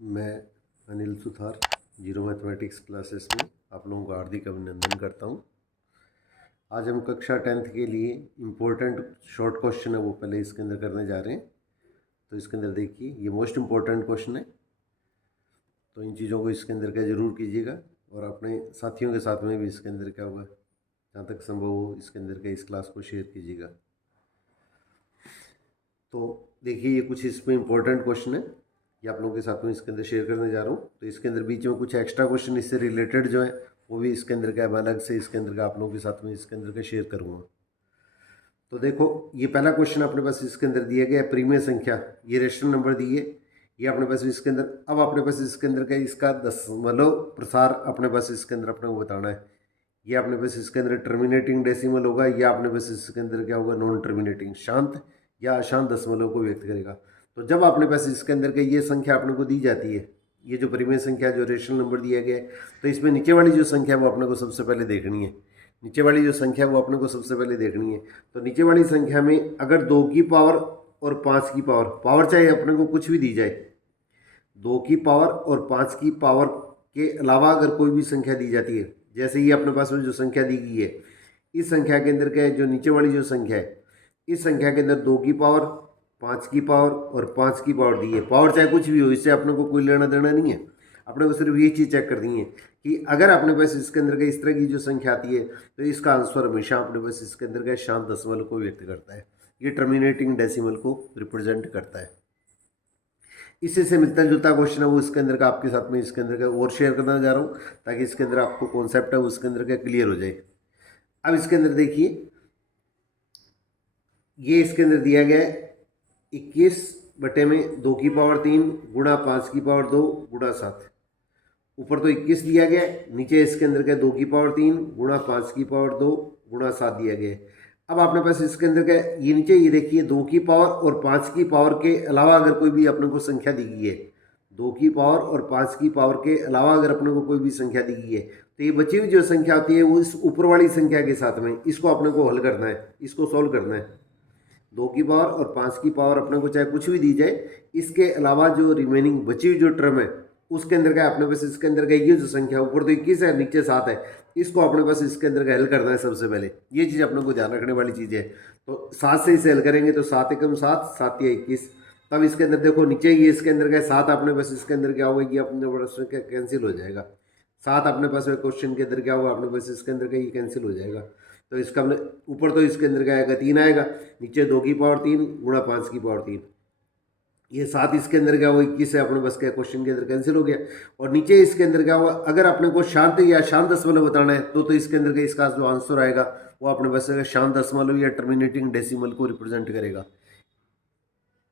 मैं Anil Suthar zero mathematics classes में आप लोगों का हार्दिक अभिनंदन करता हूं। आज हम कक्षा 10th के लिए इम्पोर्टेंट शॉर्ट क्वेश्चन है वो पहले इसके अंदर करने जा रहे हैं। तो इसके अंदर देखिए, ये मोस्ट इम्पोर्टेंट क्वेश्चन है, तो इन चीज़ों को इसके अंदर क्या ज़रूर कीजिएगा और अपने साथियों के साथ में भी इसके अंदर क्या होगा, जहाँ तक संभव हो इसके अंदर के इस क्लास को शेयर कीजिएगा। तो देखिए, ये कुछ इसमें इम्पोर्टेंट क्वेश्चन है, ये आप लोगों के साथ में इसके अंदर शेयर करने जा रहा हूँ। तो इसके अंदर बीच में कुछ एक्स्ट्रा क्वेश्चन इससे रिलेटेड जो है वो भी इसके अंदर क्या है, अलग से इसके अंदर का आप लोगों के साथ में इसके अंदर का शेयर करूँगा। तो देखो, ये पहला क्वेश्चन अपने पास इसके अंदर दिया गया है, प्रीमिय संख्या, ये रेशनल नंबर दिए, ये अपने पास इसके अंदर। अब अपने पास इसके अंदर का इसका दशमलव प्रसार अपने पास इसके अंदर अपने को बताना है। ये अपने पास इसके अंदर टर्मिनेटिंग डेसिमल होगा, या अपने पास इसके अंदर क्या होगा, नॉन टर्मिनेटिंग, शांत या अशांत दशमलव को व्यक्त करेगा। तो जब अपने पास इसके अंदर के ये संख्या अपने को दी जाती है, ये जो परिमेय संख्या जो रेशनल नंबर दिया गया है, तो इसमें नीचे वाली जो संख्या वो अपने को सबसे पहले देखनी है। नीचे वाली जो संख्या वो अपने को सबसे पहले देखनी है। तो नीचे वाली संख्या में अगर 2 की पावर और 5 की पावर चाहे अपने को कुछ भी दी जाए, 2 की पावर और 5 की पावर के अलावा अगर कोई भी संख्या दी जाती है, जैसे ये अपने पास में जो संख्या दी गई है, इस संख्या के अंदर क्या है, जो नीचे वाली जो संख्या है, इस संख्या के अंदर 2 की पावर, 5 की पावर और 5 की पावर दी है। पावर चाहे कुछ भी हो, इससे अपने को कोई लेना देना नहीं है। अपने को सिर्फ ये चीज़ चेक करनी है कि अगर अपने पास इसके अंदर का इस तरह की जो संख्या आती है, तो इसका आंसर हमेशा अपने पास इसके अंदर का शांत दशमलव को व्यक्त करता है। ये टर्मिनेटिंग डेसिमल को रिप्रेजेंट करता है। इसी से मिलता जुलता क्वेश्चन है वो इसके अंदर का आपके साथ में इसके अंदर का और शेयर करना जा रहा हूँ, ताकि इसके अंदर आपको कॉन्सेप्ट है उसके अंदर का क्लियर हो जाए। अब इसके अंदर देखिए, ये इसके अंदर दिया गया है 21/2 की पावर 3 गुणा 5 की पावर 2 गुणा 7। ऊपर तो 21 दिया गया है, नीचे इसके अंदर का 2 की पावर 3 गुणा 5 की पावर 2 गुणा 7 दिया गया है। अब आपने पास इसके अंदर का ये नीचे ये देखिए, 2 की पावर और 5 की पावर के अलावा अगर कोई भी अपने को संख्या दी गई है, 2 की पावर और 5 की पावर के अलावा अगर अपने को कोई भी संख्या दी गई है, तो ये बची हुई जो संख्या होती है वो इस ऊपर वाली संख्या के साथ में इसको अपने को हल करना है, इसको सॉल्व करना है। 2 की पावर और 5 की पावर अपने को चाहे कुछ भी दी जाए, इसके अलावा जो रिमेनिंग बची हुई जो टर्म है उसके अंदर का अपने पास इसके अंदर का ये जो संख्या ऊपर तो 21 है, नीचे 7 है, इसको अपने पास इसके अंदर का हल करना है। सबसे पहले ये चीज़ अपने को ध्यान रखने वाली चीज़ है। तो 7 से इसे हल करेंगे तो 7 एकम 7, 7 या 21। तब इसके अंदर देखो नीचे ये इसके अंदर का 7 अपने पास इसके अंदर क्या होगा, ये अपने पास कैंसिल हो जाएगा। 7 अपने पास क्वेश्चन के अंदर क्या होगा, अपने पास इसके अंदर का ये कैंसिल हो जाएगा। तो इसका अपने ऊपर तो इसके अंदर क्या आएगा, 3 आएगा, नीचे 2 की पावर 3 गुणा 5 की पावर 3, ये 7 इसके अंदर क्या हुआ, 21 है, अपने बस क्या क्वेश्चन के अंदर कैंसिल हो गया। और नीचे इसके अंदर क्या हुआ, अगर अपने को शांत या शांत दशमलव बताना है तो इसके अंदर का इसका जो आंसर आएगा वो अपने बस शांत दशमलव या टर्मिनेटिंग डेसिमल को रिप्रेजेंट करेगा।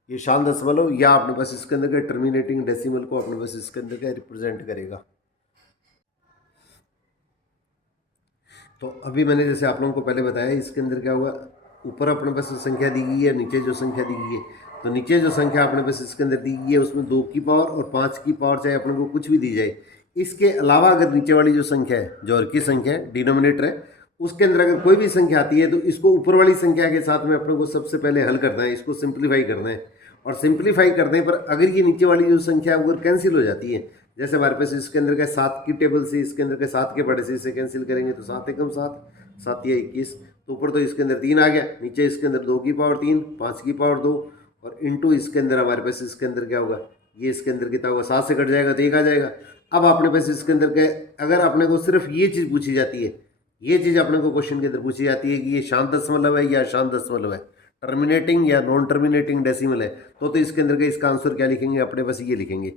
ये शांत दशमलव या अपने पास इसके अंदर का टर्मिनेटिंग डेसिमल को अपने पास इसके अंदर का रिप्रेजेंट करेगा। तो अभी मैंने जैसे आप लोगों को पहले बताया, इसके अंदर क्या हुआ, ऊपर अपने पास संख्या दी गई है, नीचे जो संख्या दी गई है, तो नीचे जो संख्या अपने पास इसके अंदर दी गई है उसमें 2 की पावर और 5 की पावर चाहे अपने को कुछ भी दी जाए, इसके अलावा अगर नीचे वाली जो संख्या है, जो हर की संख्या है, डिनोमिनेटर है, उसके अंदर अगर कोई भी संख्या आती है तो इसको ऊपर वाली संख्या के साथ में अपने को सबसे पहले हल करना है, इसको सिंप्लीफाई करना है। और सिंप्लीफाई करने पर अगर ये नीचे वाली जो संख्या है वो कैंसिल हो जाती है, जैसे हमारे पास इसके अंदर का 7 की टेबल से इसके अंदर का 7 के बड़े से इसे कैंसिल करेंगे तो 7 एकम 7, 7 या 21। तो ऊपर तो इसके अंदर 3 आ गया, नीचे इसके अंदर 2 की पावर 3, 5 की पावर 2 और इंटू इसके अंदर हमारे पास इसके अंदर क्या होगा, ये इसके अंदर कितना होगा, 7 से कट जाएगा तो 1 आ जाएगा। अब अपने पास इसके अंदर क्या, अगर अपने को सिर्फ ये चीज़ पूछी जाती है, ये चीज़ अपने को क्वेश्चन के अंदर पूछी जाती है कि ये शांत दशमलव है या अशांत दशमलव है, टर्मिनेटिंग या नॉन टर्मिनेटिंग डेसिमल है, तो इसके अंदर का इसका आंसर क्या लिखेंगे, अपने पास ये लिखेंगे।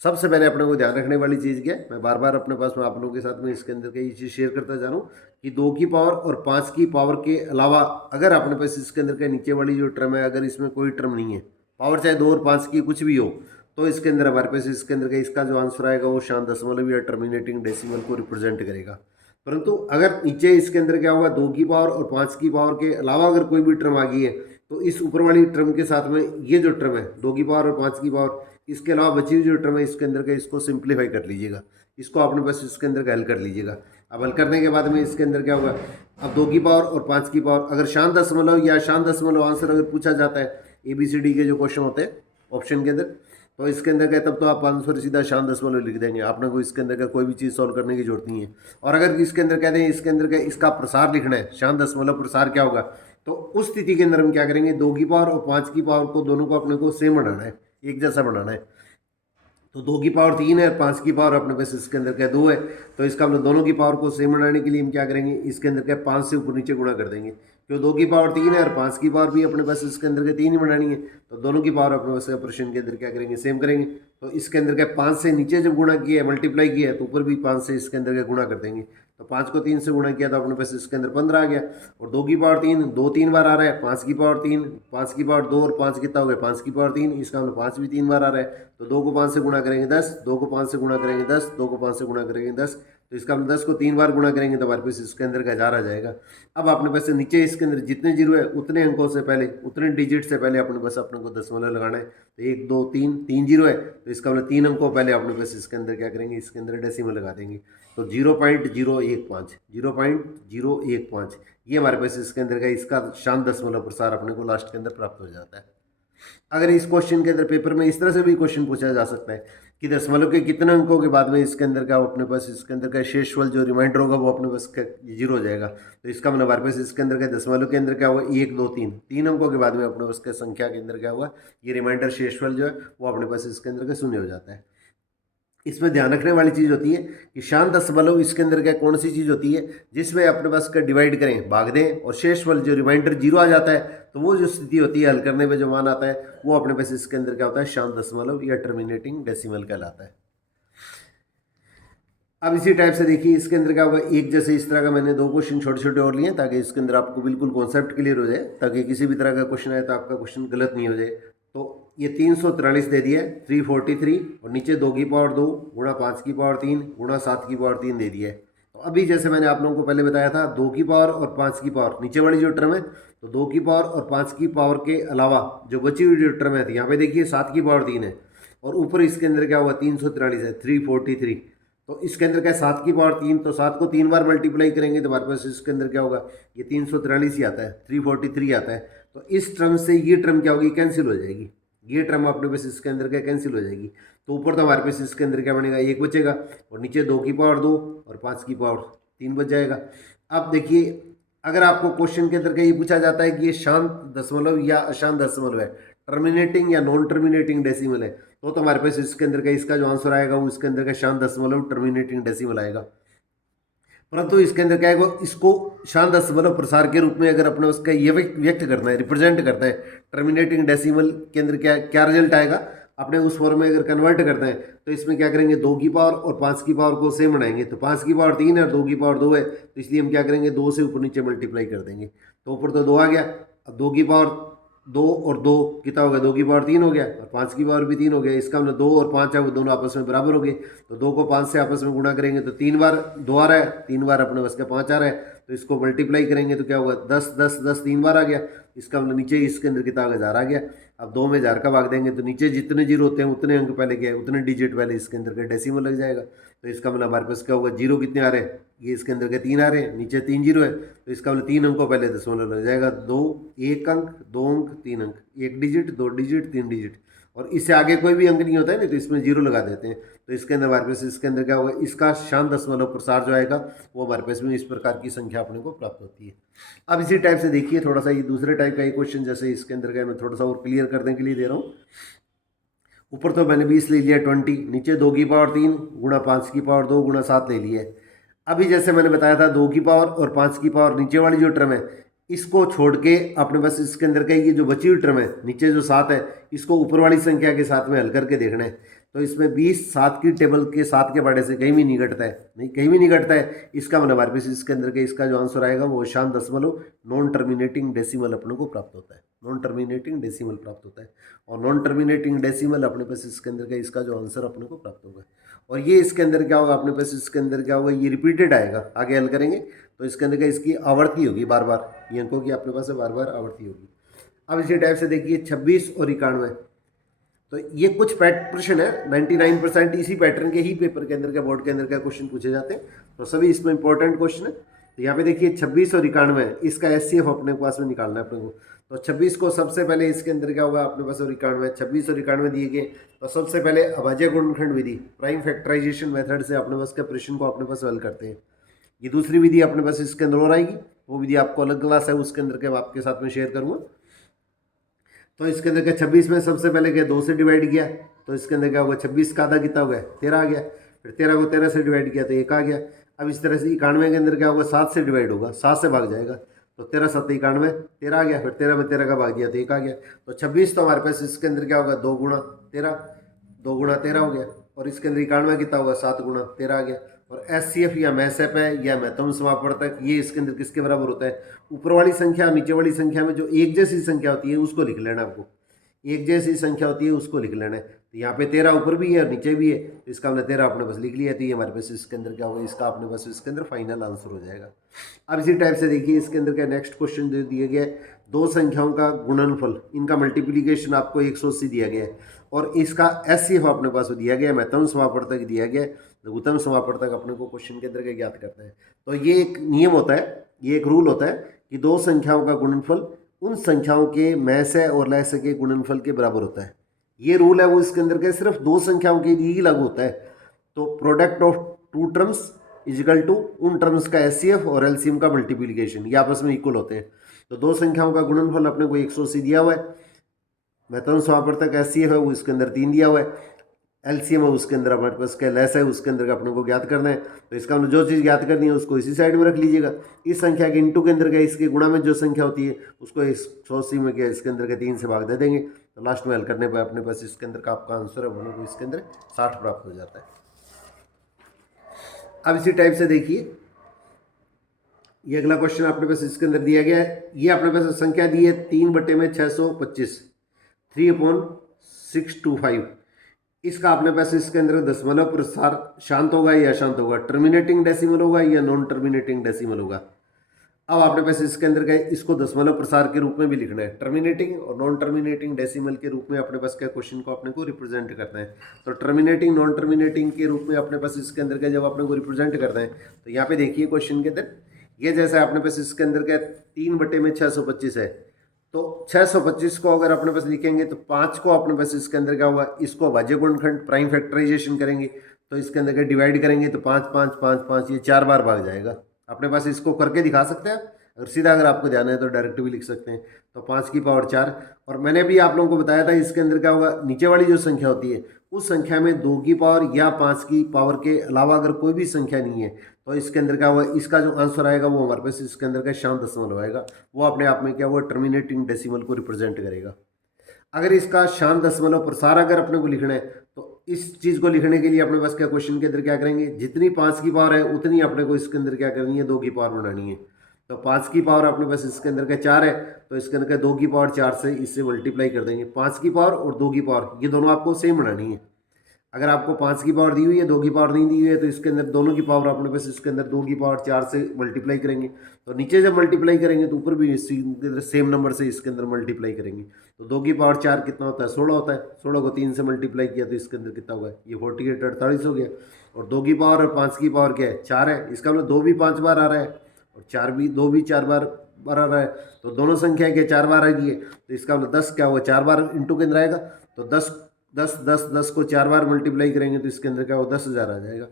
सबसे पहले अपने को ध्यान रखने वाली चीज़ क्या है, मैं बार बार अपने पास में आप लोगों के साथ में इसके अंदर का ये चीज़ शेयर करता जा रहा हूँ कि 2 की पावर और 5 की पावर के अलावा अगर अपने पास इसके अंदर का नीचे वाली जो टर्म है, अगर इसमें कोई टर्म नहीं है, पावर चाहे 2 और 5 की कुछ भी हो, तो इसके अंदर हमारे पास इसके अंदर का इसका जो आंसर आएगा वो शांत दशमलव या टर्मिनेटिंग डेसिमल को रिप्रेजेंट करेगा। परंतु अगर नीचे इसके अंदर क्या होगा, 2 की पावर और 5 की पावर के अलावा अगर कोई भी टर्म आ गई है, तो इस ऊपर वाली टर्म के साथ में ये जो टर्म है 2 की पावर और 5 की पावर, इसके अलावा बची हुई जो टर्म है इसके अंदर का इसको सिंप्लीफाई कर लीजिएगा, इसको आपने बस इसके अंदर का हल कर लीजिएगा। अब हल करने के बाद में इसके अंदर क्या होगा, अब 2 की पावर और 5 की पावर अगर शांत दशमलव या शांत दशमलव आंसर अगर पूछा जाता है ABCD के जो क्वेश्चन होते हैं ऑप्शन के अंदर, तो इसके अंदर क्या, तब तो आप 500 सीधा शांत दशमलव लिख देंगे, आपने को इसके अंदर का कोई भी चीज़ सॉल्व करने की जरूरत नहीं है। और अगर इसके अंदर कहते हैं इसके अंदर का इसका प्रसार लिखना है, शांत दशमलव प्रसार क्या होगा, तो उस स्थिति के अंदर हम क्या करेंगे, 2 की पावर और 5 की पावर को दोनों को अपने को सेम बनाना है, एक जैसा बनाना है। तो 2 की पावर 3 है, 5 की पावर अपने पास इसके अंदर क्या 2 है, तो इसका मतलब दोनों की पावर को सेम बनाने के लिए हम क्या करेंगे, इसके अंदर क्या 5 से ऊपर नीचे गुणा कर देंगे, क्यों 2 की पावर 3 है और 5 की पावर भी अपने पास इसके अंदर के 3 ही बनानी है, तो दोनों की पावर अपने पास ऑपरेशन के अंदर क्या करेंगे, सेम करेंगे। तो इसके अंदर क्या 5 से नीचे जब गुणा किया है, मल्टीप्लाई किया है, तो ऊपर भी 5 से इसके अंदर क्या गुणा कर देंगे, तो 5 को 3 से गुणा किया तो अपने पास इसके अंदर 15 आ गया। और 2 की पावर 3, 2 3 बार आ रहा है, 5 की पावर 3, 5 की पावर 2 और 5 कितना हो गया, 5 की पावर 3, इसका मतलब 5 भी 3 बार आ रहा है, तो 2 को 5 से गुणा करेंगे 10, 2 को 5 से गुणा करेंगे 10, 2 को 5 से गुणा करेंगे 10, तो इसका मतलब 10 को 3 बार गुणा करेंगे तो हमारे पास इसके अंदर का 1000 आ जाएगा। अब अपने पास नीचे इसके अंदर जितने जीरो है उतने अंकों से पहले, उतने डिजिट से पहले अपने पास अपने को दशमलव लगाना है, तो 1 2 3 3 जीरो है, तो इसका मतलब 3 अंकों पहले अपने पास इसके अंदर क्या करेंगे, इसके अंदर डेसिमल लगा देंगे, तो 0.015, 0.015 ये हमारे पास इसके अंदर का इसका शांत दशमलव प्रसार अपने को लास्ट के अंदर प्राप्त हो जाता है। अगर इस क्वेश्चन के अंदर पेपर में इस तरह से भी क्वेश्चन पूछा जा सकता है कि दशमलव के कितने अंकों के बाद में इसके अंदर का अपने पास इसके अंदर का शेषफल जो रिमाइंडर होगा वो अपने पास जीरो हो जाएगा, तो इसका मतलब हमारे पास इसके अंदर का दशमलव के अंदर क्या होगा, 1 2 3 3 अंकों के बाद में अपने पास का संख्या के अंदर क्या होगा, ये रिमाइंडर शेषफल जो है वो अपने पास इसके अंदर का शून्य हो जाता है। इसमें ध्यान रखने वाली चीज़ होती है कि शांत दशमलव इसके अंदर क्या कौन सी चीज़ होती है जिसमें अपने पास का डिवाइड करें, भाग दें और शेषफल जो रिमाइंडर जीरो आ जाता है, तो वो जो स्थिति होती है हल करने में जो मान आता है वो अपने पास इसके अंदर क्या होता है, शांत दशमलव या टर्मिनेटिंग डेसिमल कहलाता है। अब इसी टाइप से देखिए इसके अंदर क्या होगा, एक जैसे इस तरह का मैंने 2 क्वेश्चन छोटे छोटे और लिए ताकि इसके अंदर आपको बिल्कुल कॉन्सेप्ट क्लियर हो जाए, ताकि किसी भी तरह का क्वेश्चन आए तो आपका क्वेश्चन गलत नहीं हो जाए। तो ये 343 दे दिया है, 343, और नीचे 2 की पावर 2 गुणा 5 की पावर 3 गुणा 7 की पावर 3 दे दिया है। तो अभी जैसे मैंने आप लोगों को पहले बताया था 2 की पावर और 5 की पावर नीचे वाली जो टर्म है, तो 2 की पावर और 5 की पावर के अलावा जो बची हुई जो टर्म है, यहाँ पे देखिए 7 की पावर 3 है और ऊपर इसके अंदर क्या होगा 343 है, 343, तो इसके अंदर क्या 7 की पावर 3, तो 7 को 3 बार मल्टीप्लाई करेंगे तो हमारे पास इसके अंदर क्या होगा, ये 343 ही आता है, 343 आता है। तो इस टर्म से ये टर्म क्या होगी, कैंसिल हो जाएगी, ये टर्म अपने पास इसके अंदर क्या कैंसिल हो जाएगी, तो ऊपर तो हमारे पास इसके अंदर क्या बनेगा, 1 बचेगा और नीचे 2 की पावर 2 और 5 की पावर 3 बच जाएगा। अब देखिए अगर आपको क्वेश्चन के अंदर का ये पूछा जाता है कि ये शांत दशमलव या अशांत दशमलव है, टर्मिनेटिंग या नॉन टर्मिनेटिंग डेसिमल है, तो हमारे पास इसके अंदर का इसका जो आंसर आएगा वो इसके अंदर का शांत दशमलव टर्मिनेटिंग डेसिमल आएगा। परंतु इसके अंदर क्या है, इसको शांत दशमलव प्रसार के रूप में अगर अपने उसका ये व्यक्त करना है, रिप्रेजेंट करता है, टर्मिनेटिंग डेसिमल के अंदर क्या क्या रिजल्ट आएगा, अपने उस फॉर्म में अगर कन्वर्ट करते हैं तो इसमें क्या करेंगे, 2 की पावर और 5 की पावर को सेम बनाएंगे, तो 5 की पावर 3 है और 2 की पावर 2 है, तो इसलिए हम क्या करेंगे 2 से ऊपर नीचे मल्टीप्लाई कर देंगे, तो ऊपर तो 2 आ गया, अब 2 की पावर 2 और 2 कितना हो गया, 2 की पावर 3 हो गया और 5 की पावर भी 3 हो गया, इसका मतलब 2 और 5 है वो दोनों आपस में बराबर हो गए, तो 2 को 5 से आपस में गुणा करेंगे तो 3 बार 2 आ रहा है, 3 बार अपने बस का 5 आ रहा है, तो इसको मल्टीप्लाई करेंगे तो क्या होगा 10 10 10 3 बार आ गया, इसका मतलब नीचे इसके अंदर कितना आ गया, 1000 आ गया। अब 2 में 1000 का भाग देंगे तो नीचे जितने जीरो होते हैं उतने अंक पहले क्या है, उतने डिजिट पहले इसके अंदर का डेसिमल लग जाएगा, तो इसका मतलब हमारे पास क्या होगा, जीरो कितने आ रहे हैं, ये इसके अंदर के 3 आ रहे हैं, नीचे 3 जीरो है, तो इसका मतलब 3 अंकों पहले दशमलव लग जाएगा, 2 1 अंक 2 अंक 3 अंक, 1 डिजिट 2 डिजिट 3 डिजिट, और इससे आगे कोई भी अंक नहीं होता है ना, तो इसमें जीरो लगा देते हैं, तो इसके अंदर हमारे पास इसके अंदर क्या होगा, इसका शांत दशमलव प्रसार जो आएगा वो हमारे पास में इस प्रकार की संख्या अपने को प्राप्त होती है। अब इसी टाइप से देखिए थोड़ा सा ये दूसरे टाइप का ये क्वेश्चन जैसे इसके अंदर का मैं थोड़ा सा और क्लियर करने के लिए दे रहा हूँ। ऊपर तो मैंने 20 ले लिया 20, नीचे 2 की पावर 3 गुणा 5 की पावर 2 गुणा 7 ले लिया है। अभी जैसे मैंने बताया था 2 की पावर और 5 की पावर नीचे वाली जो टर्म है इसको छोड़ के अपने पास इसके अंदर का ये जो बची हुई टर्म है नीचे जो 7 है इसको ऊपर वाली संख्या के साथ में हल करके देखना है, तो इसमें 20 7 की टेबल के 7 के बारे से कहीं भी नहीं घटता है, नहीं कहीं भी नहीं घटता है, इसका मतलब हमारे पास इसके अंदर के इसका जो आंसर आएगा वो शांत दशमलव नॉन टर्मिनेटिंग डेसिमल अपने को प्राप्त होता है, नॉन टर्मिनेटिंग डेसिमल प्राप्त होता है, और नॉन टर्मिनेटिंग डेसिमल अपने पास इसके अंदर का इसका जो आंसर अपने को प्राप्त होगा, और ये इसके अंदर क्या होगा, अपने पास इसके अंदर क्या होगा, ये रिपीटेड आएगा, आगे हल करेंगे तो इसके अंदर का इसकी आवर्ती होगी, बार बार ये अंकों की अपने पास बार बार आवर्ती होगी। अब इसी टाइप से देखिए 26 और 91, तो ये कुछ प्रश्न है 99% इसी पैटर्न के ही पेपर के अंदर के बोर्ड के अंदर का क्वेश्चन पूछे जाते हैं, तो सभी इसमें इंपॉर्टेंट क्वेश्चन है। तो यहाँ पे देखिए 26 और 91 इसका एचसीएफ अपने पास में निकालना है अपने को, तो 26 को सबसे पहले इसके अंदर क्या होगा, अपने पास और 91, 26 और 91 दिए गए, तो सबसे पहले अभाज्य गुणनखंड विधि प्राइम फैक्टराइजेशन मेथड से अपने पास के प्रश्न को अपने पास हल करते हैं। ये दूसरी विधि अपने पास इसके अंदर और आएगी, वो विधि आपको अलग क्लास है उसके अंदर के आपके साथ में शेयर करूँगा। तो इसके अंदर क्या 26 में सबसे पहले क्या 2 से डिवाइड किया, तो इसके अंदर क्या होगा 26 का आधा कितना हो गया 13 आ गया, फिर 13 को 13 से डिवाइड किया तो 1 आ गया। अब इस तरह से 91 के अंदर क्या होगा 7 से डिवाइड होगा, 7 से भाग जाएगा, तो 13 7 91, 13 आ गया, फिर 13 में 13 का भाग दिया तो 1 आ गया। तो 26 तो हमारे पास इसके अंदर क्या होगा 2 गुणा 13, 2 गुणा 13 हो गया, और इसके अंदर 91 कितना होगा 7 गुणा 13 आ गया। और SCF या मैसेप है या महत्तम समापवर्तक, ये इसके अंदर किसके बराबर होता है, ऊपर वाली संख्या और नीचे वाली संख्या में जो एक जैसी संख्या होती है उसको लिख लेना, आपको एक जैसी संख्या होती है उसको लिख लेना है। तो यहाँ पे 13 ऊपर भी है और नीचे भी है, तो इसका हमने 13 अपने पास लिख लिया, तो ये हमारे पास इसके अंदर क्या होगा, इसका अपने पास इसके अंदर फाइनल आंसर हो जाएगा। अब इसी टाइप से देखिए इसके अंदर क्या नेक्स्ट क्वेश्चन जो दिया गया है, दो संख्याओं का गुणनफल, इनका मल्टीप्लीकेशन आपको 180 दिया गया है, और इसका SCF अपने पास दिया गया है, महत्तम समापवर्तक दिया गया है, लघुत्तम समापवर्तक अपने को क्वेश्चन के अंदर क्या ज्ञात करना है। तो ये एक नियम होता है, ये एक रूल होता है कि दो संख्याओं का गुणनफल उन संख्याओं के मैसे और लैसे के गुणनफल के बराबर होता है। ये रूल है वो इसके अंदर के सिर्फ दो संख्याओं के लिए ही लागू होता है। तो product of two terms is equal to उन टर्म्स का SCF और LCM का मल्टीप्लीकेशन, ये आपस में इक्वल होते हैं। तो दो संख्याओं का गुणनफल अपने को 180 दिया हुआ है, महत्तम समापवर्तक SCF है वो इसके अंदर 3 दिया हुआ है, LCM है उसके अंदर हमारे पास क्या लेस है उसके अंदर का अपने को ज्ञात करना है। तो इसका हमने जो चीज़ ज्ञात करनी है उसको इसी साइड में रख लीजिएगा। इस संख्या के इंटू के अंदर क्या इसके गुणा में जो संख्या होती है उसको 180 में क्या इसके अंदर के 3 से भाग दे देंगे, तो लास्ट में हल करने पर अपने पास इसके अंदर का आपका आंसर है वो को इसके अंदर 60 प्राप्त हो जाता है। अब इसी टाइप से देखिए ये अगला क्वेश्चन अपने पास इसके अंदर दिया गया है, ये अपने पास संख्या दी है 3/625 3/625। इसका अपने पास इसके अंदर दशमलव प्रसार शांत होगा या अशांत होगा, टर्मिनेटिंग डेसिमल होगा या नॉन टर्मिनेटिंग डेसिमल होगा। अब आपने पास इसके अंदर क्या इसको दशमलव प्रसार के रूप में भी लिखना है, टर्मिनेटिंग और नॉन टर्मिनेटिंग डेसिमल के रूप में अपने पास क्या क्वेश्चन को अपने को रिप्रेजेंट करना है। तो टर्मिनेटिंग नॉन टर्मिनेटिंग के रूप में अपने पास इसके अंदर क्या जब अपने को रिप्रेजेंट करना है, तो यहाँ पे देखिए क्वेश्चन के अंदर ये जैसा अपने पास इसके अंदर क्या 3/625 है, तो 625 को अगर अपने पास लिखेंगे तो 5 को अपने पास इसके अंदर क्या होगा, इसको अभाज्य गुणनखंड प्राइम फैक्टराइजेशन करेंगे तो इसके अंदर क्या डिवाइड करेंगे तो 5 5 5 5 ये 4 बार भाग जाएगा। अपने पास इसको करके दिखा सकते हैं, अगर सीधा अगर आपको ध्यान है तो डायरेक्ट भी लिख सकते हैं। तो 5 की पावर 4, और मैंने भी आप लोगों को बताया था इसके अंदर क्या होगा, नीचे वाली जो संख्या होती है उस संख्या में 2 की पावर या 5 की पावर के अलावा अगर कोई भी संख्या नहीं है तो इसके अंदर क्या होगा, इसका जो आंसर आएगा वो हमारे पास इसके अंदर का शांत दशमलव आएगा, वो अपने आप में क्या हुआ टर्मिनेटिंग डेसिमल को रिप्रेजेंट करेगा। अगर इसका शांत दशमलव प्रसार अगर अपने को लिखना है तो इस चीज़ को लिखने के लिए अपने पास क्या क्वेश्चन के अंदर क्या करेंगे, जितनी 5 की पावर है उतनी अपने को इसके अंदर क्या करनी है 2 की पावर बनानी है। तो 5 की पावर अपने पास इसके अंदर का 4 है, तो इसके अंदर का 2 की पावर 4 से इससे मल्टीप्लाई कर देंगे। 5 की पावर और 2 की पावर ये दोनों आपको सेम बनानी है। अगर आपको 5 की पावर दी हुई है 2 की पावर नहीं दी हुई है तो इसके अंदर दोनों की पावर अपने पास इसके अंदर 2 की पावर 4 से मल्टीप्लाई करेंगे, तो नीचे जब मल्टीप्लाई करेंगे तो ऊपर भी सेम नंबर से इसके अंदर मल्टीप्लाई करेंगे। तो 2 की पावर 4 कितना होता है 16 होता है, 16 को 3 से मल्टीप्लाई किया तो इसके अंदर कितना होगा ये 48 48 हो गया। और 2 की पावर और 5 की पावर क्या है 4 है, इसका मतलब 2 भी 5 बार आ रहा है और 4 भी 2 भी 4 बार आ रहा है, तो दोनों संख्या के 4 बार आ रही है, तो इसका मतलब 10 क्या होगा 4 बार इंटू के अंदर आएगा, तो 10 10 10 10 को 4 बार मल्टीप्लाई करेंगे तो इसके अंदर क्या हो 10,000 आ जाएगा।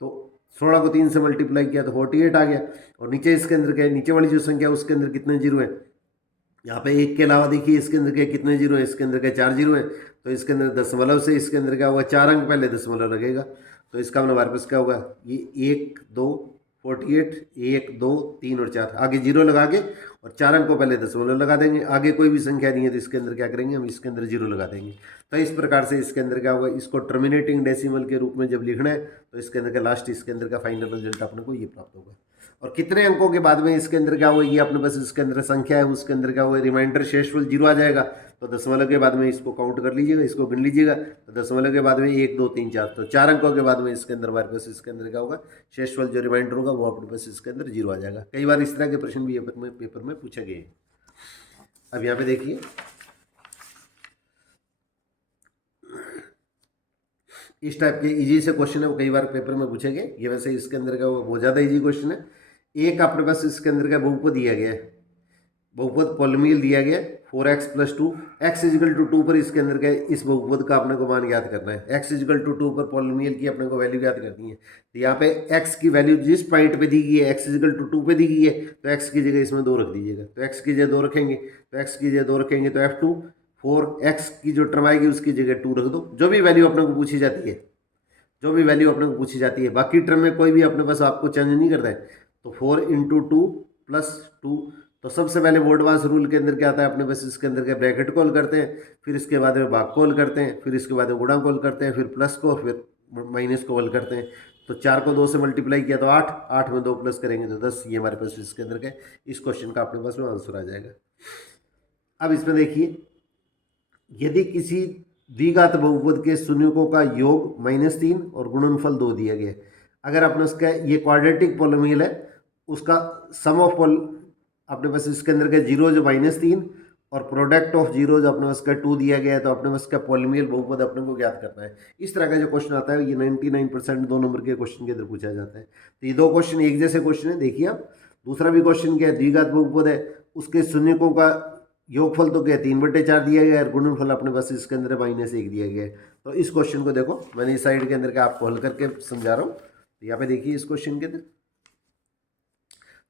तो 16 को 3 से मल्टीप्लाई किया तो 48 आ गया। और नीचे इसके अंदर क्या है, नीचे वाली जो संख्या है उसके अंदर कितने जीरो है, यहाँ पे 1 के अलावा देखिए इसके अंदर क्या कितने जीरो है, इसके अंदर क्या 4 जीरो है, तो इसके अंदर दशमलव से इसके अंदर क्या होगा 4 अंक पहले दशमलव लगेगा, तो इसका मतलब हमारे पास क्या होगा ये 1 2 48 1 2 3 और 4 आगे जीरो लगा के और 4 अंक को पहले दशमलव लगा देंगे, आगे कोई भी संख्या नहीं है तो इसके अंदर क्या करेंगे हम इसके अंदर जीरो लगा देंगे। तो इस प्रकार से इसके अंदर क्या होगा, इसको टर्मिनेटिंग डेसिमल के रूप में जब लिखना है तो इसके अंदर का लास्ट इसके अंदर का फाइनल रिजल्ट अपने को ये प्राप्त होगा। और कितने अंकों के बाद में इसके अंदर क्या होगा, ये अपने पास इसके अंदर संख्या है उसके अंदर क्या होगा रिमाइंडर शेषफल जीरो आ जाएगा, तो दशमलव के बाद में इसको काउंट कर लीजिएगा, इसको गिन लीजिएगा, तो दशमलव के बाद में 1 2 3 4, तो 4 अंकों के बाद में इसके अंदर हमारे पास इसके अंदर क्या होगा शेषफल जो रिमाइंडर होगा वो अपने पास इसके अंदर जीरो आ जाएगा। कई बार इस तरह के प्रश्न भी पेपर में पूछे गए। अब यहाँ पे देखिए इस टाइप के इजी से क्वेश्चन है वो कई बार पेपर में पूछे गए, ये वैसे इसके अंदर का वो बहुत ज़्यादा इजी क्वेश्चन है। एक अपने पास इसके अंदर का बहुपद दिया गया है, बहुपद पॉलिनोमियल दिया गया है 4x+2, x इजिकल टू 2 पर इसके अंदर क्या है, इस बहुपद का अपने को मान ज्ञात करना है। x इजिकल टू 2 पर पॉलिनोमियल की अपने को वैल्यू ज्ञात करनी है। तो यहाँ पे x की वैल्यू जिस पॉइंट पे दी गई है, x इजिकल टू 2 पे दी गई है, तो x की जगह इसमें 2 रख दीजिएगा। तो x की जगह 2 रखेंगे, तो x की जगह 2 रखेंगे तो F2 4x की जो टर्म आएगी उसकी जगह 2 रख दो। जो भी वैल्यू अपने को पूछी जाती है, जो भी वैल्यू अपने को पूछी जाती है, बाकी टर्म में कोई भी अपने पास आपको चेंज नहीं करता है। तो 4 × 2 + 2, तो सबसे पहले वोल्टवास रूल के अंदर क्या आता है अपने पास, इसके अंदर क्या ब्रैकेट कॉल करते हैं, फिर इसके बाद में भाग कॉल करते हैं, फिर इसके बाद में गुणा कॉल करते हैं, फिर प्लस को, फिर माइनस को कॉल करते हैं। तो 4 को 2 से मल्टीप्लाई किया तो 8, 8 में 2 प्लस करेंगे तो 10। ये हमारे पास इसके अंदर क्या, इस क्वेश्चन का अपने पास में आंसर आ जाएगा। अब इसमें देखिए, यदि किसी द्विघात बहुपद के शून्यकों का योग -3 और गुणनफल 2 दिया गया, अगर आपने उसका ये क्वाड्रेटिक पॉलिनोमियल है, उसका सम ऑफ अपने पास इसके अंदर का जीरो जो -3 और प्रोडक्ट ऑफ जीरो जो अपने पास का 2 दिया गया है, तो अपने पास का पॉलिनोमियल बहुपद अपने को ज्ञात करना है। इस तरह का जो क्वेश्चन आता है ये 99% 2 नंबर के क्वेश्चन के अंदर पूछा जाता है। तो ये 2 क्वेश्चन एक जैसे क्वेश्चन है। देखिए आप, दूसरा भी क्वेश्चन क्या है, द्विघात बहुपद है, उसके शून्यकों का योगफल तो क्या 3/4 दिया गया है, गुणनफल अपने पास इसके अंदर -1 दिया गया है। तो इस क्वेश्चन को देखो, मैंने इस साइड के अंदर का आपको हल करके समझा रहा हूँ। तो यहाँ पे देखिए इस क्वेश्चन के अंदर,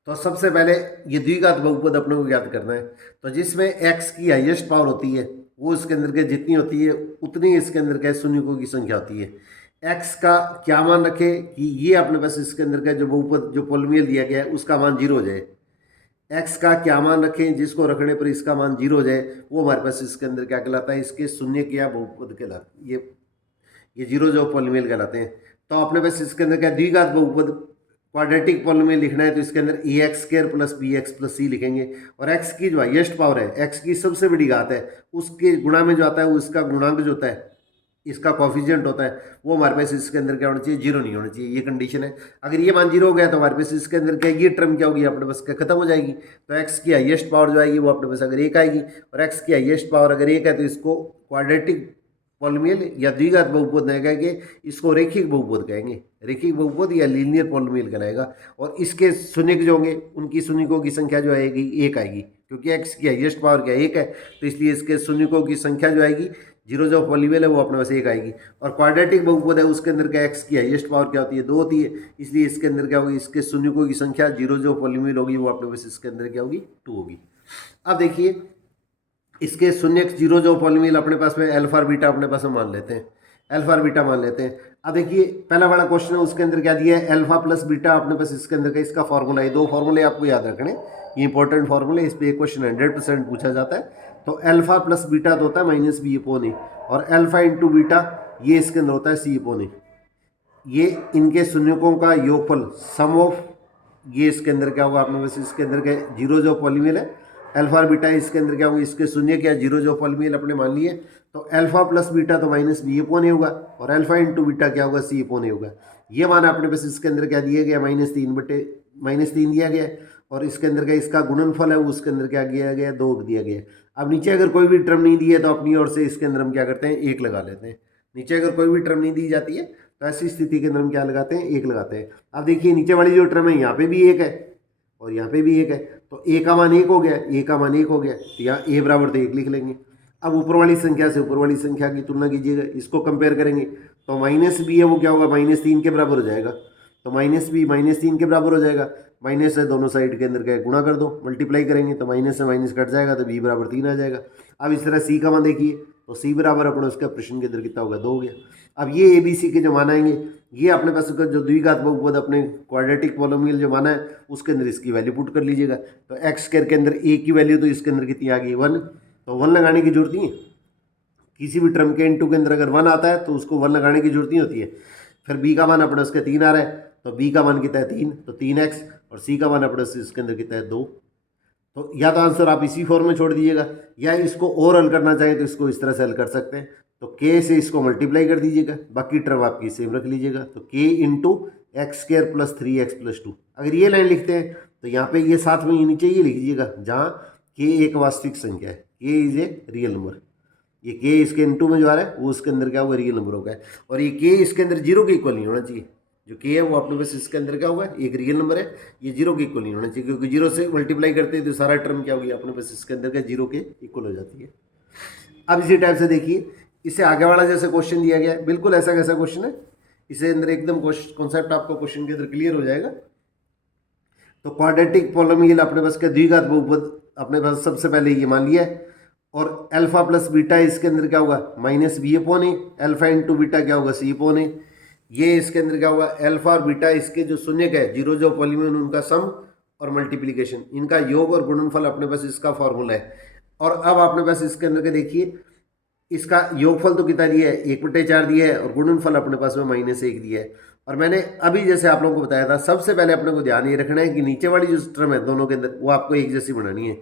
तो सबसे पहले ये द्विघात बहुपद अपने को ज्ञात करना है। तो जिसमें x की हाईएस्ट पावर होती है, वो इसके अंदर के जितनी होती है उतनी इसके अंदर के शून्यकों की संख्या होती है। x का क्या मान रखे कि ये अपने पास इसके अंदर का जो बहुपद जो पॉलिनोमियल दिया गया है उसका मान 0 हो जाए। x का क्या मान रखें जिसको रखने पर इसका मान 0 हो जाए, वो हमारे पास इसके अंदर क्या कहलाता है, इसके शून्य या बहुपद कहलाते, ये 0 जो पॉलिनोमियल कहलाते हैं। तो अपने पास इसके अंदर क्या द्विघात बहुपद क्वाड्रेटिक पॉलिनोमियल लिखना है, तो इसके अंदर ax² + bx + c लिखेंगे। और x की जो हाईएस्ट पावर है, x की सबसे बड़ी घात है, उसके गुणा में जो आता है वो इसका गुणांक जो होता है, इसका कॉफिशिएंट होता है, वो हमारे पास इसके अंदर क्या होना चाहिए, 0 नहीं होना चाहिए। ये कंडीशन है। अगर ये मान 0 हो गया तो हमारे पास इसके अंदर क्या, ये टर्म क्या होगी अपने पास क्या खत्म हो जाएगी। तो x की हाईएस्ट पावर जो आएगी वो अपने पास अगर 1 आएगी, और x की हाईएस्ट पावर अगर 1 है, तो इसको क्वाड्रेटिक पॉलिनोमियल या द्विघात बहुपद नहीं कहेंगे, इसको रेखिक बहुपद कहेंगे। रेखिक बहुपद या लीनियर पॉलिनोमियल कहलाएगा। और इसके शून्यक जो होंगे उनकी शून्यकों की संख्या जो आएगी 1 आएगी, क्योंकि x की हाईएस्ट पावर क्या 1 है, तो इसलिए इसके शून्यकों की संख्या जो आएगी, 0 जो पॉलिनोमियल है वो अपने पास 1 आएगी। और क्वाड्रेटिक बहुपद है, उसके अंदर क्या x की हाईएस्ट पावर क्या होती है, 2 होती है, इसलिए इसके अंदर क्या होगी, इसके शून्यकों की संख्या 0 जो पॉलिनोमियल होगी वो अपने पास इसके अंदर क्या होगी, 2 होगी। अब देखिए, इसके शून्य 0 जो पॉलिनोमियल अपने पास में अल्फा और बीटा अपने पास में मान लेते हैं, अल्फा और बीटा मान लेते हैं। अब देखिए पहला वाला क्वेश्चन है, उसके अंदर क्या दिया है, अल्फा प्लस बीटा अपने पास इसके अंदर का इसका फॉर्मूला है। 2 फॉर्मूले आपको याद रखने, ये इंपॉर्टेंट फॉर्मूले, इस पर एक क्वेश्चन 100% पूछा जाता है। तो अल्फा प्लस बीटा तो होता है -b/a, और अल्फा इंटू बीटा ये इसके अंदर होता है c/a। ये इनके शून्यकों का योगफल, सम ऑफ, ये इसके अंदर क्या होगा अपने पास इसके अंदर के 0 जो पॉलिनोमियल है अल्फा और बीटा, इसके अंदर क्या होंगे, इसके शून्य क्या 0 जो पॉलिनोमियल अपने मान लिए, तो अल्फा प्लस बीटा तो -b/a होगा, और अल्फा इंटू बीटा क्या होगा, c/a होगा। ये माना अपने पास इसके अंदर क्या दिया गया, -3 दिया गया, और इसके अंदर का इसका गुणनफल है वो उसके अंदर क्या दिया गया, 2 दिया गया। अब नीचे अगर कोई भी टर्म नहीं दी है तो अपनी ओर से इसके अंदर हम क्या करते हैं, 1 लगा लेते हैं। नीचे अगर कोई भी टर्म नहीं दी जाती है तो ऐसी स्थिति के अंदर हम क्या लगाते हैं, 1 लगाते हैं। अब देखिए नीचे वाली जो टर्म है यहाँ पे भी 1 है और यहाँ पे भी 1 है, तो a का मान 1 हो गया, a का मान 1 हो गया, तो यहाँ a बराबर तो 1 लिख लेंगे। अब ऊपर वाली संख्या से ऊपर वाली संख्या की तुलना कीजिएगा, इसको कंपेयर करेंगे, तो -b है वो क्या होगा, -3 के बराबर हो जाएगा। तो -b -3 के बराबर हो जाएगा। माइनस है, दोनों साइड के अंदर क्या है, गुणा कर दो, मल्टीप्लाई करेंगे तो माइनस से माइनस कट जाएगा, तो b बराबर 3 आ जाएगा। अब इस तरह c का मान देखिए, तो c बराबर अपने उसका प्रश्न के अंदर कितना होगा, 2 हो गया। अब ये a b c के जो मान आएंगे, ये अपने पास का जो द्विघात बहुपद अपने क्वाड्रेटिक पॉलिनोमियल जो माना है उसके अंदर इसकी वैल्यू पुट कर लीजिएगा। तो एक्स स्क्वायर के अंदर a की वैल्यू तो इसके अंदर कितनी आ गई, 1, तो 1 लगाने की जरूरत नहीं है। किसी भी टर्म के इनटू के अंदर अगर 1 आता है तो उसको 1 लगाने की जरूरत नहीं होती है। फिर b का मान अपने उसका 3 आ रहा है, तो b का मान कितना है, 3, तो 3x, और c का मान अपने इसके अंदर कितना है, 2। तो या तो आंसर आप इसी फॉर्म में छोड़ दीजिएगा, या इसको और हल करना चाहें तो इसको इस तरह से हल कर सकते हैं। तो k से इसको मल्टीप्लाई कर दीजिएगा, बाकी टर्म आपकी सेम रख लीजिएगा, तो k इंटू x² + 3x + 2। अगर ये लाइन लिखते हैं तो यहाँ पे ये साथ में ये नीचे ये लिख दीजिएगा, जहाँ k एक वास्तविक संख्या है, k is a real number. ये k इसके इंटू में जो आ रहा है वो उसके अंदर क्या होगा, रियल नंबर होगा। और ये k इसके अंदर 0 के इक्वल नहीं होना चाहिए, जो के है वो अपने पास इसके अंदर क्या होगा, एक रियल नंबर है, ये जीरो के इक्वल नहीं होना चाहिए, क्योंकि जीरो से मल्टीप्लाई करते हैं तो सारा टर्म क्या होगी अपने पास इसके अंदर क्या जीरो के इक्वल हो जाती है। अब इसी टाइप से देखिए, इससे आगे वाला जैसे क्वेश्चन दिया गया है, बिल्कुल ऐसा कैसा क्वेश्चन है, इससे अंदर एकदम कॉन्सेप्ट आपको क्वेश्चन के अंदर क्लियर हो जाएगा। तो क्वाड्रेटिक पॉलिनोमियल अपने पास क्या द्विघात बहुपद अपने पास सबसे पहले ये मान लिया है, और अल्फा प्लस बीटा इसके अंदर क्या होगा माइनस बी अपॉन ए, अल्फा इंटू बीटा क्या होगा सी अपॉन ए, ये इसके अंदर क्या होगा अल्फा और बीटा इसके जो शून्य का है जीरो जो पॉलिनोमियल उनका सम और मल्टीप्लिकेशन, इनका योग और गुणनफल अपने पास इसका फॉर्मूला है। और अब अपने पास इसके अंदर के देखिए, इसका योगफल तो कितना दिया है 1/4 दिया है, और गुणनफल अपने पास में -1 दिया है। और मैंने अभी जैसे आप लोगों को बताया था, सबसे पहले अपने को ध्यान ये रखना है कि नीचे वाली जो टर्म है दोनों के अंदर वो आपको एक जैसी बनानी है।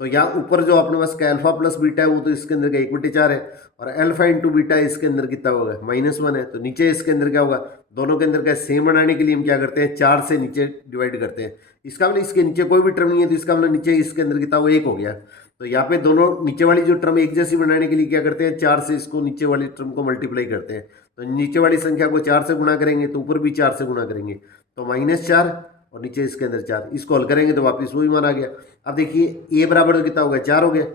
तो यहाँ ऊपर जो अपने पास का अल्फा प्लस बीटा है वो तो इसके अंदर का 1/4 है, और अल्फा इंटू बीटा इसके अंदर कितना होगा -1 है। तो नीचे इसके अंदर क्या होगा, दोनों के अंदर का सेम बनाने के लिए हम क्या करते हैं 4 से नीचे डिवाइड करते हैं। इसका मतलब इसके नीचे कोई भी टर्म नहीं है, तो इसका मतलब नीचे इसके अंदर कितना वो 1 हो गया। तो यहाँ पे दोनों नीचे वाली जो टर्म एक जैसी बनाने के लिए क्या करते हैं 4 से इसको नीचे वाली टर्म को मल्टीप्लाई करते हैं। तो नीचे वाली संख्या को 4 से गुणा करेंगे तो ऊपर भी 4 से गुणा करेंगे, तो -4 और नीचे इसके अंदर 4, इसको हल करेंगे तो वापस वही मान आ गया। अब देखिए ए बराबर कितना होगा 4 हो गया,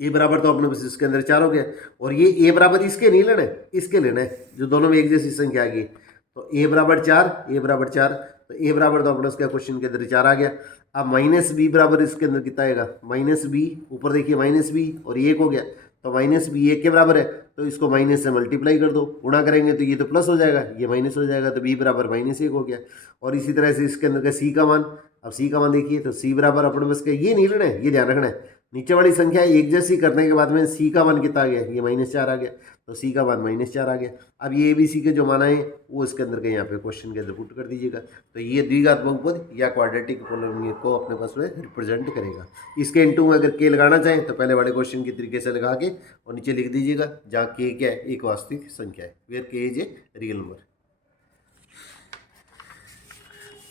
ए बराबर तो अपने पास इसके अंदर 4 हो गया, और ये ए बराबर इसके नहीं लेना है, इसके लेना है जो दोनों में एक जैसी संख्या आ गई। तो ए बराबर 4, ए बराबर 4, तो ए बराबर तो अपने उसका क्वेश्चन के अंदर 4 आ गया। अब माइनस बी बराबर इसके अंदर कितना आएगा माइनस बी, ऊपर देखिए माइनस बी और ये 1 हो गया, तो माइनस बी 1 के बराबर है, तो इसको माइनस से मल्टीप्लाई कर दो, गुणा करेंगे तो ये तो प्लस हो जाएगा, ये माइनस हो जाएगा, तो बी बराबर -1 हो गया। और इसी तरह से इसके अंदर का सी का मान, अब सी का मान देखिए तो सी बराबर अपने पास क्या ये नहीं लेना है, ये ध्यान रखना है, नीचे वाली संख्या एक जैसी करने के बाद में सी का मान कितना आ गया, ये -4 आ गया, तो सी का मान -4 आ गया। अब ये ABC के जो मान आए वो इसके अंदर के यहाँ पे क्वेश्चन के अंदर पुट कर दीजिएगा। तो ये द्विघात बहुपद या क्वाड्रेटिक पॉलिनोमियल को अपने पास में रिप्रेजेंट करेगा। इसके इंटू में अगर के लगाना चाहें तो पहले वाले क्वेश्चन की तरीके से लगा के और नीचे लिख दीजिएगा, जहाँ के क्या है एक वास्तविक संख्या है, वेयर के इज ए रियल नंबर।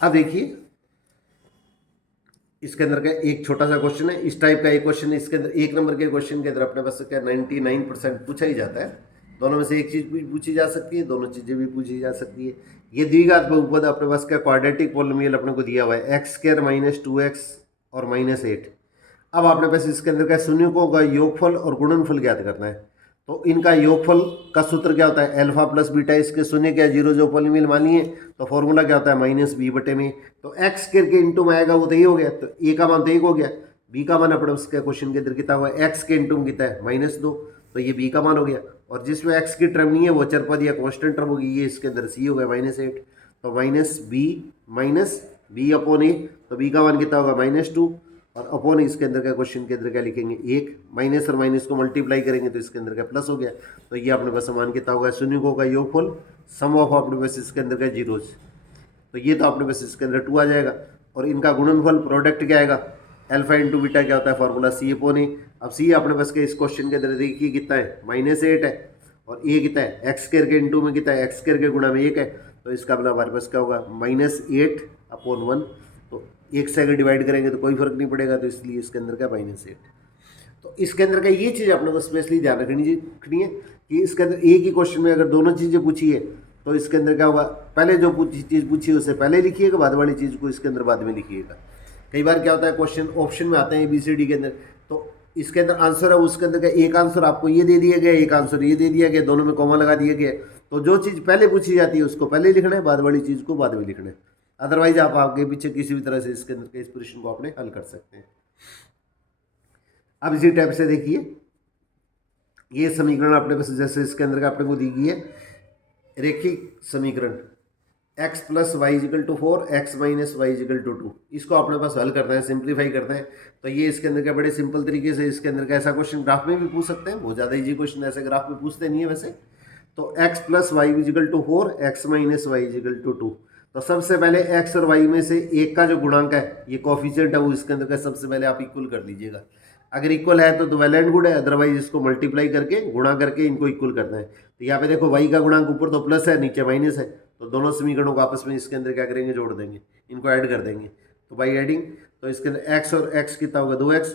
अब देखिए इसके अंदर का एक छोटा सा क्वेश्चन है, इस टाइप का एक क्वेश्चन इसके अंदर 1 नंबर के क्वेश्चन के अंदर अपने पास क्या 99% पूछा ही जाता है। दोनों में से एक चीज़ भी पूछी जा सकती है, दोनों चीज़ें भी पूछी जा सकती है। ये द्विघात बहुपद अपने पास क्या क्वाड्रेटिक पॉलिनोमियल अपने को दिया हुआ है x² - 2x और -8। अब आपने पास इसके अंदर क्या शून्यकों का योगफल और गुणनफल ज्ञात करना है। तो इनका योगफल का सूत्र क्या होता है अल्फा प्लस बीटा, इसके शून्य क्या जीरो जो पॉलिनोमियल मानिए, तो फॉर्मूला क्या होता है -b/में। तो x करके इंटू में आएगा वो तो ये हो गया, तो a का मान तो 1 हो गया, b का मान अपने उसके क्वेश्चन के अंदर कितना हुआ x के इंटू में कितना है -2, तो ये b का मान हो गया। और जिसमें x की टर्म नहीं है वो चर पद या कॉन्स्टेंट टर्म होगी, ये इसके अंदर c हो गया -8, तो -b/a, तो b का मान कितना होगा -2, और अपॉन इसके अंदर का क्वेश्चन के अंदर क्या लिखेंगे 1, माइनस और माइनस को मल्टीप्लाई करेंगे तो इसके अंदर का प्लस हो गया। तो ये अपने पास मान कितना होगा शून्यकों का योगफल सम ऑफ अपने पास इसके अंदर का जीरोज, तो ये तो अपने पास इसके अंदर 2 आ जाएगा। और इनका गुणनफल प्रोडक्ट क्या आएगा अल्फा इंटू बीटा क्या होता है फॉर्मूला c/a। अब c अपने पास के इस क्वेश्चन के अंदर देखिए कितना है -8 है, और a कितना है x करके इंटू में कितना है x करके गुणा में 1 है, तो इसका मतलब हमारे पास क्या होगा -8/1। तो 1 से अगर डिवाइड करेंगे तो कोई फर्क नहीं पड़ेगा, तो इसलिए इसके अंदर का -8। तो इसके अंदर का ये चीज़ अपने को स्पेशली ध्यान रखनी है कि इसके अंदर एक ही क्वेश्चन में अगर दोनों चीज़ें पूछी है तो इसके अंदर क्या होगा पहले जो चीज़ पूछी है उसे पहले लिखिएगा, बाद वाली चीज़ को इसके अंदर बाद में लिखिएगा। कई बार क्या होता है क्वेश्चन ऑप्शन में आते हैं ABCD के अंदर, तो इसके अंदर आंसर है उसके अंदर का एक आंसर आपको ये दे दिया गया, एक आंसर ये दे दिया गया, दोनों में कॉमा लगा दिया गया। तो जो चीज़ पहले पूछी जाती है उसको पहले लिखना है, बाद वाली चीज़ को बाद में लिखना है, अदरवाइज आप आगे पीछे किसी भी तरह से इसके अंदर के इस प्रश्न को अपने हल कर सकते हैं। अब इसी टाइप से देखिए ये समीकरण अपने पास जैसे इसके अंदर का अपने को दी गई है रेखिक समीकरण x + y = 4, x - y = 2, इसको अपने पास हल करना है, सिंप्लीफाई करना है। तो ये इसके अंदर का बड़े सिंपल तरीके से इसके अंदर का ऐसा क्वेश्चन ग्राफ में भी पूछ सकते हैं, बहुत ज़्यादा इजी क्वेश्चन ऐसे ग्राफ में पूछते नहीं है वैसे। तो x + y = 4, x - y = 2। तो सबसे पहले x और y में से एक का जो गुणांक है ये कोफिशिएंट है वो इसके अंदर का सबसे पहले आप इक्वल कर लीजिएगा। अगर इक्वल है तो वेल एंड गुड है, अदरवाइज इसको मल्टीप्लाई करके गुणा करके इनको इक्वल करना है। तो यहाँ पे देखो y का गुणांक ऊपर तो प्लस है नीचे माइनस है, तो दोनों समीकरणों को आपस में इसके अंदर क्या करेंगे जोड़ देंगे, इनको ऐड कर देंगे। तो बाई एडिंग तो इसके अंदर x और x कितना होगा 2x,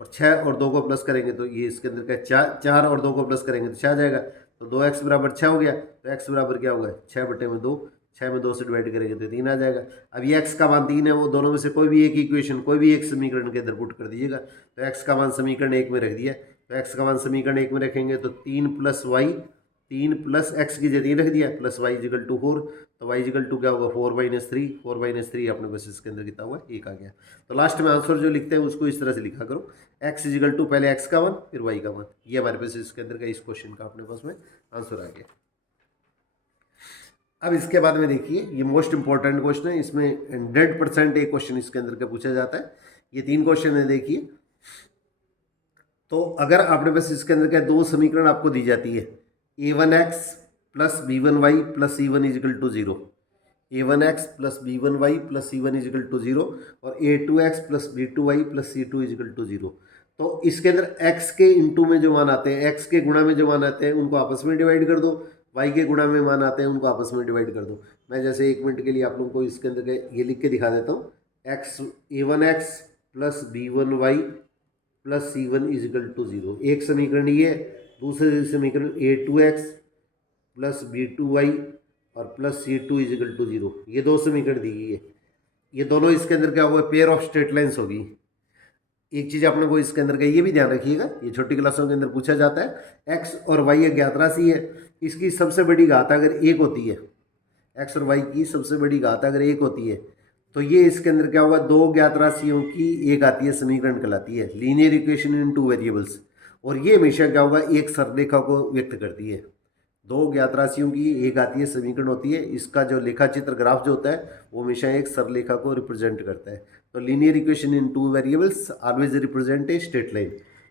और 6 और 2 को प्लस करेंगे तो ये इसके अंदर का 4 और 2 को प्लस करेंगे तो 6 आ जाएगा, तो 2x = 6 हो गया। तो x बराबर क्या होगा 6/2, 6 में 2 से डिवाइड करेंगे तो 3 आ जाएगा। अब ये x का मान 3 है, वो दोनों में से कोई भी एक इक्वेशन, कोई भी एक समीकरण के अंदर पुट कर दीजिएगा। तो x का मान समीकरण 1 में रख दिया, तो x का मान समीकरण 1 में रखेंगे तो 3 + y, 3 + x की जगह 3 रख दिया, प्लस y = 4, तो y = क्या होगा 4 - 3, 4 - 3 अपने पास इसके अंदर कितना हुआ 1 आ गया। तो लास्ट में आंसर जो लिखते हैं उसको इस तरह से लिखा करो, x = पहले x का मान फिर y का मान। ये हमारे पास इसके अंदर का इस क्वेश्चन का अपने पास में आंसर आ गया। अब इसके बाद में देखिए, ये मोस्ट इंपॉर्टेंट क्वेश्चन है, इसमें 100% एक क्वेश्चन इसके अंदर का पूछा जाता है। ये 3 क्वेश्चन है देखिए। तो अगर आपने बस इसके अंदर क्या 2 समीकरण आपको दी जाती है, a1x + b1y + c1 = 0, a1x + b1y + c1 = 0 और a2x + b2y + c2 = 0। तो इसके अंदर x के इंटू में जो मान आते हैं, x के गुणा में जो मान आते हैं उनको आपस में डिवाइड कर दो, y के गुणा में मान आते हैं उनको आपस में डिवाइड कर दो। मैं जैसे 1 मिनट के लिए आप लोगों को इसके अंदर ये लिख के दिखा देता हूँ, a1x + b1y + c1 = 0, एक समीकरण ये है। दूसरे समीकरण a2x + b2y और +c2 = 0, ये 2 समीकरण दी गई है। ये दोनों इसके अंदर क्या होगा, पेयर ऑफ स्ट्रेट लाइन्स होगी। एक चीज़ आपने को इसके अंदर का ये भी ध्यान रखिएगा, ये छोटी क्लासों के अंदर पूछा जाता है, x और y एक ज्ञात राशि है, इसकी सबसे बड़ी घात अगर 1 होती है, x और y की सबसे बड़ी घात अगर 1 होती है, तो ये इसके अंदर क्या होगा, 2 ज्ञात राशियों की एक आती है समीकरण कहलाती है, लीनियर इक्वेशन इन 2 वेरिएबल्स। और ये हमेशा क्या होगा, एक सररेखा को व्यक्त करती है। 2 ज्ञात राशियों की एक आती है समीकरण होती है, इसका जो लेखा चित्र ग्राफ जो होता है वो हमेशा एक सररेखा को रिप्रेजेंट करता है। तो linear equation in 2 variables always represent a straight line.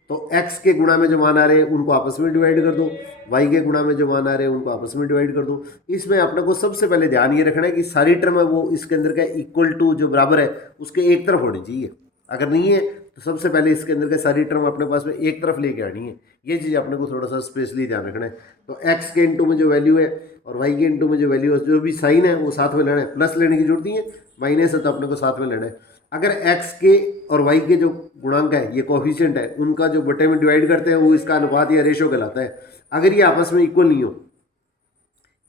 तो x के गुणा में जो मान आ रहे हैं उनको आपस में डिवाइड कर दो, y के गुणा में जो मान आ रहे हैं उनको आपस में डिवाइड कर दो। इसमें अपने को सबसे पहले ध्यान ये रखना है कि सारी टर्म है वो इसके अंदर का इक्वल टू जो बराबर है उसके एक तरफ होनी चाहिए। अगर नहीं है तो सबसे पहले इसके अंदर का सारी टर्म अपने पास में एक तरफ लेके आनी है। ये चीज़ अपने को थोड़ा सा स्पेशली ध्यान रखना है। तो x के इंटू में जो वैल्यू है और y के इंटू में जो वैल्यू है, जो भी साइन है वो साथ में लेना है, प्लस लेने की जरूरत नहीं है, माइनस है तो अपने को साथ में लेना है। अगर x के और y के जो गुणांक है, ये कोफिशिएंट है, उनका जो बटे में डिवाइड करते हैं वो इसका अनुपात या रेशो कहलाता है। अगर ये आपस में इक्वल नहीं हो,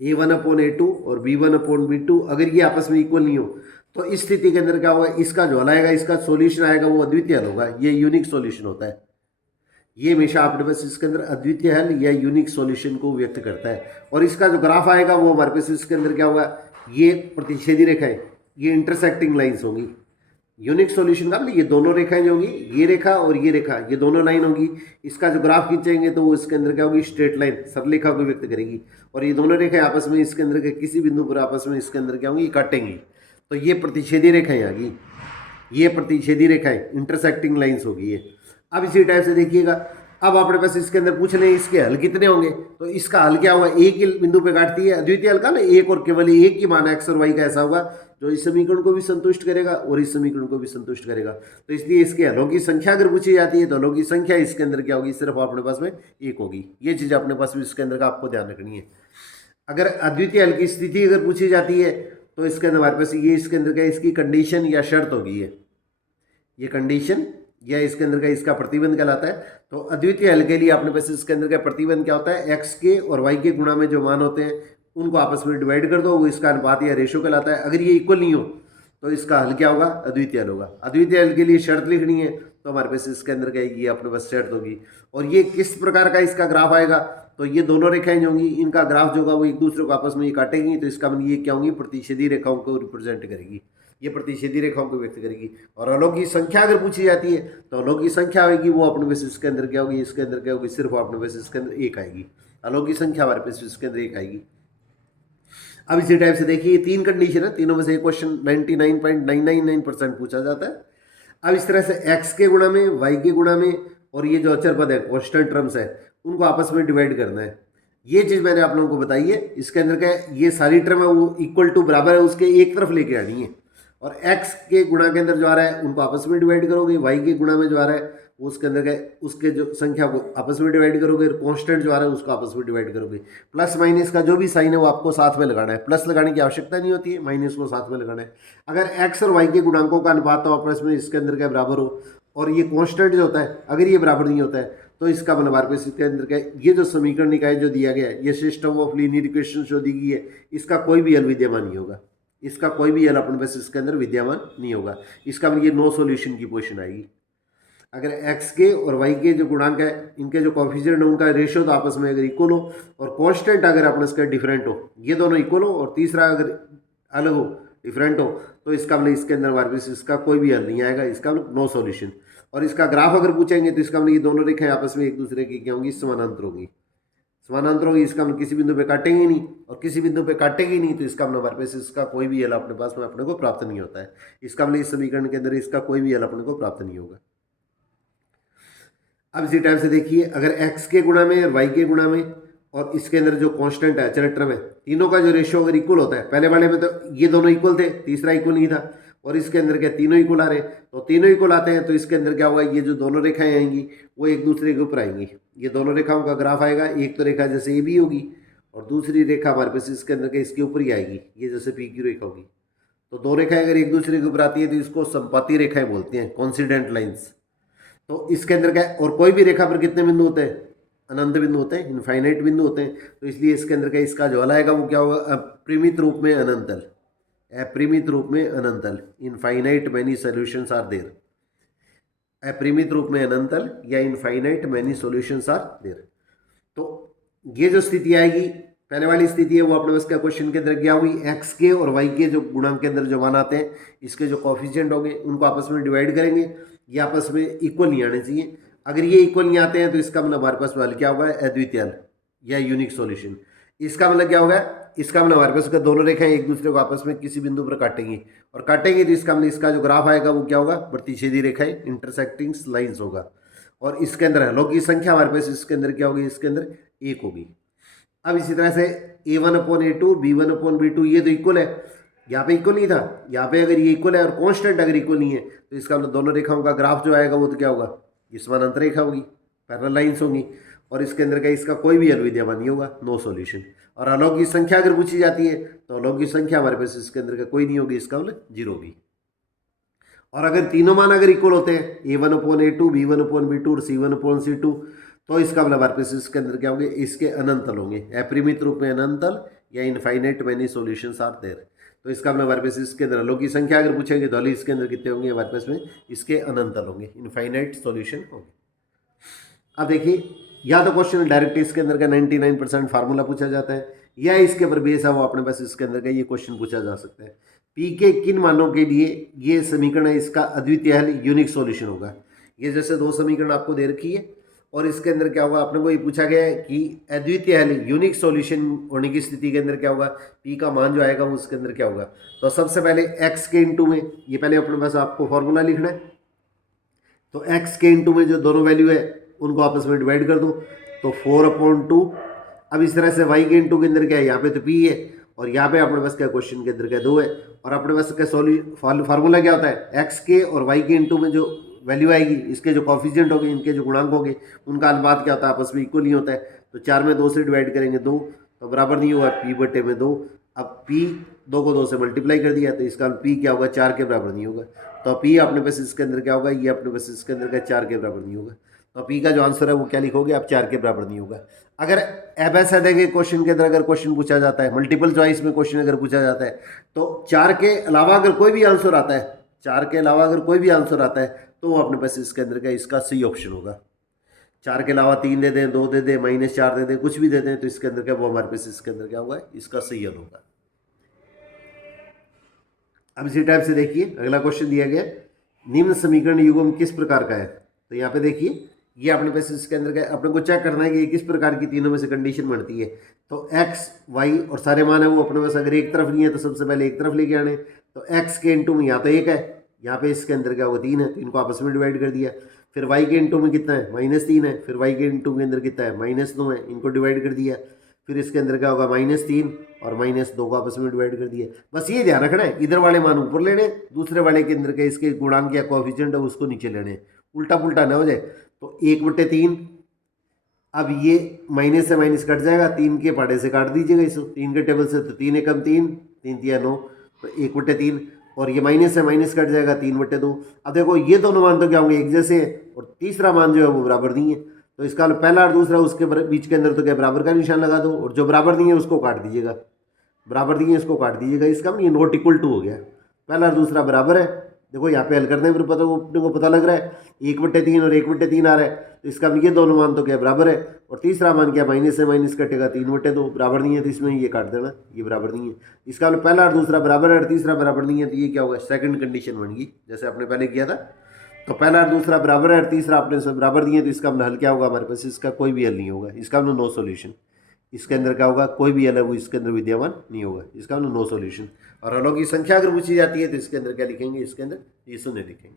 a1/a2 और b1/b2 अगर ये आपस में इक्वल नहीं हो तो इस स्थिति के अंदर क्या होगा, इसका जो हल आएगा, इसका सॉल्यूशन आएगा वो अद्वितीय हल होगा, ये यूनिक सॉल्यूशन होता है। ये हमेशा आपके पास इसके अंदर अद्वितीय हल या यूनिक सॉल्यूशन को व्यक्त करता है। और इसका जो ग्राफ आएगा वो हमारे पास इसके अंदर क्या होगा, ये प्रतिच्छेदी रेखाएं, ये इंटरसेक्टिंग लाइन्स होंगी। यूनिक सॉल्यूशन का मतलब ये दोनों रेखाएं जो होंगी, ये रेखा और ये रेखा, ये दोनों लाइन होगी। इसका जो ग्राफ खींचेंगे तो वो इसके अंदर क्या होगी, स्ट्रेट लाइन सरलेखा को व्यक्त करेगी। और ये दोनों रेखाएं आपस में इसके अंदर के किसी बिंदु पर आपस में इसके अंदर क्या होंगी, काटेंगी। तो ये प्रतिच्छेदी रेखाएं आ गई, ये प्रतिच्छेदी रेखाएं इंटरसेक्टिंग लाइन्स होगी ये। अब इसी टाइप से देखिएगा, अब अपने पास इसके अंदर पूछ लें इसके हल कितने होंगे, तो इसका हल क्या होगा, एक ही बिंदु पे काटती है अद्वितीय हल का ना, एक और केवल एक ही मान x और y का ऐसा होगा जो इस समीकरण को भी संतुष्ट करेगा और इस समीकरण को भी संतुष्ट करेगा। तो इसलिए इसके हलों की संख्या अगर पूछी जाती है तो हलों की संख्या इसके अंदर क्या होगी, सिर्फ अपने पास में एक होगी। ये चीज़ अपने पास में इसके अंदर का आपको ध्यान रखनी है। अगर अद्वितीय हल की स्थिति अगर पूछी जाती है तो इसके अंदर हमारे पास ये इसके अंदर क्या, इसकी कंडीशन या शर्त होगी, ये कंडीशन या इसके अंदर का इसका प्रतिबंध कहलाता है। तो अद्वितीय हल के लिए अपने पास इसके अंदर का प्रतिबंध क्या होता है, x के और y के गुणा में जो मान होते हैं उनको आपस में डिवाइड कर दो, वो इसका अनुपात या रेशो कहलाता है। अगर ये इक्वल नहीं हो तो इसका हल क्या होगा, अद्वितीय हल होगा। अद्वितीय हल के लिए शर्त लिखनी है तो हमारे पास इसके अंदर क्या ये अपने पास शर्त होगी। और ये किस प्रकार का इसका ग्राफ आएगा, तो ये दोनों रेखाएं जो होंगी इनका ग्राफ जो होगा वो एक दूसरे को आपस में ये काटेंगी, तो इसका मतलब ये क्या होंगी, प्रतिच्छेदी रेखाओं को रिप्रेजेंट करेगी, ये प्रतिच्छेदी रेखाओं को व्यक्त करेगी। और हलों की संख्या अगर पूछी जाती है तो हलों की संख्या होगी वो अपने पास इसके अंदर क्या होगी, इसके अंदर क्या होगी, सिर्फ अपने पास इसके अंदर एक आएगी। हलों की संख्या हमारे पास इसके अंदर एक आएगी। अब इसी टाइप से देखिए, 3 कंडीशन है, तीनों में से एक क्वेश्चन 99.999% पूछा जाता है। अब इस तरह से x के गुणा में, y के गुणा में और ये जो अचर पद है कॉन्स्टेंट टर्म्स है उनको आपस में डिवाइड करना है। ये चीज़ मैंने आप लोगों को बताई है। इसके अंदर क्या है, ये सारी टर्म है वो इक्वल टू बराबर है उसके एक तरफ लेके आनी है। और x के गुणा के अंदर जो आ रहा है उनको आपस में डिवाइड करोगे, y के गुणा में जो आ रहा है उसके अंदर क्या, उसके जो संख्या को आपस में डिवाइड करोगे, कांस्टेंट जो आ रहा है उसको आपस में डिवाइड करोगे। प्लस माइनस का जो भी साइन है वो आपको साथ में लगाना है, प्लस लगाने की आवश्यकता नहीं होती है, माइनस को साथ में लगाना है। अगर x और y के गुणांकों का अनुपात तो आपस में इसके अंदर क्या बराबर हो और ये कांस्टेंट जो होता है अगर ये बराबर नहीं होता है तो इसका मतलब हमारे पास इसके अंदर क्या है, ये जो समीकरण निकाय जो दिया गया है, ये सिस्टम ऑफ लीनियर इक्वेशन जो दी गई है, इसका कोई भी हल विद्यमान नहीं होगा। इसका कोई भी हल अपने पास इसके अंदर विद्यमान नहीं होगा। इसका मतलब ये नो सॉल्यूशन की पोजीशन आएगी। अगर एक्स के और वाई के जो गुणांक है, इनके जो कॉफिशिएंट है, उनका रेशियो तो आपस में अगर इक्वल हो और कांस्टेंट अगर अपने इसका डिफरेंट हो, ये दोनों इक्वल हो और तीसरा अगर अलग हो, डिफरेंट हो, तो इसका मतलब इसके अंदर हमारे पास इसका कोई भी हल नहीं आएगा। इसका मतलब नो सॉल्यूशन। और इसका ग्राफ अगर पूछेंगे तो इसका मतलब ये दोनों रेखाएं आपस में एक दूसरे की क्या होंगी, समानांतर होंगी। समानांतर होगी, इसका मतलब किसी बिंदु पे काटेंगे नहीं और किसी बिंदु पे काटेंगे नहीं, तो इसका मतलब हमारे पास इसका कोई भी हल अपने पास में अपने को प्राप्त नहीं होता है। इसका मतलब इस समीकरण के अंदर इसका कोई भी हल अपने को प्राप्त नहीं होगा। अब इसी टाइप से देखिए, अगर x के गुणा में और y के गुणा में और इसके अंदर जो कांस्टेंट है अचर टर्म है, तीनों का जो रेशियो अगर इक्वल होता है, पहले वाले में तो ये दोनों इक्वल थे, तीसरा इक्वल नहीं था, और इसके अंदर क्या तीनों इक्वल आ रहे हैं, तो तीनों इक्वल आते हैं तो इसके अंदर क्या होगा, ये जो दोनों रेखाएं आएंगी वो एक दूसरे के ऊपर आएंगी। ये दोनों रेखाओं का ग्राफ आएगा, एक तो रेखा जैसे ये भी होगी और दूसरी रेखा हमारे पास इसके अंदर के इसके ऊपर ही आएगी, ये जैसे पी की रेखा होगी। तो दो रेखाएं अगर एक दूसरे के ऊपर आती है तो इसको संपाती रेखाएं बोलते हैं, कॉन्सिडेंट लाइन्स। तो इसके अंदर क्या है, और कोई भी रेखा पर कितने बिंदु होते हैं, अनंत बिंदु होते हैं, इनफाइनाइट बिंदु होते हैं। तो इसलिए इसके अंदर क्या, इसका जो हल आएगा वो क्या होगा, अपरिमित रूप में अनंतल, अपरिमित रूप में अनंतल, infinite many solutions are there. अपरिमित रूप में अनंतल या infinite many solutions are there. तो ये जो स्थिति आएगी, पहले वाली स्थिति है वो अपने पास क्या क्वेश्चन के अंदर क्या हुई, एक्स के और वाई के जो गुणांक के अंदर जो मान आते हैं, इसके जो कॉफिशिएंट होंगे उनको आपस में डिवाइड करेंगे, ये आपस में इक्वल नहीं आने चाहिए। अगर ये इक्वल नहीं आते हैं तो इसका मतलब हमारे पास हल क्या होगा, अद्वितीय हल या यूनिक सॉल्यूशन। इसका मतलब क्या होगा, इसका मतलब हमारे पास दोनों रेखाएं एक दूसरे को आपस में किसी बिंदु पर काटेंगी और काटेंगे तो इसका मतलब इसका जो ग्राफ आएगा वो क्या होगा, प्रतिच्छेदी रेखाएं, इंटरसेक्टिंग लाइंस होगा। और इसके अंदर हलों की संख्या हमारे पास इसके अंदर क्या होगी, इसके अंदर एक होगी। अब इसी तरह से a1/a2 b1/b2 ये तो इक्वल है, यहाँ पे इक्वल नहीं था, यहाँ पे अगर ये इक्वल है और कांस्टेंट अगर इक्वल नहीं है तो इसका मतलब दोनों रेखाओं का ग्राफ जो आएगा वो तो क्या होगा, ये समानांतर रेखा होगी, पैरेलल लाइंस होंगी। और इसके अंदर का इसका कोई भी हल विद्यमान नहीं होगा, नो सॉल्यूशन। और हलों की संख्या अगर पूछी जाती है तो हलों की संख्या हमारे पास इसके अंदर का कोई नहीं होगी, इसका मतलब 0 होगी। और अगर तीनों मान अगर इक्वल होते हैं, a1/a2 b1/b2 और c1/c2, तो इसका मतलब हमारे पास इसके अंदर क्या होंगे, इसके अनंतल होंगे, अपरिमित रूप में अनंतल या infinite many solutions are there. तो इसका मतलब हमारे पास इसके अंदर हलों की संख्या अगर पूछेंगे तो हल इसके अंदर कितने होंगे, हमारे पास में इसके अनंतल होंगे, इनफाइनाइट सॉल्यूशन होंगे। अब देखिए, या तो क्वेश्चन डायरेक्ट इसके अंदर का 99% फार्मूला पूछा जाता है, या इसके ऊपर बेस है वो अपने पास इसके अंदर का ये क्वेश्चन पूछा जा सकता है, पी के किन मानों के लिए ये समीकरण है इसका अद्वितीय हल यूनिक सॉल्यूशन होगा। ये जैसे दो समीकरण आपको दे रखी है और इसके अंदर क्या होगा, अपने को ये पूछा गया है कि अद्वितीय हल यूनिक सॉल्यूशन होने की स्थिति के अंदर क्या होगा, पी का मान जो आएगा वो उसके अंदर क्या होगा। तो सबसे पहले एक्स के इंटू में, ये पहले अपने पास आपको फॉर्मूला लिखना है, तो एक्स के इंटू में जो दोनों वैल्यू है उनको आपस में डिवाइड कर दो, तो 4/2। अब इस तरह से वाई के इंटू के अंदर क्या है, यहाँ पे तो पी है और यहाँ पे अपने पास क्या क्वेश्चन के अंदर क्या 2 है, और अपने पास क्या फार्मूला क्या होता है, एक्स के और वाई के इंटू में जो वैल्यू आएगी, इसके जो कॉफिशिएंट होंगे, इनके जो गुणांक होंगे, उनका अनुपात क्या होता है, आपस में इक्वल नहीं होता है। तो 4 में 2 से डिवाइड करेंगे 2, तो बराबर नहीं हुआ p/2। अब p 2 को 2 से मल्टीप्लाई कर दिया तो इसका p क्या होगा, 4 के बराबर नहीं होगा। तो p अपने पास इसके अंदर क्या होगा, ये अपने पास इसके अंदर क्या 4 के बराबर नहीं होगा। तो p का जो आंसर है वो क्या लिखोगे आप, 4 के बराबर नहीं होगा। अगर अब ऐसा देंगे क्वेश्चन के अंदर, अगर क्वेश्चन पूछा जाता है मल्टीपल चॉइस में, क्वेश्चन अगर पूछा जाता है तो 4 के अलावा अगर कोई भी आंसर आता है, 4 के अलावा अगर कोई भी आंसर आता है तो वो अपने पास इसके अंदर का इसका सही ऑप्शन होगा। 4 के अलावा 3 दे दें, 2 दे दें, -4 दे दें, कुछ भी दे दें, तो इसके अंदर क्या वो हमारे पास इसके अंदर क्या होगा, इसका सही हल होगा। अब इसी टाइप से देखिए, अगला क्वेश्चन दिया गया, निम्न समीकरण युग्म किस प्रकार का है। तो यहाँ पे देखिए, ये अपने पास इसके अंदर क्या, अपने को चेक करना है कि ये किस प्रकार की तीनों में से कंडीशन बनती है। तो एक्स वाई और सारे मान है वो अपने पास अगर एक तरफ नहीं है तो सबसे पहले एक तरफ लेके आने। तो एक्स के इंटू में यहाँ तो 1 है, यहाँ पे इसके अंदर क्या होगा 3 है, तो इनको आपस में डिवाइड कर दिया। फिर वाई के इंटू में कितना है, -3 है, फिर वाई के इंटू के अंदर कितना है, -2 है, इनको डिवाइड कर दिया। फिर इसके अंदर क्या होगा, -3 और -2 को आपस में डिवाइड कर दिया। बस ये ध्यान रखना है, इधर वाले मान ऊपर लेने, दूसरे वाले के अंदर के इसके गुणांक या कोएफिशिएंट है उसको नीचे लेने, उल्टा पुल्टा ना हो जाए। तो 1/3, अब ये माइनस से माइनस कट जाएगा, 3 के पाड़े से काट दीजिएगा इसको, 3 के टेबल से, तो 3 एकम 3, 3 तिया 9, तो 1/3, और ये माइनस से माइनस कट जाएगा 3/2। अब देखो ये दोनों मान तो क्या होंगे, एक जैसे हैं, और तीसरा मान जो है वो बराबर नहीं है, तो इसका पहला और दूसरा उसके बीच के अंदर तो क्या बराबर का निशान लगा दो, और जो बराबर नहीं है उसको काट दीजिएगा, बराबर नहीं है इसको काट दीजिएगा। इसका ये नॉट इक्वल टू हो गया, पहला और दूसरा बराबर है। देखो यहाँ पे हल करने पर अपने को पता लग रहा है 1/3 और 1/3 आ रहा है, तो इसका ये दोनों मान तो क्या बराबर है। और तीसरा मान क्या, माइनस से माइनस कटेगा 3/2, बराबर नहीं है तो इसमें ये काट देना, ये बराबर नहीं है। इसका पहला और दूसरा बराबर है और तीसरा बराबर नहीं है, तो ये क्या होगा, सेकंड कंडीशन बन गई जैसे आपने पहले किया था। तो पहला और दूसरा बराबर है और तीसरा आपने से बराबर दिए, तो इसका अपना हल क्या होगा हमारे पास, इसका कोई भी हल नहीं होगा, इसका अपना नो सोल्यूशन। इसके अंदर क्या होगा, कोई भी हल है वो इसके अंदर विद्यमान नहीं होगा, इसका अपना नो सोल्यूशन। और हलों की संख्या अगर पूछी जाती है तो इसके अंदर क्या लिखेंगे, इसके अंदर ये शून्य लिखेंगे।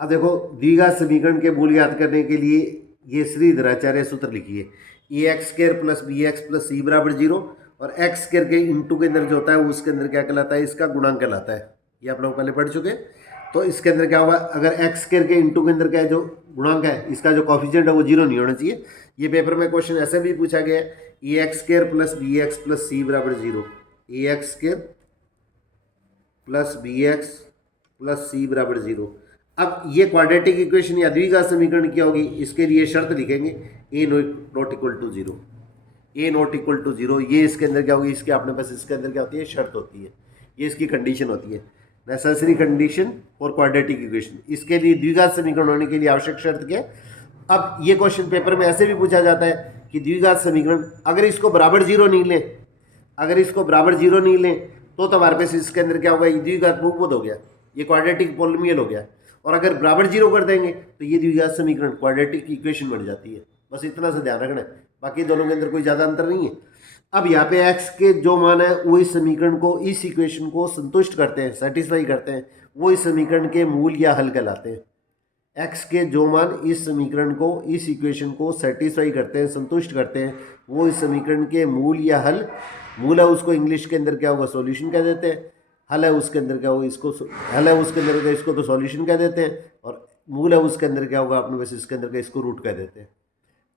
अब देखो द्विघात समीकरण के मूल ज्ञात करने के लिए ये श्रीधराचार्य सूत्र लिखिए, ax² + bx + c = 0, और x² के इंटू के अंदर जो होता है वो उसके अंदर क्या कहलाता है, इसका गुणांक कहलाता है। ये आप लोग पहले पढ़ चुके हैं। तो इसके अंदर क्या होगा, अगर x² के इंटू के अंदर क्या है जो गुणांक है, इसका जो कॉफिशिएंट है वो 0 नहीं होना चाहिए। ये पेपर में क्वेश्चन ऐसे भी पूछा गया है, ax² + bx + c = 0, ax² + bx + c = 0। अब ये क्वाड्रेटिक इक्वेशन या द्विघात समीकरण क्या होगी, इसके लिए शर्त लिखेंगे a not equal to 0, a not equal to 0। ये इसके अंदर क्या होगी, इसके अपने पास इसके अंदर क्या होती है, शर्त होती है, ये इसकी कंडीशन होती है, necessary condition for quadratic equation. इसके लिए द्विघात समीकरण होने के लिए आवश्यक शर्त क्या है। अब ये क्वेश्चन पेपर में ऐसे भी पूछा जाता है कि द्विघात समीकरण अगर इसको बराबर 0 नहीं लें, अगर इसको बराबर 0 नहीं लें तो हमारे पास इसके अंदर क्या होगा, ये द्विघात बहुपद हो गया, ये क्वाड्रेटिक पॉलिनोमियल हो गया। और अगर बराबर 0 कर देंगे तो ये द्विघात समीकरण क्वाड्रेटिक इक्वेशन बन जाती है। बस इतना सा ध्यान रखना है, बाकी दोनों के अंदर कोई ज़्यादा अंतर नहीं है। अब यहाँ पे x के जो मान है वो इस समीकरण को, इस इक्वेशन को संतुष्ट करते हैं, सेटिस्फाई करते हैं, वो इस समीकरण के मूल या हल कहलाते हैं। x के जो मान इस समीकरण को, इस इक्वेशन को सेटिस्फाई करते हैं, संतुष्ट करते हैं, वो इस समीकरण के मूल या हल, मूल है उसको इंग्लिश के अंदर क्या होगा, सॉल्यूशन कह देते हैं। हल है उसके अंदर क्या होगा, इसको हल है उसके अंदर का इसको तो सॉल्यूशन कह देते हैं, और मूल है उसके अंदर क्या होगा अपने वैसे इसके अंदर का इसको रूट कह देते हैं।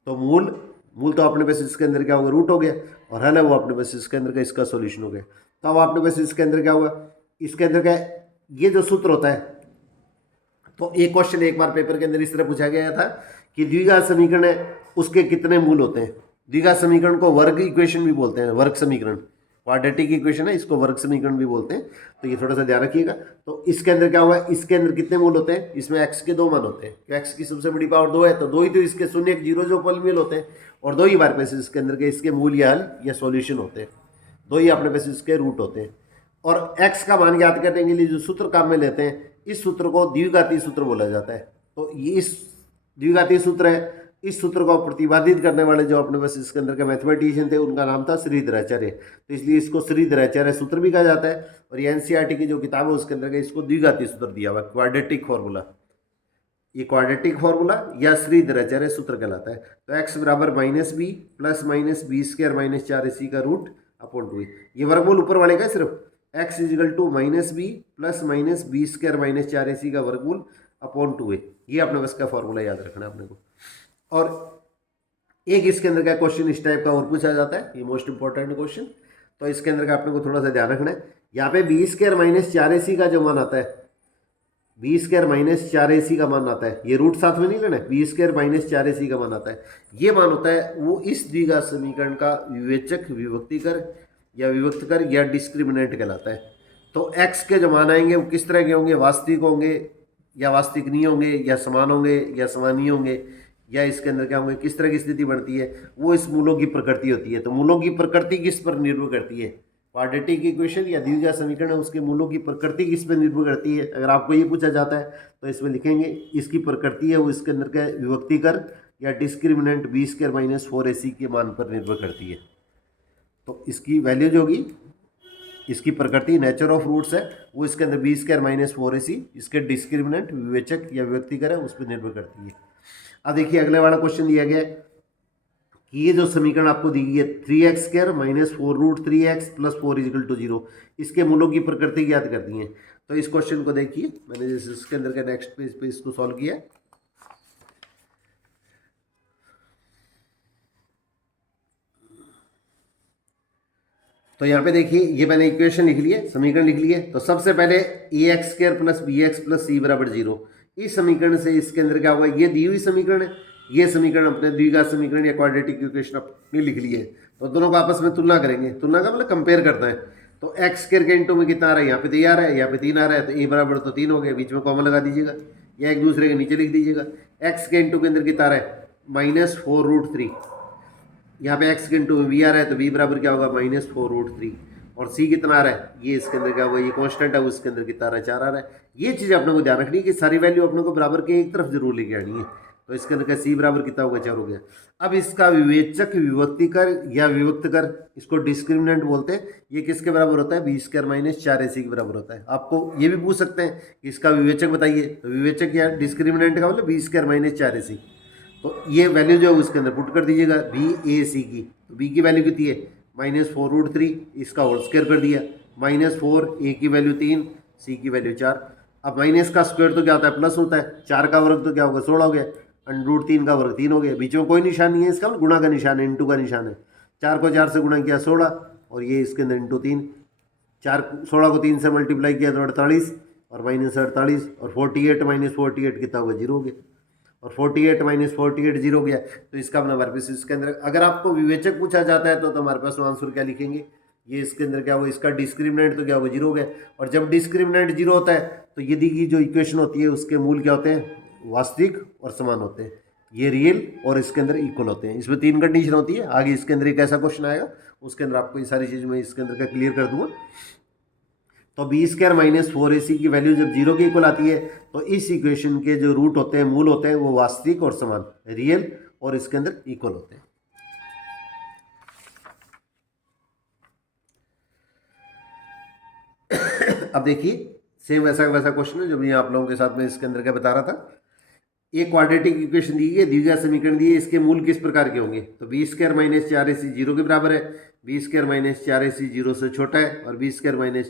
तो मूल तो अपने बेसिस के अंदर क्या होगा, रूट हो गया, और हल है वो अपने बेसिस के अंदर का इसका सॉल्यूशन हो गया। तो अब अपने बेसिस के अंदर क्या होगा, इसके अंदर क्या ये जो सूत्र होता है, तो एक क्वेश्चन एक बार पेपर के अंदर इस तरह पूछा गया था कि द्विघात समीकरण है उसके कितने मूल होते हैं। द्विघात समीकरण को वर्ग इक्वेशन भी बोलते हैं, वर्ग समीकरण, क्वाड्रेटिक इक्वेशन है इसको वर्ग समीकरण भी बोलते हैं, तो ये थोड़ा सा ध्यान रखिएगा। तो इसके अंदर क्या होगा, इसके अंदर कितने मूल होते हैं, इसमें x के 2 मान होते हैं, तो x की सबसे बड़ी पावर 2 है, तो 2 ही तो इसके 0 1 0 जो पॉलिनोमियल होते हैं, और 2 ही हमारे पास इसके अंदर के इसके मूल या हल या सॉल्यूशन होते हैं, 2 ही अपने पास इसके रूट होते हैं। और x का मान ज्ञात करने के लिए जो सूत्र काम में लेते हैं, इस सूत्र को द्विघातीय सूत्र बोला जाता है। तो ये इस द्विघातीय सूत्र है, इस सूत्र को प्रतिपादित करने वाले जो अपने पास इसके अंदर के मैथमेटिशियन थे उनका नाम था श्रीधराचार्य, तो इसलिए इसको श्रीधराचार्य सूत्र भी कहा जाता है। और ये एनसीईआरटी की जो किताब है उसके अंदर का इसको द्विघातीय सूत्र दिया हुआ, क्वाड्रेटिक फॉर्मूला, ये क्वाड्रेटिक फॉर्मूला या श्रीधराचार्य सूत्र कहलाता है। तो x बराबर -b प्लस -b² - 4ac का रूट अपॉन 2। ये वर्गमूल ऊपर वाले का सिर्फ x = -b plus -b² - 4ac का वर्गमूल अपॉन 2 है। ये अपने बस का फॉर्मूला याद रखना है अपने को। और एक इसके अंदर का क्वेश्चन इस टाइप का और पूछा जाता है, ये मोस्ट इंपॉर्टेंट क्वेश्चन, तो इसके अंदर का अपने को थोड़ा सा ध्यान रखना है। यहाँ पे b² - 4ac का जो मान आता है, b² - 4ac का मान आता है, ये रूट साथ में नहीं लेना है, b² - 4ac का मान आता है, ये मान होता है वो इस द्विघात समीकरण का विवेचक, विभक्तिकर या विभक्तकर या डिस्क्रिमिनेंट कहलाता है। तो x के जो मान आएंगे वो किस तरह के होंगे, वास्तविक होंगे या वास्तविक नहीं होंगे, या समान होंगे या समान नहीं होंगे, या इसके अंदर क्या होंगे, किस तरह की स्थिति बनती है, वो इस मूलों की प्रकृति होती है। तो मूलों की प्रकृति किस पर निर्भर करती है, क्वाड्रेटिक इक्वेशन या द्विघात समीकरण है उसके मूलों की प्रकृति किस पर निर्भर करती है। अगर आपको ये पूछा जाता है तो इसमें लिखेंगे इसकी प्रकृति है वो इसके अंदर का विभक्तिकर या डिस्क्रिमिनेंट b² - 4ac के मान पर निर्भर करती है। तो इसकी वैल्यू जो होगी, इसकी प्रकृति नेचर ऑफ रूट्स है वो इसके अंदर b² - 4ac, इसके डिस्क्रिमिनेंट विवेचक या विभक्तिकर है उस पर निर्भर करती है। अब देखिए अगले वाला क्वेश्चन दिया गया है कि ये जो समीकरण आपको दी गई है 3x² - 4√3x + 4 = 0, इसके मूलों की प्रकृति ज्ञात कर दी है। तो इस क्वेश्चन को देखिए, मैंने जैसे इसके अंदर का नेक्स्ट पेज पे इसको सॉल्व किया। तो यहाँ पे देखिए ये मैंने इक्वेशन लिख ली है, समीकरण लिख ली है। तो सबसे पहले ax² + bx + c = 0, इस समीकरण से इसके अंदर क्या होगा, ये दी हुई समीकरण है, ये समीकरण अपने द्विघात समीकरण या क्वाड्रेटिक इक्वेशन अपनी लिख ली है, तो दोनों को आपस में तुलना करेंगे। तुलना का मतलब कंपेयर करता है। तो एक्स स्क्वायर के इंटू में कितना आ रहा है, यहाँ पे 3 आ रहा है, यहाँ पे 3 आ रहा है, तो ए बराबर तो 3 हो गया, बीच में कॉमन लगा दीजिएगा या एक दूसरे के नीचे लिख दीजिएगा। एक्स के इंटू के अंदर कितना आ रहा है, -4√3, यहाँ पे एक्स के इंटू में बी आ रहा है, तो बी बराबर क्या होगा, -4√3। और सी कितना आ रहा है, ये इसके अंदर क्या होगा, ये कांस्टेंट है, उसके अंदर कितना आ रहा है, 4 आ रहा है। ये चीज़ अपने को ध्यान रखनी है कि सारी वैल्यू अपने को बराबर के एक तरफ जरूर लेके आनी है। तो इसके अंदर का सी बराबर कितना होगा, 4 हो गया। अब इसका विवेचक विभक्ति कर या विभक्त कर, इसको डिस्क्रिमिनेंट बोलते हैं। ये किसके बराबर होता है, b² - 4ac के बराबर होता है। आपको ये भी पूछ सकते हैं कि इसका विवेचक बताइए, तो विवेचक या डिस्क्रिमिनेंट का मतलब b² - 4ac। तो ये वैल्यू जो है उसके अंदर पुट कर दीजिएगा BAC की। तो B की वैल्यू कितनी है, -4√3, इसका होल स्क्वायर कर दिया, -4, A की वैल्यू 3, C की वैल्यू 4। अब माइनस का स्क्वायर तो क्या होता है, प्लस होता है, 4 का वर्ग तो क्या होगा, 16 हो गया, √3 का वर्ग 3 हो गया, बीच में कोई निशान नहीं है, इसका गुणा का निशान है, इंटू का निशान है। 4 को 4 से गुणा किया 16, और ये इसके अंदर इंटू 3, 16 को 3 से मल्टीप्लाई किया तो 48, और -48, और 48 - 48 कितना होगा, 0 हो गया, और 48 - 48 0 गया। तो इसका अपना हमारे पास इसके अंदर अगर आपको विवेचक पूछा जाता है तो हमारे पास आंसर क्या लिखेंगे, ये इसके अंदर क्या होगा, इसका डिस्क्रिमिनेंट तो क्या होगा, 0 हो गया। और जब डिस्क्रिमिनेंट 0 होता है तो यदि की जो इक्वेशन होती है उसके मूल क्या होते हैं, वास्तविक और समान होते हैं, ये रियल और इसके अंदर इक्वल होते हैं। इसमें 3 कंडीशन होती है। आगे इसके अंदर एक ऐसा क्वेश्चन आएगा, उसके अंदर आपको ये सारी चीज़ मैं इसके अंदर का क्लियर कर दूंगा। तो b² - 4ac की वैल्यू जब 0 के इक्वल आती है तो इस इक्वेशन के जो रूट होते हैं, मूल होते हैं, वो वास्तविक और समान, रियल और इसके अंदर इक्वल होते हैं। अब देखिए सेम वैसा वैसा क्वेश्चन है जो मैं आप लोगों के साथ में इसके अंदर क्या बता रहा था। एक क्वाड्रेटिक इक्वेशन दी है, द्विघात समीकरण दी है, इसके मूल किस प्रकार के होंगे, तो b² - 4ac 0 के बराबर है, b² - 4ac 0 से छोटा है, और b² -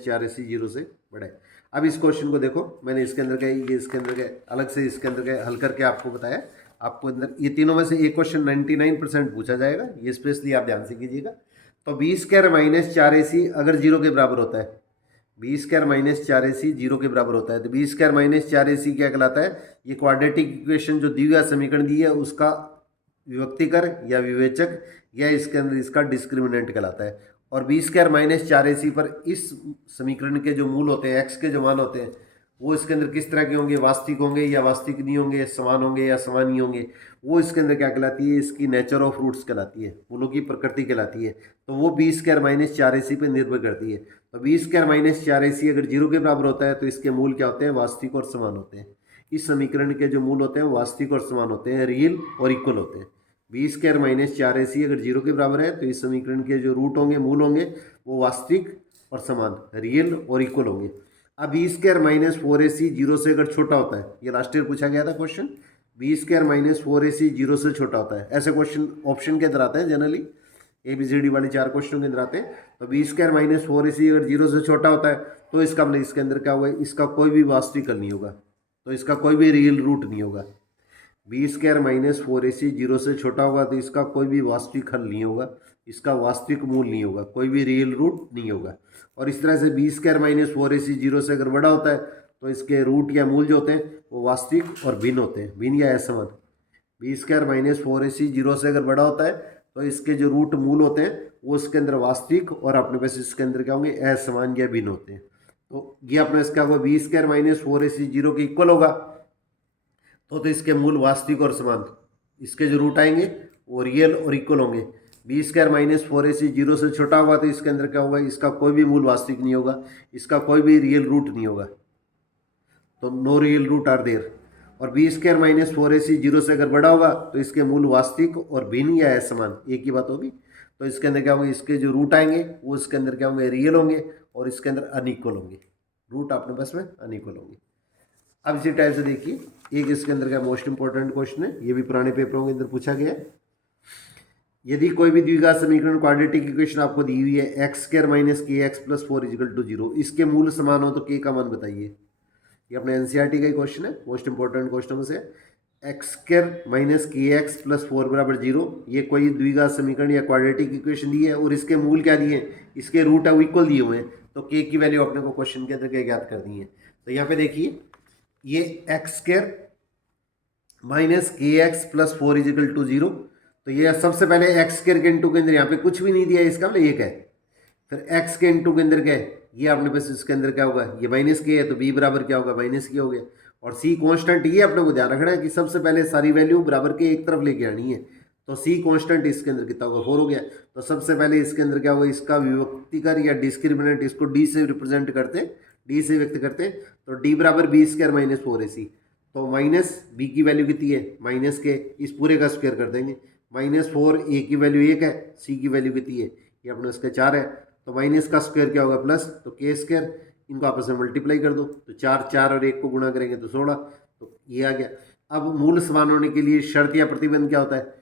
4ac 0 से बड़ा है। अब इस क्वेश्चन को देखो, मैंने इसके अंदर का ये इसके अंदर का अलग से इसके अंदर का हल करके आपको बताया। आपको अंदर ये तीनों में से एक क्वेश्चन 99% पूछा जाएगा, ये स्पेशली आप ध्यान से कीजिएगा। तो b² - 4ac अगर 0 के बराबर होता है, b² - 4ac 0 के बराबर होता है, तो b² - 4ac क्या कहलाता है, ये क्वाड्रेटिक इक्वेशन जो द्विघात समीकरण दी है उसका विभक्तिकर या विवेचक या इसके अंदर इसका डिस्क्रिमिनेंट कहलाता है। और b² - 4ac पर इस समीकरण के जो मूल होते हैं, x के जो मान होते हैं, वो इसके अंदर किस तरह के होंगे, वास्तविक होंगे या वास्तविक नहीं होंगे, समान होंगे या समान नहीं होंगे, वो इसके अंदर क्या कहलाती है, इसकी नेचर ऑफ रूट्स कहलाती है, मूलों की प्रकृति कहलाती है। तो वो b² - 4ac पे निर्भर करती है। तो b² - 4ac अगर 0 के बराबर होता है तो इसके मूल क्या होते हैं, वास्तविक और समान होते हैं। इस समीकरण के जो मूल होते हैं वास्तविक और समान होते हैं, रियल और इक्वल होते हैं। b² - 4ac अगर 0 के बराबर है तो इस समीकरण के जो रूट होंगे, मूल होंगे, वो वास्तविक और समान, रियल और इक्वल होंगे। अब b² - 4ac 0 से अगर छोटा होता है, ये लास्ट ईयर पूछा गया था क्वेश्चन, b² - 4ac 0 से छोटा होता है, ऐसे क्वेश्चन ऑप्शन के अंदर आते हैं जनरली, ABCD वाले 4 क्वेश्चन के अंदर आते हैं। तो b² - 4ac अगर 0 से छोटा होता है तो इसका मतलब इसके अंदर क्या होगा, इसका कोई भी वास्तविक हल नहीं होगा, तो इसका कोई भी रियल रूट नहीं होगा। b² - 4ac 0 से छोटा होगा तो इसका कोई भी वास्तविक हल नहीं होगा, इसका वास्तविक मूल नहीं होगा, कोई भी रियल रूट नहीं होगा। और इस तरह से b² - 4ac 0 से अगर बड़ा होता है तो इसके रूट या मूल जो होते हैं वो वास्तविक और भिन्न होते हैं, भिन्न या असमान। b² - 4ac 0 से अगर बड़ा होता है तो इसके जो रूट मूल होते हैं वो इसके अंदर वास्तविक और अपने पास इसके अंदर क्या होंगे, असमान या भिन्न होते हैं। तो ये अपने इसका होगा b² - 4ac 0 के इक्वल होगा, तो इसके मूल वास्तविक और समान, इसके जो रूट आएंगे वो रियल और इक्वल होंगे। b² - 4ac 0 से छोटा होगा तो इसके अंदर क्या होगा, इसका कोई भी मूल वास्तविक नहीं होगा, इसका कोई भी रियल रूट नहीं होगा, तो no real root are there. और b² - 4ac 0 से अगर बड़ा होगा तो इसके मूल वास्तविक और भिन्न या असमान, एक ही बात होगी। तो इसके अंदर क्या होंगे, इसके जो रूट आएंगे वो इसके अंदर क्या होंगे, रियल होंगे, और इसके अंदर अनइक्वल होंगे, रूट अपने पास में अनइक्वल होंगे। अब इसी टाइप से देखिए एक इसके अंदर का मोस्ट इंपॉर्टेंट क्वेश्चन है, ये भी पुराने पेपरों के अंदर पूछा गया है। यदि कोई भी द्विघात समीकरण क्वाड्रेटिक इक्वेशन आपको दी हुई है x² - kx + 4 = 0, इसके मूल समान हो तो k का मान बताइए। ये अपने NCERT का ही क्वेश्चन है, मोस्ट इंपॉर्टेंट क्वेश्चन में से। x² - kx + 4 = 0, ये कोई द्विघात समीकरण या क्वाड्रेटिक इक्वेशन दी है और इसके मूल क्या दिए हैं, इसके रूट अब इक्वल दिए हुए हैं, तो k की वैल्यू अपने को क्वेश्चन के अंदर क्या ज्ञात करनी है। तो यहाँ पे देखिए ये एक्स स्क्र माइनस के एक्स प्लस 4 इजिकल टू 0। तो ये सबसे पहले एक्स स्क्र के इंटू के अंदर यहाँ पे कुछ भी नहीं दिया है, इसका मतलब ये क्या है। फिर एक्स के इंटू के अंदर क्या है, ये आपने बस इसके अंदर क्या होगा, ये माइनस के है तो बी बराबर क्या होगा, माइनस के हो गया। और सी कांस्टेंट, ये अपने को ध्यान रखना है कि सबसे पहले सारी वैल्यू बराबर के एक तरफ लेके आनी है। तो सी कांस्टेंट इसके अंदर कितना होगा, 4 हो गया। तो सबसे पहले इसके अंदर क्या होगा, इसका विभक्तिकर या डिस्क्रिमिनेंट, इसको डी से रिप्रेजेंट करते, डी से व्यक्त करते। तो डी बराबर बी स्क्वायर माइनस 4 ए सी। तो माइनस बी की वैल्यू कितनी है, माइनस के, इस पूरे का स्क्वायर कर देंगे। माइनस 4 ए की वैल्यू 1 है, सी की वैल्यू कितनी है, ये अपने उसके 4 है। तो माइनस का स्क्वायर क्या होगा, प्लस, तो के स्क्वायर, इनको आपस में मल्टीप्लाई कर दो। तो 4 4 और 1 को गुणा करेंगे तो 16। तो ये आ गया। अब मूल समान होने के लिए शर्त या प्रतिबंध क्या होता है,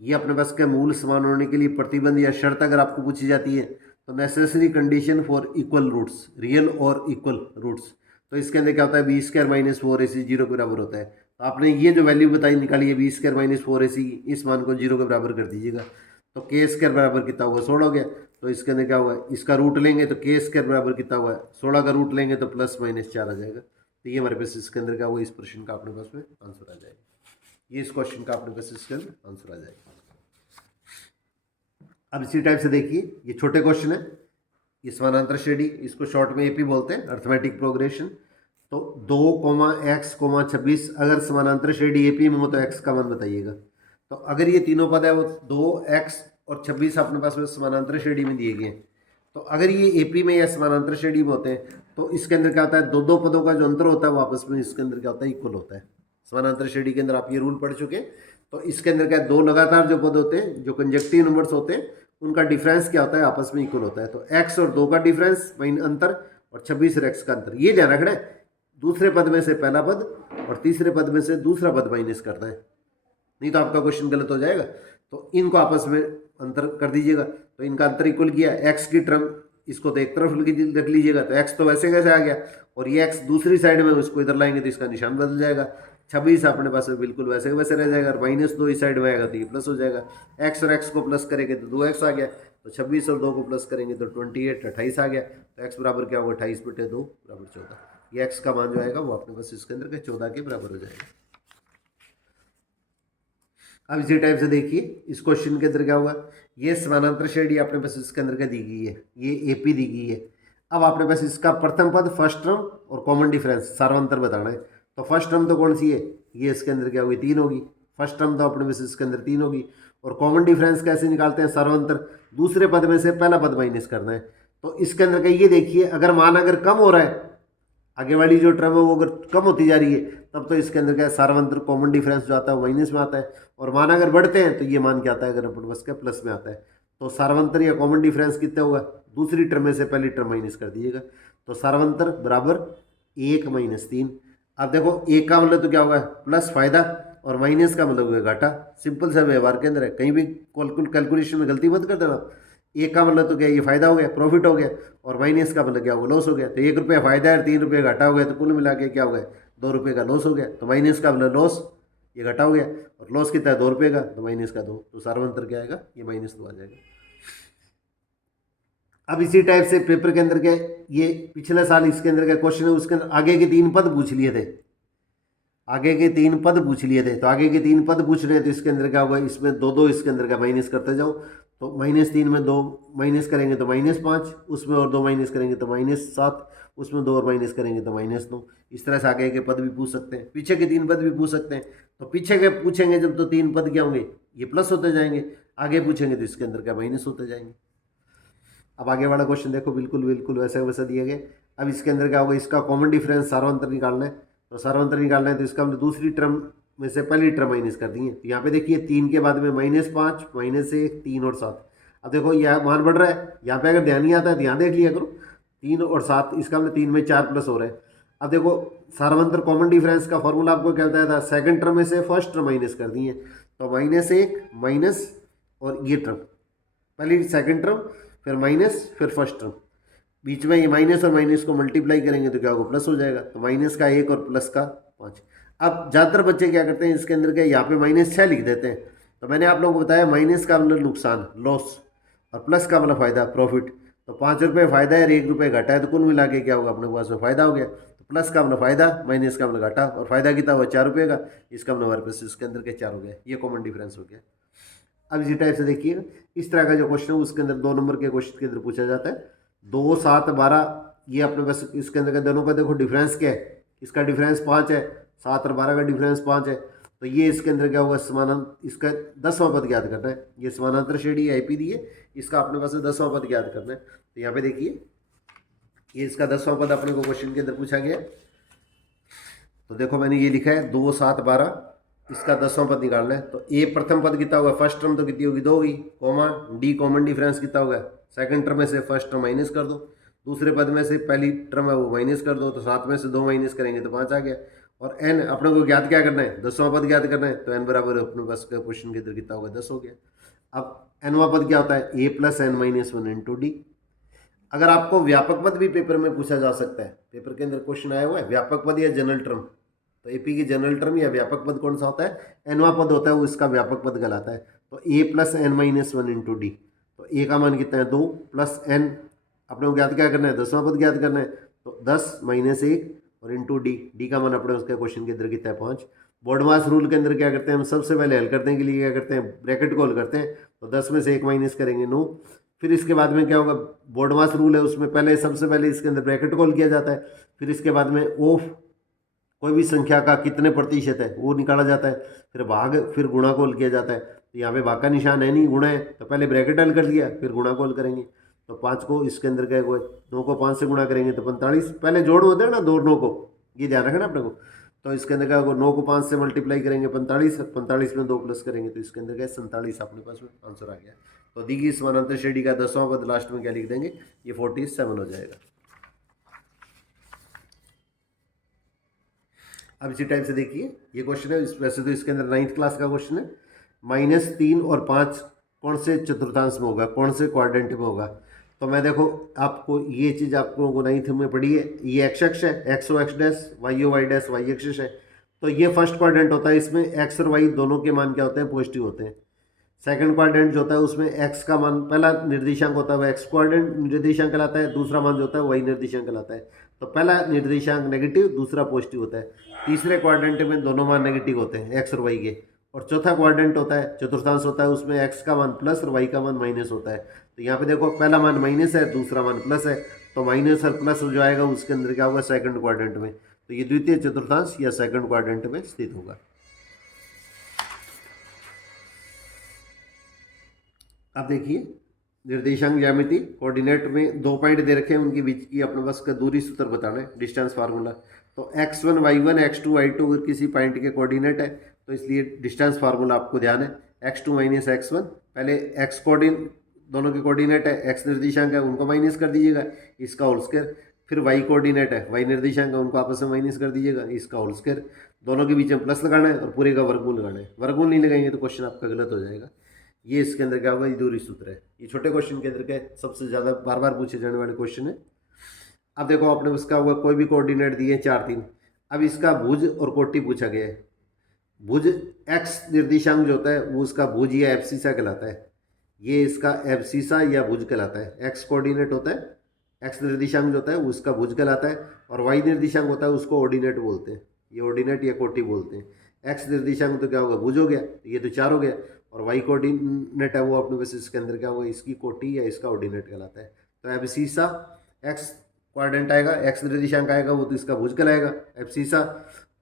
ये अपने पास का मूल समान होने के लिए प्रतिबंध या शर्त अगर आपको पूछी जाती है तो necessary condition for equal roots, real और इक्वल रूट्स। तो इसके अंदर क्या होता है, b square minus 4 a c 0 के बराबर होता है। तो आपने ये जो वैल्यू बताई निकाली है बी स्क्वायर माइनस 4 ए सी, इस मान को 0 के बराबर कर दीजिएगा। तो के स्क्वायर बराबर कितना होगा, 16 हो गया। तो इसके अंदर क्या होगा, इसका रूट लेंगे तो के स्क्वायर बराबर कितना हुआ, 16 का रूट लेंगे तो प्लस माइनस 4 आ जाएगा। तो ये हमारे पास इसके अंदर क्या होगा, इस प्रश्न का अपने पास में आंसर आ जाएगा। ये इस क्वेश्चन का अपने पास इसके अंदर आंसर आ जाएगा। अब इसी टाइप से देखिए, ये छोटे क्वेश्चन है, ये समानांतर श्रेणी, इसको शॉर्ट में एपी बोलते हैं, अर्थमेटिक प्रोग्रेशन। तो 2, x, 26 अगर समानांतर श्रेणी एपी में हो तो x का मान बताइएगा। तो अगर ये तीनों पद है वो 2x और 26 अपने पास में समानांतर श्रेणी में दिए गए हैं। तो अगर ये एपी में या समानांतर श्रेणी में होते हैं तो इसके अंदर क्या होता है, दो दो पदों का जो अंतर होता है वो आपस में इसके अंदर क्या होता है, इक्वल होता है। समानांतर श्रेणी के अंदर आप ये रूल पढ़ चुके हैं। तो इसके अंदर क्या, दो लगातार जो पद होते हैं, जो कंजक्टिव नंबर्स होते हैं, उनका डिफरेंस क्या होता है, आपस में इक्वल होता है। तो x और 2 का डिफरेंस माइन अंतर, और 26 और x का अंतर, ये ध्यान रखना है। दूसरे पद में से पहला पद और तीसरे पद में से दूसरा पद माइनस करना है, नहीं तो आपका क्वेश्चन गलत हो जाएगा। तो इनको आपस में अंतर कर दीजिएगा। तो इनका अंतर इक्वल किया, एक्स की टर्म इसको तो एक तरफ रख लीजिएगा, तो एक्स तो वैसे कैसे आ गया, और ये एक्स दूसरी साइड में उसको इधर लाएंगे तो इसका निशान बदल जाएगा। 26 अपने पास में बिल्कुल वैसे वैसे रह जाएगा, और -2 इस साइड में आएगा तो ये प्लस हो जाएगा। एक्स और एक्स को प्लस करेंगे तो 2x आ गया। तो 26 और 2 को प्लस करेंगे तो 28 28 आ गया। तो एक्स बराबर क्या होगा, 28/2 बराबर 14। ये एक्स का मान जो आएगा वो अपने पास इसके अंदर के 14 के बराबर हो जाएगा। अब इसी टाइप से देखिए, इस क्वेश्चन के अंदर क्या हुआ, ये समानांतर श्रेणी अपने पास इसके अंदर क्या दी गई है, ये एपी दी गई है। अब आपने पास इसका प्रथम पद, फर्स्ट टर्म और कॉमन डिफरेंस, सार्वंतर बताना है। तो फर्स्ट टर्म तो कौन सी है, ये इसके अंदर क्या होगी, 3 होगी। फर्स्ट टर्म तो अपने पास इसके अंदर 3 होगी। और कॉमन डिफरेंस कैसे निकालते हैं, सार्वंतर, दूसरे पद में से पहला पद माइनस करना है। तो इसके अंदर का ये देखिए, अगर मान अगर कम हो रहा है, आगे वाली जो टर्म है वो अगर कम होती जा रही है, तब तो इसके अंदर क्या, सार्वंतर कॉमन डिफरेंस जो आता है वो माइनस में आता है। और मान अगर बढ़ते हैं तो ये मान क्या आता है, अगर अपन बस क्या, प्लस में आता है। तो सार्वंतर या कॉमन डिफरेंस कितना होगा, दूसरी टर्म में से पहली टर्म माइनस कर दीजिएगा। तो सार्वंतर बराबर 1 - 3। अब देखो, 1 का मतलब तो क्या होगा, प्लस फायदा, और माइनस का मतलब होगा घाटा। सिंपल सा व्यवहार के अंदर है, कहीं भी कैलकुलेशन में गलती मत कर देना। 1 का मतलब तो क्या, ये फायदा हो गया, प्रॉफिट हो गया, और माइनस का मतलब क्या होगा, लॉस हो गया। तो 1 रुपया फायदा है, 3 रुपये घाटा हो गया, तो कुल मिला के क्या हो गया, 2 रुपये का लॉस हो गया। तो माइनस का मतलब लॉस, ये घटा हो गया, और लॉस कितना है, 2 रुपये का, तो माइनस का 2। तो सार्वंतर क्या आएगा, ये -2 आ जाएगा। अब इसी टाइप से पेपर के अंदर क्या, ये पिछले साल इसके अंदर क्या क्वेश्चन है, उसके अंदर आगे के 3 पद पूछ लिए थे, आगे के 3 पद पूछ लिए थे। तो आगे के 3 पद पूछ रहे हैं, तो इसके अंदर क्या होगा, इसमें 2 2 इसके अंदर का माइनस करते जाओ। तो -3 में 2 माइनस करेंगे तो -5, उसमें और 2 माइनस करेंगे तो -7, उसमें 2 और माइनस करेंगे तो -9। इस तरह से आगे के पद भी पूछ सकते हैं, पीछे के 3 पद भी पूछ सकते हैं। तो पीछे के पूछेंगे जब, तो 3 पद क्या होंगे, ये प्लस होते जाएंगे। आगे पूछेंगे तो इसके अंदर क्या, माइनस होते जाएंगे। अब आगे वाला क्वेश्चन देखो, बिल्कुल बिल्कुल वैसा वैसा दिया गया। अब इसके अंदर क्या होगा, इसका कॉमन डिफरेंस सार्वंतर निकालना है। तो सार्वंतर निकालना है तो इसका मतलब दूसरी टर्म में से पहली टर्म माइनस कर दी है। तो यहाँ पे देखिए, 3 के बाद में -5, -1, 3 और 7। अब देखो यह मान बढ़ रहा है, यहाँ पे अगर ध्यान नहीं आता है ध्यान देख लिया करो, 3 और 7, इसका मतलब 3 में 4 प्लस हो रहा है। अब देखो, सार्वंतर कॉमन डिफरेंस का फॉर्मूला आपको क्या बताया था, सेकंड टर्म में से फर्स्ट टर्म माइनस कर दी है। तो -1 माइनस, और ये टर्म पहली सेकंड टर्म, फिर माइनस, फिर फर्स्ट टर्म, बीच में ये माइनस और माइनस को मल्टीप्लाई करेंगे तो क्या होगा, प्लस हो जाएगा। तो माइनस का 1 और प्लस का 5। अब ज़्यादातर बच्चे क्या करते हैं, इसके अंदर क्या, यहाँ पे -6 लिख देते हैं। तो मैंने आप लोगों को बताया, माइनस का मतलब नुकसान, लॉस, और प्लस का मतलब फायदा, प्रॉफिट। तो 5 रुपये फायदा है और 1 रुपये घटा है, तो कुल मिला के क्या होगा, अपने पास में फायदा हो गया। तो प्लस का अपना फायदा माइनस का अपना घाटा, और फायदा कितना हुआ 4 रुपये का, इसका अपना हमारे पास इसके अंदर के 4 हो गया, ये कॉमन डिफरेंस हो गया। अब इसी टाइप से देखिएगा इस तरह का जो क्वेश्चन है उसके अंदर 2 नंबर के क्वेश्चन के अंदर पूछा जाता है। 2, 7, 12 ये अपने पास इसके अंदर का दोनों का देखो डिफरेंस क्या है, इसका डिफरेंस 5 है, 7 और 12 का डिफरेंस 5 है, तो ये इसके अंदर क्या होगा समानांतर, इसका 10वां पद ज्ञात करना है। ये समानांतर श्रेणी आईपी दी है, इसका अपने पास 10वां पद ज्ञात करना है। तो यहाँ पे देखिए ये इसका 10वां पद अपने को क्वेश्चन के अंदर पूछा गया। तो देखो मैंने ये लिखा है 2, 7, 12 इसका 10वां पद निकालना है। तो ए प्रथम पद कितना होगा, फर्स्ट टर्म तो कितनी होगी 2 होगी, कॉमा डी कॉमन डिफरेंस कितना होगा, सेकंड टर्म में से फर्स्ट टर्म माइनस कर दो, दूसरे पद में से पहली टर्म है वो माइनस कर दो, तो 7 में से 2 माइनस करेंगे तो 5 आ गया। और एन अपने को ज्ञात क्या करना है, 10वां पद ज्ञात करना है, तो एन बराबर अपने पास का क्वेश्चन के अंदर कितना होगा 10 हो गया। अब एनवां पद क्या होता है, a plus n minus 1 into d. अगर आपको व्यापक पद भी पेपर में पूछा जा सकता है, पेपर के अंदर क्वेश्चन आया हुआ है व्यापक पद या जनरल टर्म, तो एपी की जनरल टर्म या व्यापक पद कौन सा होता है, एनवा पद होता है, वो इसका व्यापक पद कहलाता है। तो a plus n minus 1 into d, तो ए का मान कितना है 2 प्लस एन अपने को ज्ञात क्या करना है, 10वां पद ज्ञात करना है, तो 10 माइनस 1 और इंटू डी, डी का मान अपने उसका क्वेश्चन के अंदर कितना है 5। बोर्ड मास रूल के अंदर क्या करते हैं हम, सबसे पहले हल करने के लिए क्या करते हैं, ब्रैकेट को हल करते हैं, तो 10 में से 1 माइनस करेंगे 9। फिर इसके बाद में क्या होगा, बोर्ड मास रूल है उसमें पहले सबसे पहले इसके अंदर ब्रैकेट को हल किया जाता है, फिर इसके बाद में ऑफ कोई भी संख्या का कितने प्रतिशत है वो निकाला जाता है, फिर भाग, फिर गुणा को हल किया जाता है। तो यहाँ पे भाग का निशान है नहीं, गुणा है, तो पहले ब्रैकेट हल कर लिया फिर गुणा को हल करेंगे। तो 5 को इसके अंदर क्या है, 9 को 5 से गुणा करेंगे तो 45, पहले जोड़ होते हैं ना दोनों को, ये ध्यान रखना अपने को। तो इसके अंदर क्या होगा, 9 को 5 से मल्टीप्लाई करेंगे 45, 45 में 2 प्लस करेंगे तो इसके अंदर क्या 47 अपने पास में आंसर आ गया। तो दी गई समानांतर श्रेणी का 10वां पद लास्ट में क्या लिख देंगे, ये 47 हो जाएगा। अब इसी टाइप से देखिए ये क्वेश्चन है, वैसे तो इसके अंदर 9th क्लास का क्वेश्चन है। -3 और 5 कौन से चतुर्थांश में होगा, कौन से क्वाड्रेंट में होगा। तो मैं देखो आपको ये चीज़ आपको 9th में पढ़ी है, ये एक्स अक्ष है, x O x dash, y O y dash, y axis है। तो ये फर्स्ट क्वाड्रेंट होता है, इसमें एक्स और वाई दोनों के मान क्या होते हैं, पॉजिटिव होते हैं। सेकंड क्वाड्रेंट जो होता है उसमें एक्स का मान पहला निर्देशांक होता है वह एक्स क्वाड्रेंट निर्देशांक कहलाता है, दूसरा मान जो होता है वाई निर्देशांक कहलाता है। तो पहला निर्देशांक नेगेटिव, दूसरा पॉजिटिव होता है। तीसरे क्वाड्रेंट में दोनों मान नेगेटिव होते हैं एक्स और वाई के। और चौथा क्वाड्रेंट होता है, चतुर्थांश होता है, उसमें एक्स का मान प्लस और वाई का मान माइनस होता है। तो यहाँ पे देखो पहला मान माइनस है, दूसरा मान प्लस है, तो माइनस और प्लस जो आएगा उसके अंदर क्या होगा, सेकंड क्वाड्रेंट में। तो ये द्वितीय चतुर्थांश या सेकंड क्वाड्रेंट में स्थित होगा। अब देखिए निर्देशांक ज्यामिति कोऑर्डिनेट में 2 पॉइंट दे रखे हैं, उनके बीच की अपने पास का दूरी सूत्र बताना है, डिस्टेंस फार्मूला। तो x1 y1 x2 y2 अगर किसी पॉइंट के कोऑर्डिनेट है तो इसलिए डिस्टेंस फार्मूला आपको ध्यान है, x2 माइनस x1, पहले x कोऑर्डिनेट दोनों के कोऑर्डिनेट है, x निर्देशांक है उनको माइनस कर दीजिएगा, इसका होल स्क्वायर। फिर y कोऑर्डिनेट है, y निर्देशांक है उनको आपस में माइनस कर दीजिएगा, इसका होल स्क्वायर। दोनों के बीच में प्लस लगाना है और पूरे का वर्गमूल लगाना है, वर्गमूल नहीं लगाएंगे तो क्वेश्चन आपका गलत हो जाएगा। ये इसके अंदर क्या होगा, ये दूरी सूत्र है। ये छोटे क्वेश्चन के अंदर क्या है, सबसे ज़्यादा बार बार पूछे जाने वाले क्वेश्चन है। अब देखो आपने उसका हुआ कोई भी कोऑर्डिनेट दिए 4, 3। अब इसका भुज और कोटि पूछा गया है। भुज एक्स निर्देशांक जो होता है वो उसका भुज या एब्सिसा कहलाता है, ये इसका एब्सिसा या भुज कहलाता है। एक्स कोऑर्डिनेट होता है, एक्स निर्देशांक जो होता है वो उसका भुज कहलाता है, और वाई निर्देशांक होता है उसको ऑर्डिनेट बोलते हैं, ये ऑर्डिनेट या कोटि बोलते हैं। एक्स निर्देशांक तो क्या होगा, भुज हो गया, ये तो 4 हो गया, और वाई कोऑर्डिनेट है वो अपने बेसिस के अंदर क्या होगा, इसकी कोटि या इसका ऑर्डिनेट कहलाता है। तो एब्सिसा एक्स क्वाड्रेंट आएगा, एक्स निर्देशांक आएगा वो तो इसका भुज कहलाएगा एब्सिसा,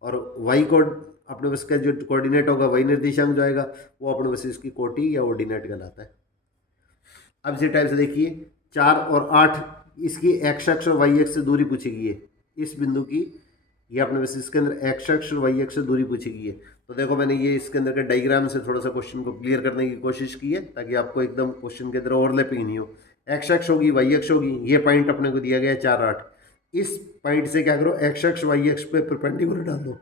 और वाई कोड अपने बस का जो कोऑर्डिनेट होगा वाई निर्देशांक जो आएगा वो अपने बस इसकी कोटि या ऑर्डिनेट कहलाता है। अब इसी टाइप से देखिए 4 और 8 इसकी एक्स अक्ष और वाई अक्ष से दूरी पूछी गई है, इस बिंदु की ये अपने बस इसके अंदर एक्स अक्ष और वाई अक्ष से दूरी पूछी गई है। तो देखो मैंने ये इसके अंदर का डायग्राम से थोड़ा सा क्वेश्चन को क्लियर करने की कोशिश की है ताकि आपको एकदम क्वेश्चन के अंदर ओवरलैपिंग नहीं हो। एक्स अक्ष होगी, वाई अक्ष होगी, ये पॉइंट अपने को दिया गया है 4, 8। इस पॉइंट से क्या करो, एक्स अक्ष वाई अक्ष पे परपेंडिकुलर डाल दो,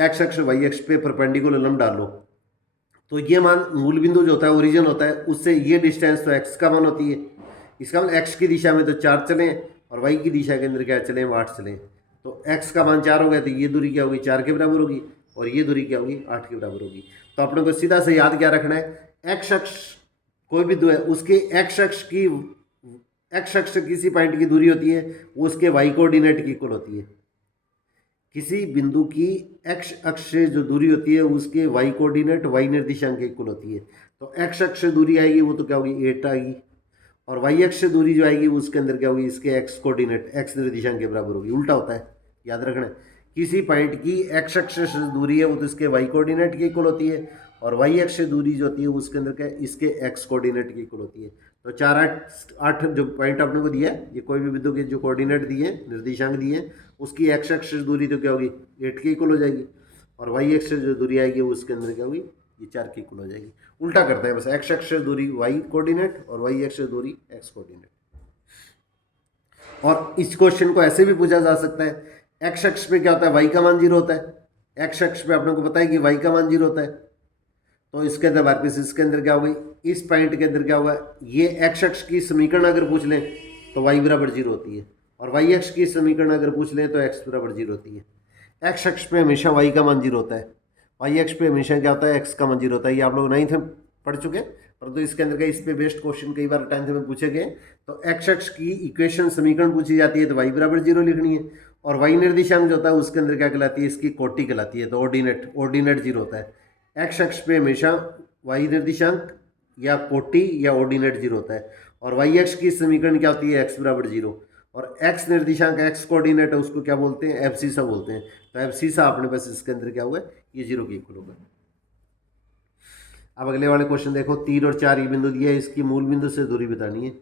एक्स अक्ष वाई अक्ष पे परपेंडिकुलर लंब डाल लो। तो ये मान मूल बिंदु जो होता है ओरिजिन होता है उससे ये डिस्टेंस तो एक्स का मान होती है, इसका मतलब एक्स की दिशा में तो 4 चलें और वाई की दिशा के अंदर क्या चलें, 8 चलें। तो एक्स का मान 4 हो गया तो ये दूरी क्या होगी, 4 के बराबर होगी, और ये दूरी क्या होगी, 8 के बराबर होगी। तो अपने को सीधा से याद क्या रखना है, एक्स अक्ष कोई भी बिंदु है उसके एक्स अक्ष की एक्स अक्ष से किसी पॉइंट की दूरी होती है वो उसके वाई कोऑर्डिनेट की इक्वल होती है। किसी बिंदु की एक्स अक्ष से जो दूरी होती है उसके वाई कोऑर्डिनेट वाई निर्देशांक के इक्वल होती है। तो एक्स अक्ष से दूरी आएगी वो तो क्या होगी 8 आएगी, और वाई अक्ष से दूरी जो आएगी वो उसके अंदर क्या होगी इसके एक्स कोऑर्डिनेट एक्स निर्देशांक के बराबर होगी। उल्टा होता है, याद रखना है। किसी पॉइंट की एक्स अक्ष से दूरी है वो तो इसके वाई कोऑर्डिनेट की इक्वल होती है, और वाई अक्ष से दूरी जो होती है उसके अंदर क्या है इसके एक्स कोऑर्डिनेट की इक्वल होती है। तो 4 8 8 जो पॉइंट आपने को दिया है, ये कोई भी बिंदु के जो कोऑर्डिनेट दिए निर्देशांक दिए उसकी एक्स अक्ष से दूरी तो क्या होगी 8 की इक्वल हो जाएगी, और वाई अक्ष से जो दूरी आएगी वो उसके अंदर क्या होगी ये 4 की इक्वल हो जाएगी। उल्टा करते हैं बस, एक्स अक्ष से दूरी वाई कोऑर्डिनेट और वाई अक्ष से दूरी एक्स कोऑर्डिनेट। और इस क्वेश्चन को ऐसे भी पूछा जा सकता है, एक्स अक्ष पे क्या होता है वाई का मान 0 होता है, एक्स अक्ष पे आपने को पता है कि वाई का मान 0 होता है। तो इसके अंदर वापस इसके अंदर क्या होगी इस पॉइंट के अंदर क्या होगा, ये एक्स अक्ष की समीकरण अगर पूछ लें तो वाई बराबर 0 होती है, और वाई अक्ष की समीकरण अगर पूछ लें तो एक्स बराबर 0 होती है। एक्स अक्ष पे हमेशा वाई का मान 0 होता है, वाई अक्ष पे हमेशा क्या होता है एक्स का मान 0 होता है। ये आप लोग 9th में पढ़ चुके हैं, परंतु इसके अंदर का इस पे बेस्ट क्वेश्चन कई बार 10th में पूछे गए। तो एक्स अक्ष की इक्वेशन समीकरण पूछी जाती है तो वाई बराबर 0 लिखनी है, और वाई निर्देशांक जो होता है उसके अंदर क्या कहलाती है इसकी कोटि कहलाती है, तो ऑर्डिनेट 0 होता है। एक्स अक्ष पे हमेशा वाई निर्देशांक या कोटि या ऑर्डिनेट 0 होता है, और वाई अक्ष की समीकरण क्या होती है एक्स बराबर 0, और एक्स निर्देशांक एक्स कोऑर्डिनेट है उसको क्या बोलते हैं एब्सिसा बोलते हैं। तो एब्सिसा अपने पास इसके अंदर क्या होगा ये 0 की इक्वल होगा। अब अगले वाले क्वेश्चन देखो, 3 और 4 ये बिंदु दिया है, इसकी मूल बिंदु से दूरी बतानी है।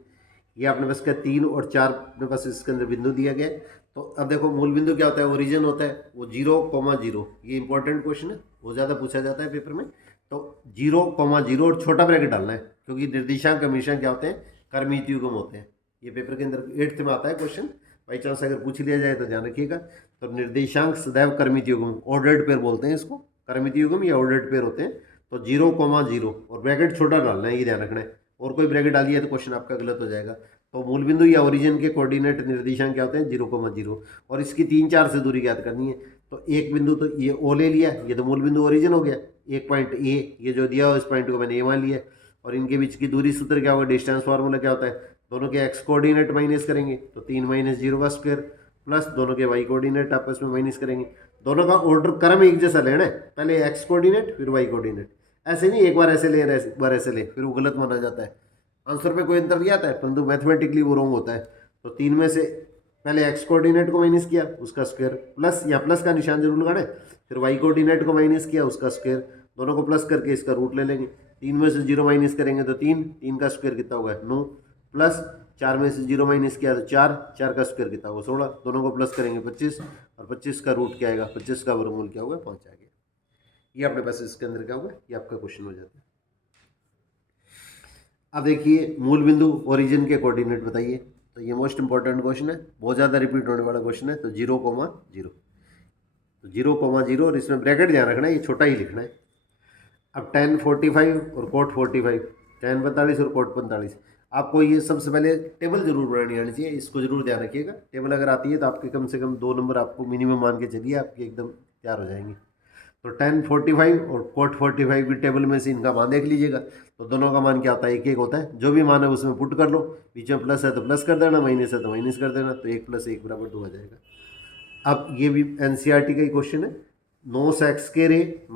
ये अपने पास क्या 3 और 4 अपने पास इसके अंदर बिंदु दिया गया है। तो अब देखो मूल बिंदु क्या होता है ओरिजिन होता है वो 0,0, ये इंपॉर्टेंट क्वेश्चन है, बहुत ज़्यादा पूछा जाता है पेपर में। तो 0,0 और छोटा ब्रैकेट डालना है क्योंकि निर्देशांक हमेशा क्या होते हैं कर्मित युग्म होते हैं। ये पेपर के अंदर 8th में आता है क्वेश्चन, बाई चांस अगर पूछ लिया जाए तो ध्यान रखिएगा। तो निर्देशांक सदैव कर्मित युग्म ऑर्डर्ड पेयर बोलते हैं इसको, कर्मित युग्म या ऑर्डर्ड पेयर होते हैं। तो 0,0 और ब्रैकेट छोटा डालना है, ये ध्यान रखना है, और कोई ब्रैकेट डालिए तो क्वेश्चन आपका गलत हो जाएगा। तो मूल बिंदु या ओरिजिन के कोऑर्डिनेट निर्देशांक क्या होते हैं 0,0, और इसकी 3 4 से दूरी ज्ञात करनी है। तो एक बिंदु तो ये ओ ले लिया, ये तो मूल बिंदु ओरिजिन हो गया, एक पॉइंट ए ये जो दिया हो इस पॉइंट को मैंने ए मान लिया, और इनके बीच की दूरी सूत्र क्या होगा डिस्टेंस फार्मूला क्या होता है दोनों के एक्स कोऑर्डिनेट माइनस करेंगे तो 3 - 0 का स्क्वायर प्लस दोनों के वाई कोऑर्डिनेट आपस में माइनस करेंगे। दोनों का ऑर्डर क्रम एक जैसा लेना है, पहले एक्स कोऑर्डिनेट फिर वाई कोऑर्डिनेट, ऐसे नहीं एक बार ऐसे ले एक बार ऐसे ले फिर वो गलत माना जाता है। आंसर पे कोई अंतर नहीं आता है परंतु मैथमेटिकली वो रॉन्ग होता है। तो 3 में से पहले एक्स कोऑर्डिनेट को माइनस किया उसका स्क्वायर प्लस या प्लस का निशान जरूर लगाना है, फिर वाई कोऑर्डिनेट को माइनस किया उसका स्क्वायर, दोनों को प्लस करके इसका रूट ले लेंगे। 3 में से 0 माइनस करेंगे तो 3 का स्क्वायर कितना होगा 9, प्लस 4 में से 0 माइनस किया तो 4 का स्क्वायर कितना होगा 16, दोनों को प्लस करेंगे 25, और 25 का रूट क्या आएगा 25 का वर्गमूल क्या होगा 5 आ गया। ये अपने पास इसके अंदर क्या होगा ये आपका क्वेश्चन हो जाता है। अब देखिए मूल बिंदु ओरिजिन के कोऑर्डिनेट बताइए, तो ये मोस्ट इंपॉर्टेंट क्वेश्चन है, बहुत ज़्यादा रिपीट होने वाला क्वेश्चन है। तो 0,0, तो 0,0 और इसमें ब्रैकेट ध्यान रखना है ये छोटा ही लिखना है। अब tan 45 और cot 45, tan 45 और cot 45, आपको ये सबसे पहले टेबल जरूर बनानी आनी चाहिए, इसको जरूर ध्यान रखिएगा। टेबल अगर आती है तो आपके कम से कम 2 नंबर आपको मिनिमम मान के चलिए आपके एकदम तैयार हो जाएंगे। तो tan 45 और cot 45 की टेबल में से इनका मान देख लीजिएगा, तो दोनों का मान क्या होता है 1 होता है, जो भी मान है उसमें पुट कर लो, बीच में प्लस है तो प्लस कर देना, माइनस है तो माइनस कर देना, तो 1 + 1 = 2 आ जाएगा। अब ये भी NCERT का ही क्वेश्चन है, 9 sec² -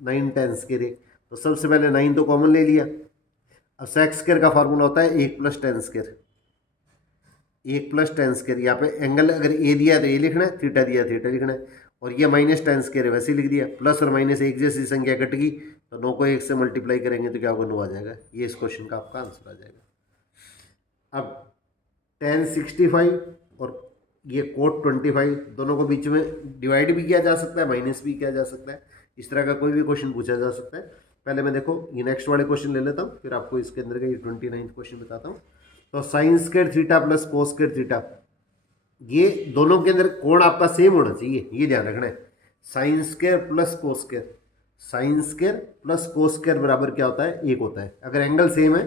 9 tan²। तो सबसे पहले 9 तो कॉमन ले लिया। अब sec² का फार्मूला होता है 1 + tan², 1 + tan²। यहाँ पे एंगल अगर ए दिया है तो ए लिखना है, थीटा दिया थीटा लिखना है, और ये माइनस tan² है वैसे ही लिख दिया। प्लस और माइनस एक जैसी संख्या कट गई तो 9 को 1 से मल्टीप्लाई करेंगे तो क्या होगा 9 आ जाएगा। ये इस क्वेश्चन का आपका आंसर आ जाएगा। अब tan 65 और ये cot 25 दोनों को बीच में डिवाइड भी किया जा सकता है, माइनस भी किया जा सकता है, इस तरह का कोई भी क्वेश्चन पूछा जा सकता है। पहले मैं देखो ये नेक्स्ट वाले क्वेश्चन ले लेता हूँ, फिर आपको इसके अंदर का ये 29th क्वेश्चन बताता हूँ। तो sin² theta plus cos² theta, ये दोनों के अंदर कोण आपका सेम होना चाहिए, ये ध्यान रखना है। sin² plus cos², sin² plus cos² बराबर क्या होता है 1 होता है। अगर एंगल सेम है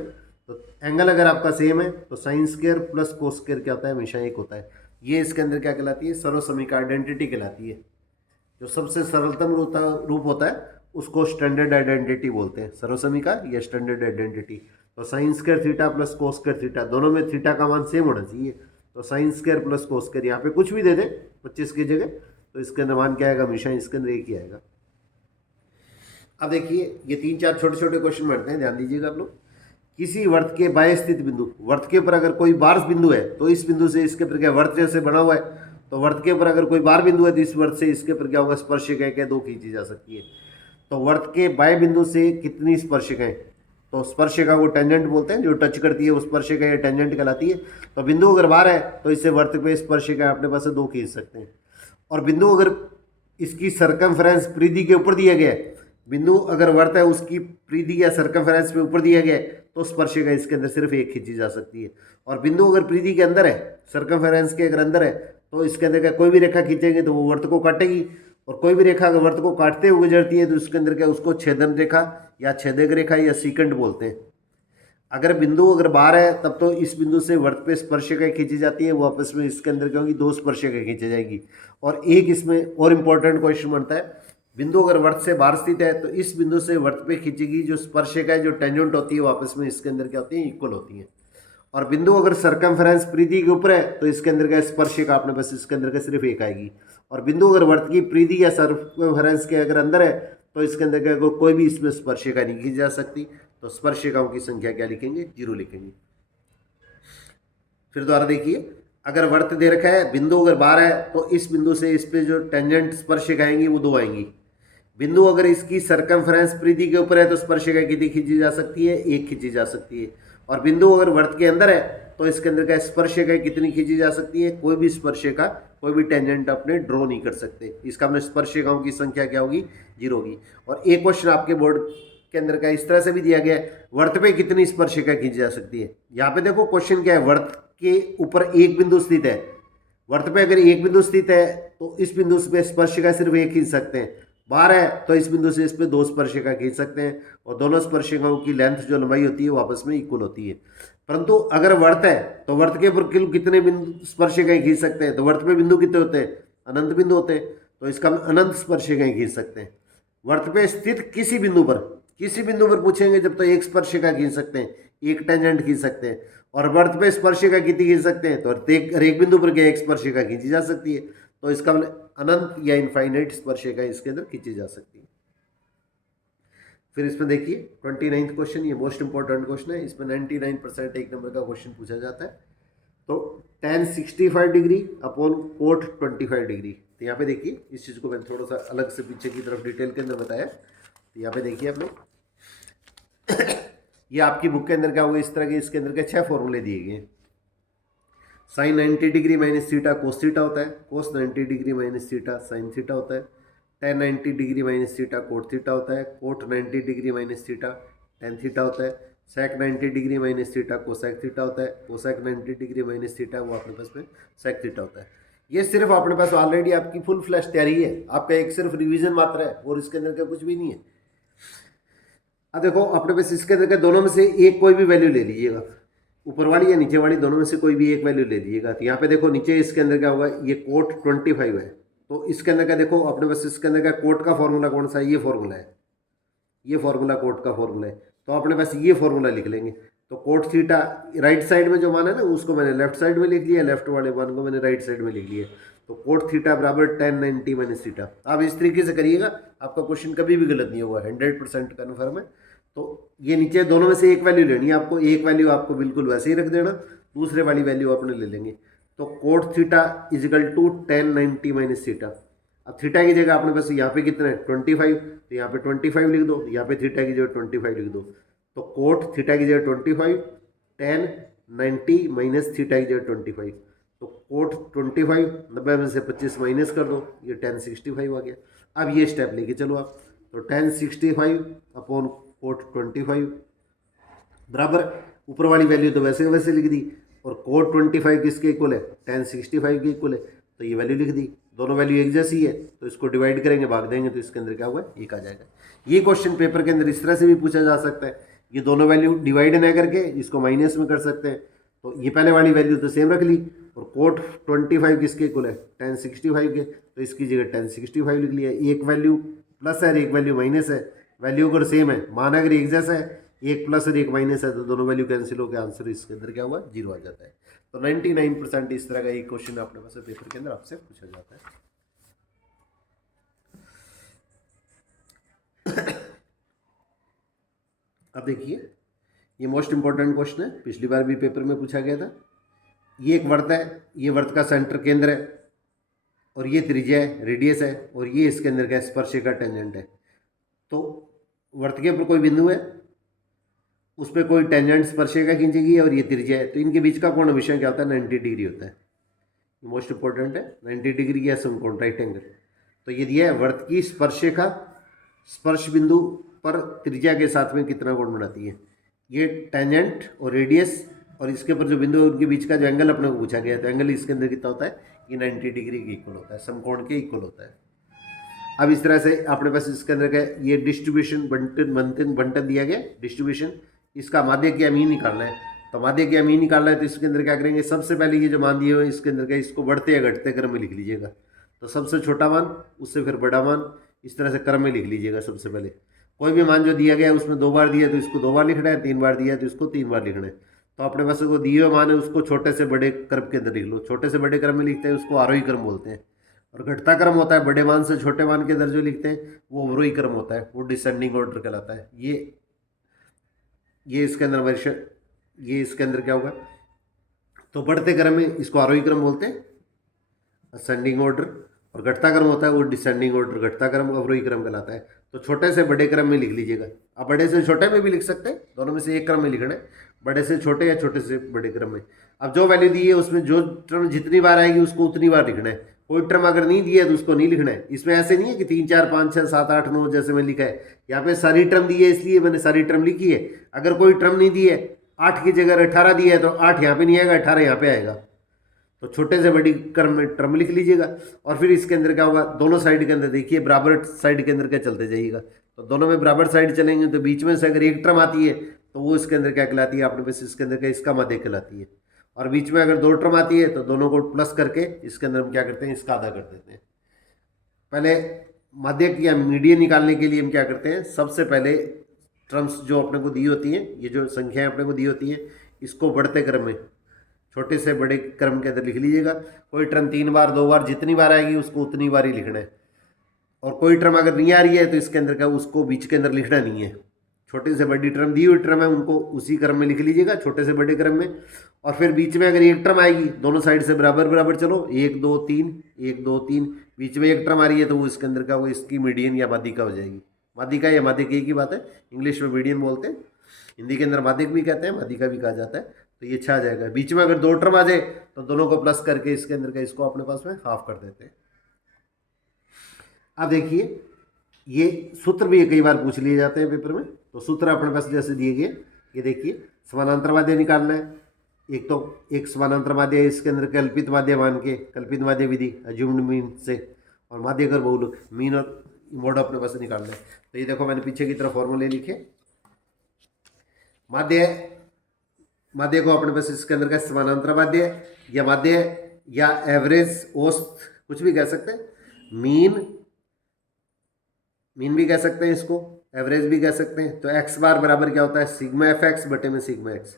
तो एंगल अगर आपका सेम है तो sin² प्लस cos² क्या होता है हमेशा 1 होता है। ये इसके अंदर क्या कहलाती है सर्वसमीका आइडेंटिटी कहलाती है। जो सबसे सरलतम रूप होता है उसको स्टैंडर्ड आइडेंटिटी बोलते हैं, सर्वसमीका या स्टैंडर्ड आइडेंटिटी। तो sine square theta plus cos square theta, दोनों में थीटा का मान सेम होना चाहिए। तो sine square plus cos square, यहाँ पे कुछ भी दे दे 25 की जगह, तो इसके अंदर मान क्या आएगा, हमेशा इसके अंदर एक ही आएगा। अब देखिए ये 3-4 छोटे छोटे क्वेश्चन बनते हैं, ध्यान दीजिएगा आप लोग। किसी वर्त के बाह्य स्थित बिंदु, वर्त के ऊपर अगर कोई बार बिंदु है तो इस बिंदु से इसके ऊपर क्या, वर्त जैसे बना हुआ है, तो वर्त के ऊपर अगर कोई बार बिंदु है तो इस वर्त से इसके ऊपर क्या होगा, स्पर्शिकाएं क्या, 2 खींची जा सकती है। तो वर्त के बाह्य बिंदु से कितनी स्पर्शिकाएं, तो स्पर्शिका को टेंजेंट बोलते हैं, जो टच करती है वो स्पर्शिका या टेंजेंट कहलाती है। तो बिंदु अगर बार है तो इससे वर्त पे स्पर्शिका अपने पास से 2 खींच सकते हैं। और बिंदु अगर इसकी सरकमफ्रेंस परिधि के ऊपर दिया गया है, बिंदु अगर वर्त है उसकी परिधि या सरकमफ्रेंस पे ऊपर दिया गया है, तो स्पर्शिका इसके अंदर सिर्फ एक खींची जा सकती है। और बिंदु अगर परिधि के अंदर है, सरकमफ्रेंस के अगर अंदर है, तो इसके अंदर क्या, कोई भी रेखा खींचेंगे तो वो वर्त को काटेगी। और कोई भी रेखा अगर वर्त को काटते हुए गुजरती है तो उसके अंदर क्या, उसको छेदन रेखा या छेदक रेखा या सीकंड बोलते हैं। अगर बिंदु अगर बाहर है तब तो इस बिंदु से वर्त पे स्पर्शिकाएं खींची जाती है, वो आपस में इसके अंदर क्या होगी, 2 स्पर्शिकाएं खींची जाएगी। और एक इसमें और इम्पोर्टेंट क्वेश्चन बनता है, बिंदु अगर वर्त से बाहर स्थित है तो इस बिंदु से वर्त पे खींचेगी जो स्पर्शिकाएं, जो टेंजेंट होती है, वो आपस में इसके अंदर क्या होती है, इक्वल होती है। और बिंदु अगर सरकमफ्रेंस परिधि के ऊपर है तो इसके अंदर का स्पर्शिका अपने पास इसके अंदर का सिर्फ एक आएगी। और बिंदु अगर वर्त की परिधि या सरकमफ्रेंस के अगर अंदर है तो इसके अंदर क्या, कोई भी इसमें स्पर्शिका नहीं खींची जा सकती। तो स्पर्शिकाओं की संख्या क्या लिखेंगे, 0 लिखेंगे। फिर दोबारा देखिए, अगर वर्त दे रखा है, बिंदु अगर बाहर है तो इस बिंदु से इस पे जो टेंजेंट स्पर्शिका आएंगी वो 2 आएंगी। बिंदु अगर इसकी सरकमफ्रेंस परिधि के ऊपर है तो स्पर्शिका कितनी खींची जा सकती है, 1 खींची जा सकती है। और बिंदु अगर वर्त के अंदर है तो इसके अंदर क्या, स्पर्शिका कितनी खींची जा सकती है, कोई भी स्पर्शिका, कोई भी टेंजेंट अपने ड्रॉ नहीं कर सकते। इसका अपने स्पर्शिकाओं की संख्या क्या होगी, 0 होगी। और एक क्वेश्चन आपके बोर्ड के अंदर का इस तरह से भी दिया गया है, वर्त पे कितनी स्पर्शिका खींची जा सकती है। यहाँ पे देखो क्वेश्चन क्या है, वर्त के ऊपर एक बिंदु स्थित है, वर्त पे अगर एक बिंदु स्थित है तो इस बिंदु पे स्पर्शिका सिर्फ एक खींच सकते हैं। बाहर है तो इस बिंदु से इस पे 2 स्पर्शिका खींच सकते हैं, और दोनों स्पर्शिकाओं की लेंथ जो लंबाई होती है वो आपस में इक्वल होती है। परंतु अगर वर्त है तो वर्त के ऊपर कितने बिंदु स्पर्शिकाएं खींच सकते हैं, तो वर्त पे बिंदु कितने होते हैं, अनंत बिंदु होते हैं, तो इसका अनंत स्पर्शिकाएं खींच सकते हैं। वर्त पे स्थित किसी बिंदु पर पूछेंगे जब तो एक स्पर्शिका खींच सकते हैं, एक टेंजेंट खींच सकते हैं। और वर्त पे स्पर्शिका कितनी खींच सकते हैं, तो एक बिंदु पर क्या, एक स्पर्शिका खींची जा सकती है। तो इसका अनंत या इनफाइनाइट स्पर्शिका इसके अंदर खींची जा सकती है। फिर इसमें देखिए 29वां क्वेश्चन, ये मोस्ट इंपॉर्टेंट क्वेश्चन है, इसमें 99% एक नंबर का क्वेश्चन पूछा जाता है। तो tan 65 degree upon coat 25 degree. तो यहाँ पे देखिए, इस चीज़ को मैंने थोड़ा सा अलग से पीछे की तरफ डिटेल के अंदर बताया। तो यहाँ पे देखिए आप लोग, ये आपकी बुक के अंदर क्या हुआ, इस तरह के इसके अंदर के 6 फॉर्मूले दिए गए हैं। Sine 90 degree minus theta cos theta होता है, cos 90 degree minus theta sine theta होता है, tan 90 degree minus theta cot theta होता है, cot 90 degree minus theta tan theta होता है, sec 90 degree minus theta cosec theta होता है, कोसेक 90 डिग्री माइनस थीटा वो अपने पास में सेक थीटा होता है। ये सिर्फ अपने पास ऑलरेडी आपकी फुल फ्लैश तैयारी है, आपका एक सिर्फ रिवीजन मात्र है और इसके अंदर का कुछ भी नहीं है। अब देखो अपने पास इसके अंदर के दोनों में से एक कोई भी वैल्यू ले लीजिएगा, ऊपर वाली या नीचे वाली, दोनों में से कोई भी एक वैल्यू ले लीजिएगा। तो यहाँ पे देखो नीचे इसके अंदर क्या होगा, ये कोट 25 है, तो इसके अंदर का देखो अपने पास इसके अंदर का कोट का फॉर्मूला कौन सा है, ये फॉर्मूला है, ये फॉर्मूला कोट का फॉर्मूला है। तो अपने पास ये फॉर्मूला लिख लेंगे। तो कोट थीटा राइट साइड में जो मान है ना, उसको मैंने लेफ्ट साइड में लिख लिया, लेफ्ट वाले मान को मैंने राइट साइड में लिख लिया। तो कोट थीटा बराबर tan 90 माइनस थीटा। आप इस तरीके से करिएगा, आपका क्वेश्चन कभी भी गलत नहीं होगा, 100% कन्फर्म है। तो ये नीचे दोनों में से एक वैल्यू लेनी है आपको, एक वैल्यू आपको बिल्कुल वैसे ही रख देना, दूसरे वाली वैल्यू अपने ले लेंगे। तो cot theta is equal to tan 90 minus theta. अब थीटा की जगह अपने पास यहाँ पे कितना है 25, तो यहाँ पे 25 लिख दो, यहाँ पे थीटा की जगह 25 लिख दो। तो कोट थीटा की जगह 25, tan 90 माइनस थीटा की जगह 25। तो कोट 25 90 में से 25 माइनस कर दो, ये tan 65 आ गया। अब ये स्टेप लेके चलो आप, तो tan 65 अपॉन कोट 25 बराबर ऊपर वाली वैल्यू तो वैसे वैसे लिख दी, और कोट 25 किसके इक्वल है, tan 65 के इक्वल है, तो ये वैल्यू लिख दी। दोनों वैल्यू एक जैसी है तो इसको डिवाइड करेंगे, भाग देंगे, तो इसके अंदर क्या हुआ, एक आ जाएगा। ये क्वेश्चन पेपर के अंदर इस तरह से भी पूछा जा सकता है, ये दोनों वैल्यू डिवाइड ना करके इसको माइनस में कर सकते हैं। तो ये पहले वाली वैल्यू तो सेम रख ली, और कोट 25 किसके इक्वल है, tan 65 के, तो इसकी जगह tan 65 लिख लिया। एक वैल्यू प्लस है, एक वैल्यू माइनस है, वैल्यू अगर सेम है, मान अगर एक जैसा है एक प्लस और एक माइनस है तो दोनों वैल्यू कैंसिल होकर आंसर इसके अंदर क्या हुआ, 0 आ जाता है। तो 99% इस तरह का एक क्वेश्चन अपने पास पेपर के अंदर आपसे पूछा जाता है। अब देखिए, ये मोस्ट इंपॉर्टेंट क्वेश्चन है, पिछली बार भी पेपर में पूछा गया था। ये एक वर्त है, ये वर्त का सेंटर केंद्र है और ये त्रिज्या है, रेडियस है, और ये इसके अंदर का स्पर्शिका टेंजेंट है। तो वर्त के ऊपर कोई बिंदु है, उस पर कोई टेंजेंट स्पर्शिका खींचेगी और ये त्रिज्या है, तो इनके बीच का कोण हमेशा क्या होता है, 90 डिग्री होता है। मोस्ट इंपॉर्टेंट है, 90 डिग्री या समकोण, राइट एंगल। तो ये दिया है वर्त की स्पर्शिका स्पर्श बिंदु पर त्रिज्या के साथ में कितना कोण बनाती है। ये टेंजेंट और रेडियस और इसके ऊपर जो बिंदु है उनके बीच का जो एंगल अपने को पूछा गया है, तो एंगल इसके अंदर कितना होता है, ये 90 डिग्री के इक्वल होता है, समकोण के इक्वल होता है। अब इस तरह से अपने पास इसके अंदर का ये डिस्ट्रीब्यूशन बंटन दिया गया, डिस्ट्रीब्यूशन, इसका माध्य क्या मीन निकालना है। तो माध्य क्या मीन निकालना है, तो इसके अंदर क्या करेंगे, सबसे पहले ये जो मान दिए हुए इसके अंदर का इसको बढ़ते या घटते क्रम में लिख लीजिएगा। तो सबसे छोटा मान, उससे फिर बड़ा मान, इस तरह से क्रम में लिख लीजिएगा। सबसे पहले कोई भी मान जो दिया गया है उसमें 2 बार दिया है तो इसको 2 बार लिखना है, 3 बार दिया है तो इसको 3 बार लिखना है। तो अपने पास वो दिए हुए मान है उसको छोटे से बड़े क्रम के अंदर लिख लो। छोटे से बड़े क्रम में लिखते हैं उसको आरोही क्रम बोलते हैं, और घटता क्रम होता है, बड़े मान से छोटे मान के अंदर जो लिखते हैं वो अवरोही क्रम होता है, वो डिसेंडिंग ऑर्डर कहलाता है। ये इसके अंदर वर्ष, ये इसके अंदर क्या होगा, तो बढ़ते क्रम में इसको आरोही क्रम बोलते हैं, असेंडिंग ऑर्डर, और घटता क्रम होता है वो डिसेंडिंग ऑर्डर, घटता क्रम अवरोही क्रम कहलाता है। तो छोटे से बड़े क्रम में लिख लीजिएगा। अब बड़े से छोटे में भी लिख सकते हैं, दोनों में से एक क्रम में लिखना है, बड़े से छोटे या छोटे से बड़े क्रम में। अब जो वैल्यू दी है उसमें जो टर्म जितनी बार आएगी उसको उतनी बार लिखना है। कोई टर्म अगर नहीं दी है तो उसको नहीं लिखना है। इसमें ऐसे नहीं है कि 3 4 5 6 7 8 9 जैसे मैं लिखा है, यहाँ पे सारी टर्म दी है इसलिए मैंने सारी टर्म लिखी है। अगर कोई टर्म नहीं दी है, 8 की जगह 18 दी है तो 8 यहाँ पे नहीं आएगा, 18 यहाँ पे आएगा। तो छोटे से बड़ी क्रम में टर्म लिख लीजिएगा। और फिर इसके अंदर क्या होगा, दोनों साइड के अंदर देखिए बराबर साइड के अंदर क्या चलते जाइएगा। तो दोनों में बराबर साइड चलेंगे तो बीच में से अगर एक टर्म आती है तो वो इसके अंदर क्या कहलाती है, अपने पास इसके अंदर क्या, इसका माध्य कहलाती है। और बीच में अगर 2 टर्म आती है तो दोनों को प्लस करके इसके अंदर हम क्या करते हैं, इसका आधा कर देते हैं। पहले माध्यक या मीडियन निकालने के लिए हम क्या करते हैं, सबसे पहले टर्म्स जो अपने को दी होती हैं, ये जो संख्याएं अपने को दी होती हैं, इसको बढ़ते क्रम में छोटे से बड़े क्रम के अंदर लिख लीजिएगा। कोई टर्म 3 बार 2 बार जितनी बार आएगी उसको उतनी बार ही लिखना है। और कोई टर्म अगर नहीं आ रही है तो इसके अंदर का उसको बीच के अंदर लिखना नहीं है। छोटे से बड़ी टर्म दी हुई टर्म है उनको उसी क्रम में लिख लीजिएगा, छोटे से बड़े क्रम में। और फिर बीच में अगर एक टर्म आएगी, दोनों साइड से बराबर बराबर चलो, 1 2 3 1 2 3, बीच में एक टर्म आ रही है तो वो इसके अंदर का वो इसकी मीडियन या माध्यिका हो जाएगी। माध्यिका या माध्यक एक ही बात है, इंग्लिश में मीडियन बोलते हैं, हिंदी के अंदर माध्यक भी कहते हैं, माध्यिका भी कहा जाता है। तो ये 6 आ जाएगा। बीच में अगर 2 टर्म आ जाए तो दोनों को प्लस करके इसके अंदर का इसको अपने पास में हाफ कर देते हैं। अब देखिए, ये सूत्र भी कई बार पूछ लिए जाते हैं पेपर में। तो सूत्र अपने पास जैसे दिए गए, ये देखिए, समानांतर माध्य निकालना है। एक तो एक समानांतर माध्य है, इसके अंदर कल्पित माध्य मान के, कल्पित माध्य विधि अज्यूम्ड मीन से, और माध्य कर बहुलक मीन और मोड अपने पास निकालना है। तो ये देखो मैंने पीछे की तरफ फॉर्मूले लिखे। माध्य को अपने पास इसके अंदर का समानांतर माध्य या माध्य या एवरेज औसत कुछ भी कह सकते हैं, मीन भी कह सकते हैं, इसको एवरेज भी कह सकते हैं। तो एक्स बार बराबर क्या होता है, सिग्मा एफ एक्स बटे में सिग्मा एक्स।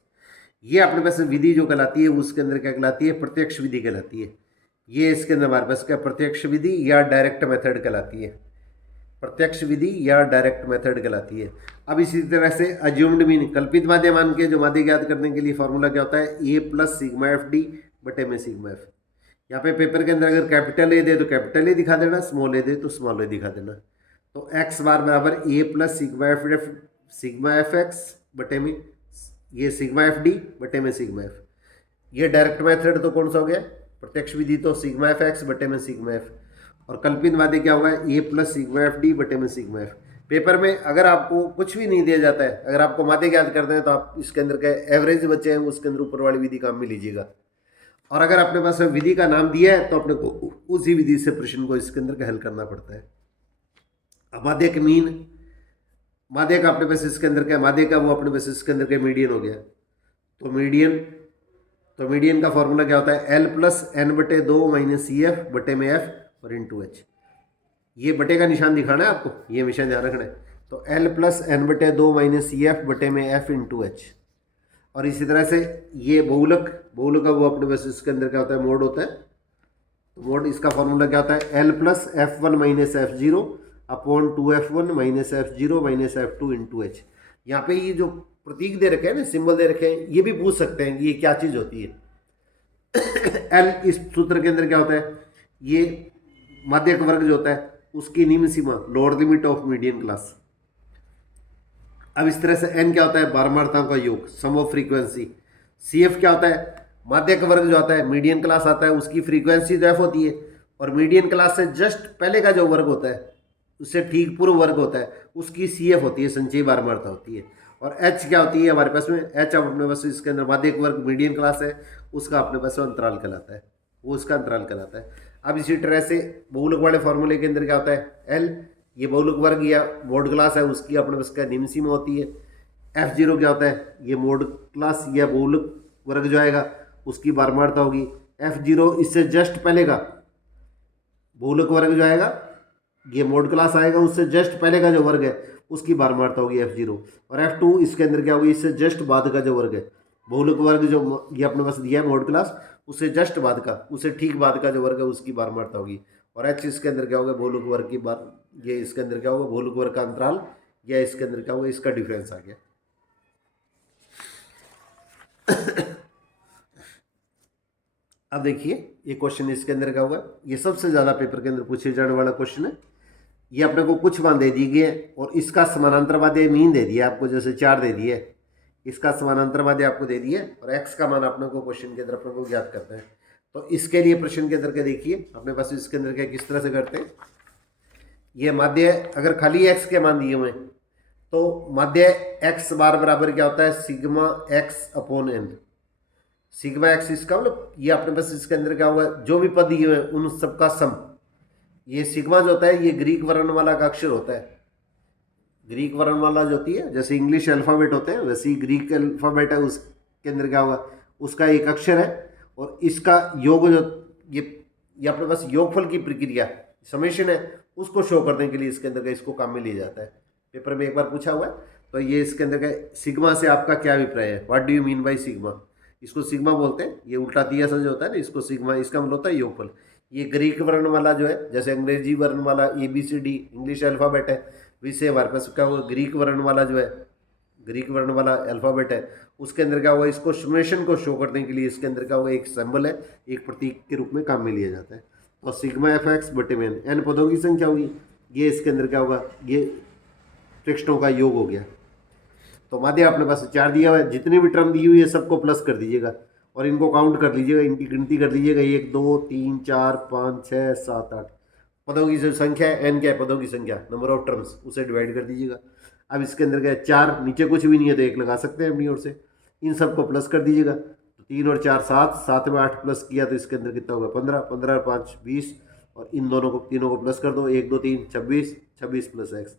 ये अपने पास विधि जो कहलाती है उसके अंदर क्या कहलाती है, प्रत्यक्ष विधि कहलाती है। ये इसके अंदर हमारे पास क्या प्रत्यक्ष विधि या डायरेक्ट मेथड कहलाती है, प्रत्यक्ष विधि या डायरेक्ट मेथड कहलाती है। अब इसी तरह से अज्यूम्ड मीन, कल्पित माध्य मान के जो माध्य ज्ञात करने के लिए फॉर्मूला क्या होता है, a plus sigma F D बटे में सिग्मा एफ। यहाँ पे पेपर के अंदर अगर कैपिटल ए दे तो कैपिटल ए दिखा देना, स्मॉल ए दे तो स्मॉल ए दिखा देना। तो एक्स बार बराबर ए प्लस सिग्मा एफ एक्स बटे में ये सिग्मा एफ डी बटे में सिग्मा एफ। ये डायरेक्ट मेथड तो कौन सा हो गया, प्रत्यक्ष विधि तो सिग्मा एफ एक्स बटे में सिग्मा एफ। और कल्पित माध्य क्या होगा, ए प्लस सिग्मा एफ डी बटे में सिग्मा एफ। पेपर में अगर आपको कुछ भी नहीं दिया जाता है, अगर आपको माध्य ज्ञात करते हैं तो आप इसके अंदर के एवरेज बच्चे हैं उसके अंदर ऊपर वाली विधि काम में लीजिएगा। और अगर अपने पास विधि का नाम दिया है तो अपने को उसी विधि से प्रश्न को इसके अंदर हल करना पड़ता है। अब माध्य का मीन, माध्य का अपने पास इसके अंदर क्या, माध्य का वो अपने पास इसके अंदर क्या मीडियन हो गया। तो मीडियन का फॉर्मूला क्या होता है, एल प्लस एन बटे 2 माइनस सी एफ बटे में एफ और इंटू एच। ये बटे का निशान दिखाना है आपको, ये हमेशा ध्यान रखना है। तो L प्लस एन बटे 2 माइनस सी एफ बटे में एफ इंटू एच। और इसी तरह से ये बहुलक का वो अपने पास इसके अंदर क्या होता है, मोड होता है। तो मोड इसका फॉर्मूला क्या होता है, L plus F one minus F zero upon 2f1 minus F zero minus F two into H. यहाँ पे ये जो प्रतीक दे रखे हैं ना, सिंबल दे रखे हैं, ये भी पूछ सकते हैं कि ये क्या चीज़ होती है। L इस सूत्र के अंदर क्या होता है, ये माध्यक वर्ग जो होता है उसकी निम्न सीमा, lower limit of median class. अब इस तरह से n क्या होता है, बारंबारताओं का योग, सम ऑफ फ्रीक्वेंसी। CF क्या होता है, माध्यक वर्ग जो आता है, मीडियन क्लास आता है, उसकी फ्रीक्वेंसी जो f होती है, और मीडियन क्लास से जस्ट पहले का जो वर्ग होता है, उससे ठीक पूर्व वर्ग होता है, उसकी CF होती है, संचयी बारंबारता होती है। और H क्या होती है हमारे पास में, H अपने पास इसके अंदर माध्यक वर्ग मीडियन क्लास है, उसका अपने पास में अंतराल कहलाता है, वो उसका अंतराल कहलाता है। अब इसी तरह से बहुलक वाले फॉर्मूले के अंदर क्या होता है, L ये बहुलक वर्ग या मोड क्लास है, उसकी अपने पास का निम्न सीमा होती है। F0 क्या होता है, ये मोड क्लास या बहुलक वर्ग जो आएगा उसकी बारंबारता होगी। F0 इससे जस्ट पहले का बहुलक वर्ग जो आएगा, ये मोड क्लास आएगा, उससे जस्ट पहले का जो वर्ग है उसकी बारंबारता होगी F0। और F2 इसके अंदर क्या होगी, इससे जस्ट बाद का जो वर्ग है, बहुलक वर्ग जो ये अपने पास दिया है मोड क्लास, उससे जस्ट बाद का, उससे ठीक बाद का जो वर्ग है उसकी बारंबारता होगी। और H इसके अंदर क्या होगा, बहुलक वर्ग की बार, ये इसके अंदर क्या होगा, बहुलक वर्ग का अंतराल, या इसके अंदर क्या होगा, इसका डिफरेंस आ गया। अब देखिए ये क्वेश्चन इसके अंदर क्या होगा, ये सबसे ज़्यादा पेपर के अंदर पूछे जाने वाला क्वेश्चन है। ये अपने को कुछ मान दे दी गई है और इसका समानांतर वाद्य मीन दे दिया आपको, जैसे 4 दे दिए, इसका समानांतर वाद्य आपको दे दिए, और x का मान अपने को क्वेश्चन के अंदर अपने को ज्ञात करना है। तो इसके लिए प्रश्न के अंदर क्या देखिए अपने पास, इसके अंदर क्या किस तरह से करते हैं, ये माध्य अगर खाली x के मान दिए हुए हैं तो माध्य x बार बराबर क्या होता है, sigma x upon n। Sigma x इसका मतलब ये अपने पास इसके अंदर क्या होगा, जो भी पद दिए हुए हैं उन सबका सम। ये सिग्मा जो होता है ये ग्रीक वर्णमाला का अक्षर होता है। ग्रीक वर्णमाला जो होती है, जैसे इंग्लिश अल्फ़ाबेट होते हैं वैसे ही ग्रीक अल्फ़ाबेट है, उसके अंदर क्या होगा, उसका एक अक्षर है, और इसका योग जो ये अपने पास योगफल की प्रक्रिया समेशन है, उसको शो करने के लिए इसके अंदर का इसको काम में लिया जाता है। पेपर में एक बार पूछा हुआ है। तो ये इसके अंदर का सिग्मा से आपका क्या अभिप्राय है, what do you mean by sigma. इसको सिग्मा बोलते हैं, ये उल्टा दिया सा जो होता है ना, इसको सिग्मा, इसका मतलब होता है योगफल। ये ग्रीक वर्णमाला जो है, जैसे अंग्रेजी वर्णमाला ABCD इंग्लिश अल्फ़ाबेट है, वैसे हमारे पास क्या होगा, ग्रीक वर्णमाला जो है, ग्रीक वर्णमाला अल्फ़ाबेट है, उसके अंदर क्या होगा, इसको समेशन को शो करने के लिए इसके अंदर क्या होगा, एक सिंबल है, एक प्रतीक के रूप में काम में लिया जाता है। तो सिग्मा FX बटे में n पदों की संख्या होगी, ये इसके अंदर क्या होगा, ये टेक्स्टों का योग हो गया। तो माध्य अपने पास 4 दिया हुआ है, जितनी भी टर्म दी हुई है सबको प्लस कर दीजिएगा और इनको काउंट कर लीजिएगा, इनकी गिनती कर लीजिएगा, 1 2 3 4 5 6 7 8 पदों की जो संख्या है, n क्या है, पदों की संख्या, नंबर ऑफ टर्म्स, उसे डिवाइड कर दीजिएगा। अब इसके अंदर क्या है, 4, नीचे कुछ भी नहीं है तो 1 लगा सकते हैं अपनी ओर से, इन सबको प्लस कर दीजिएगा। तो 3 और 4 7, 7 में 8 प्लस किया तो इसके अंदर कितना होगा, 15, 15 और 5 20, और इन दोनों को, तीनों को प्लस कर दो, 1 2 3 26, 26 प्लस x।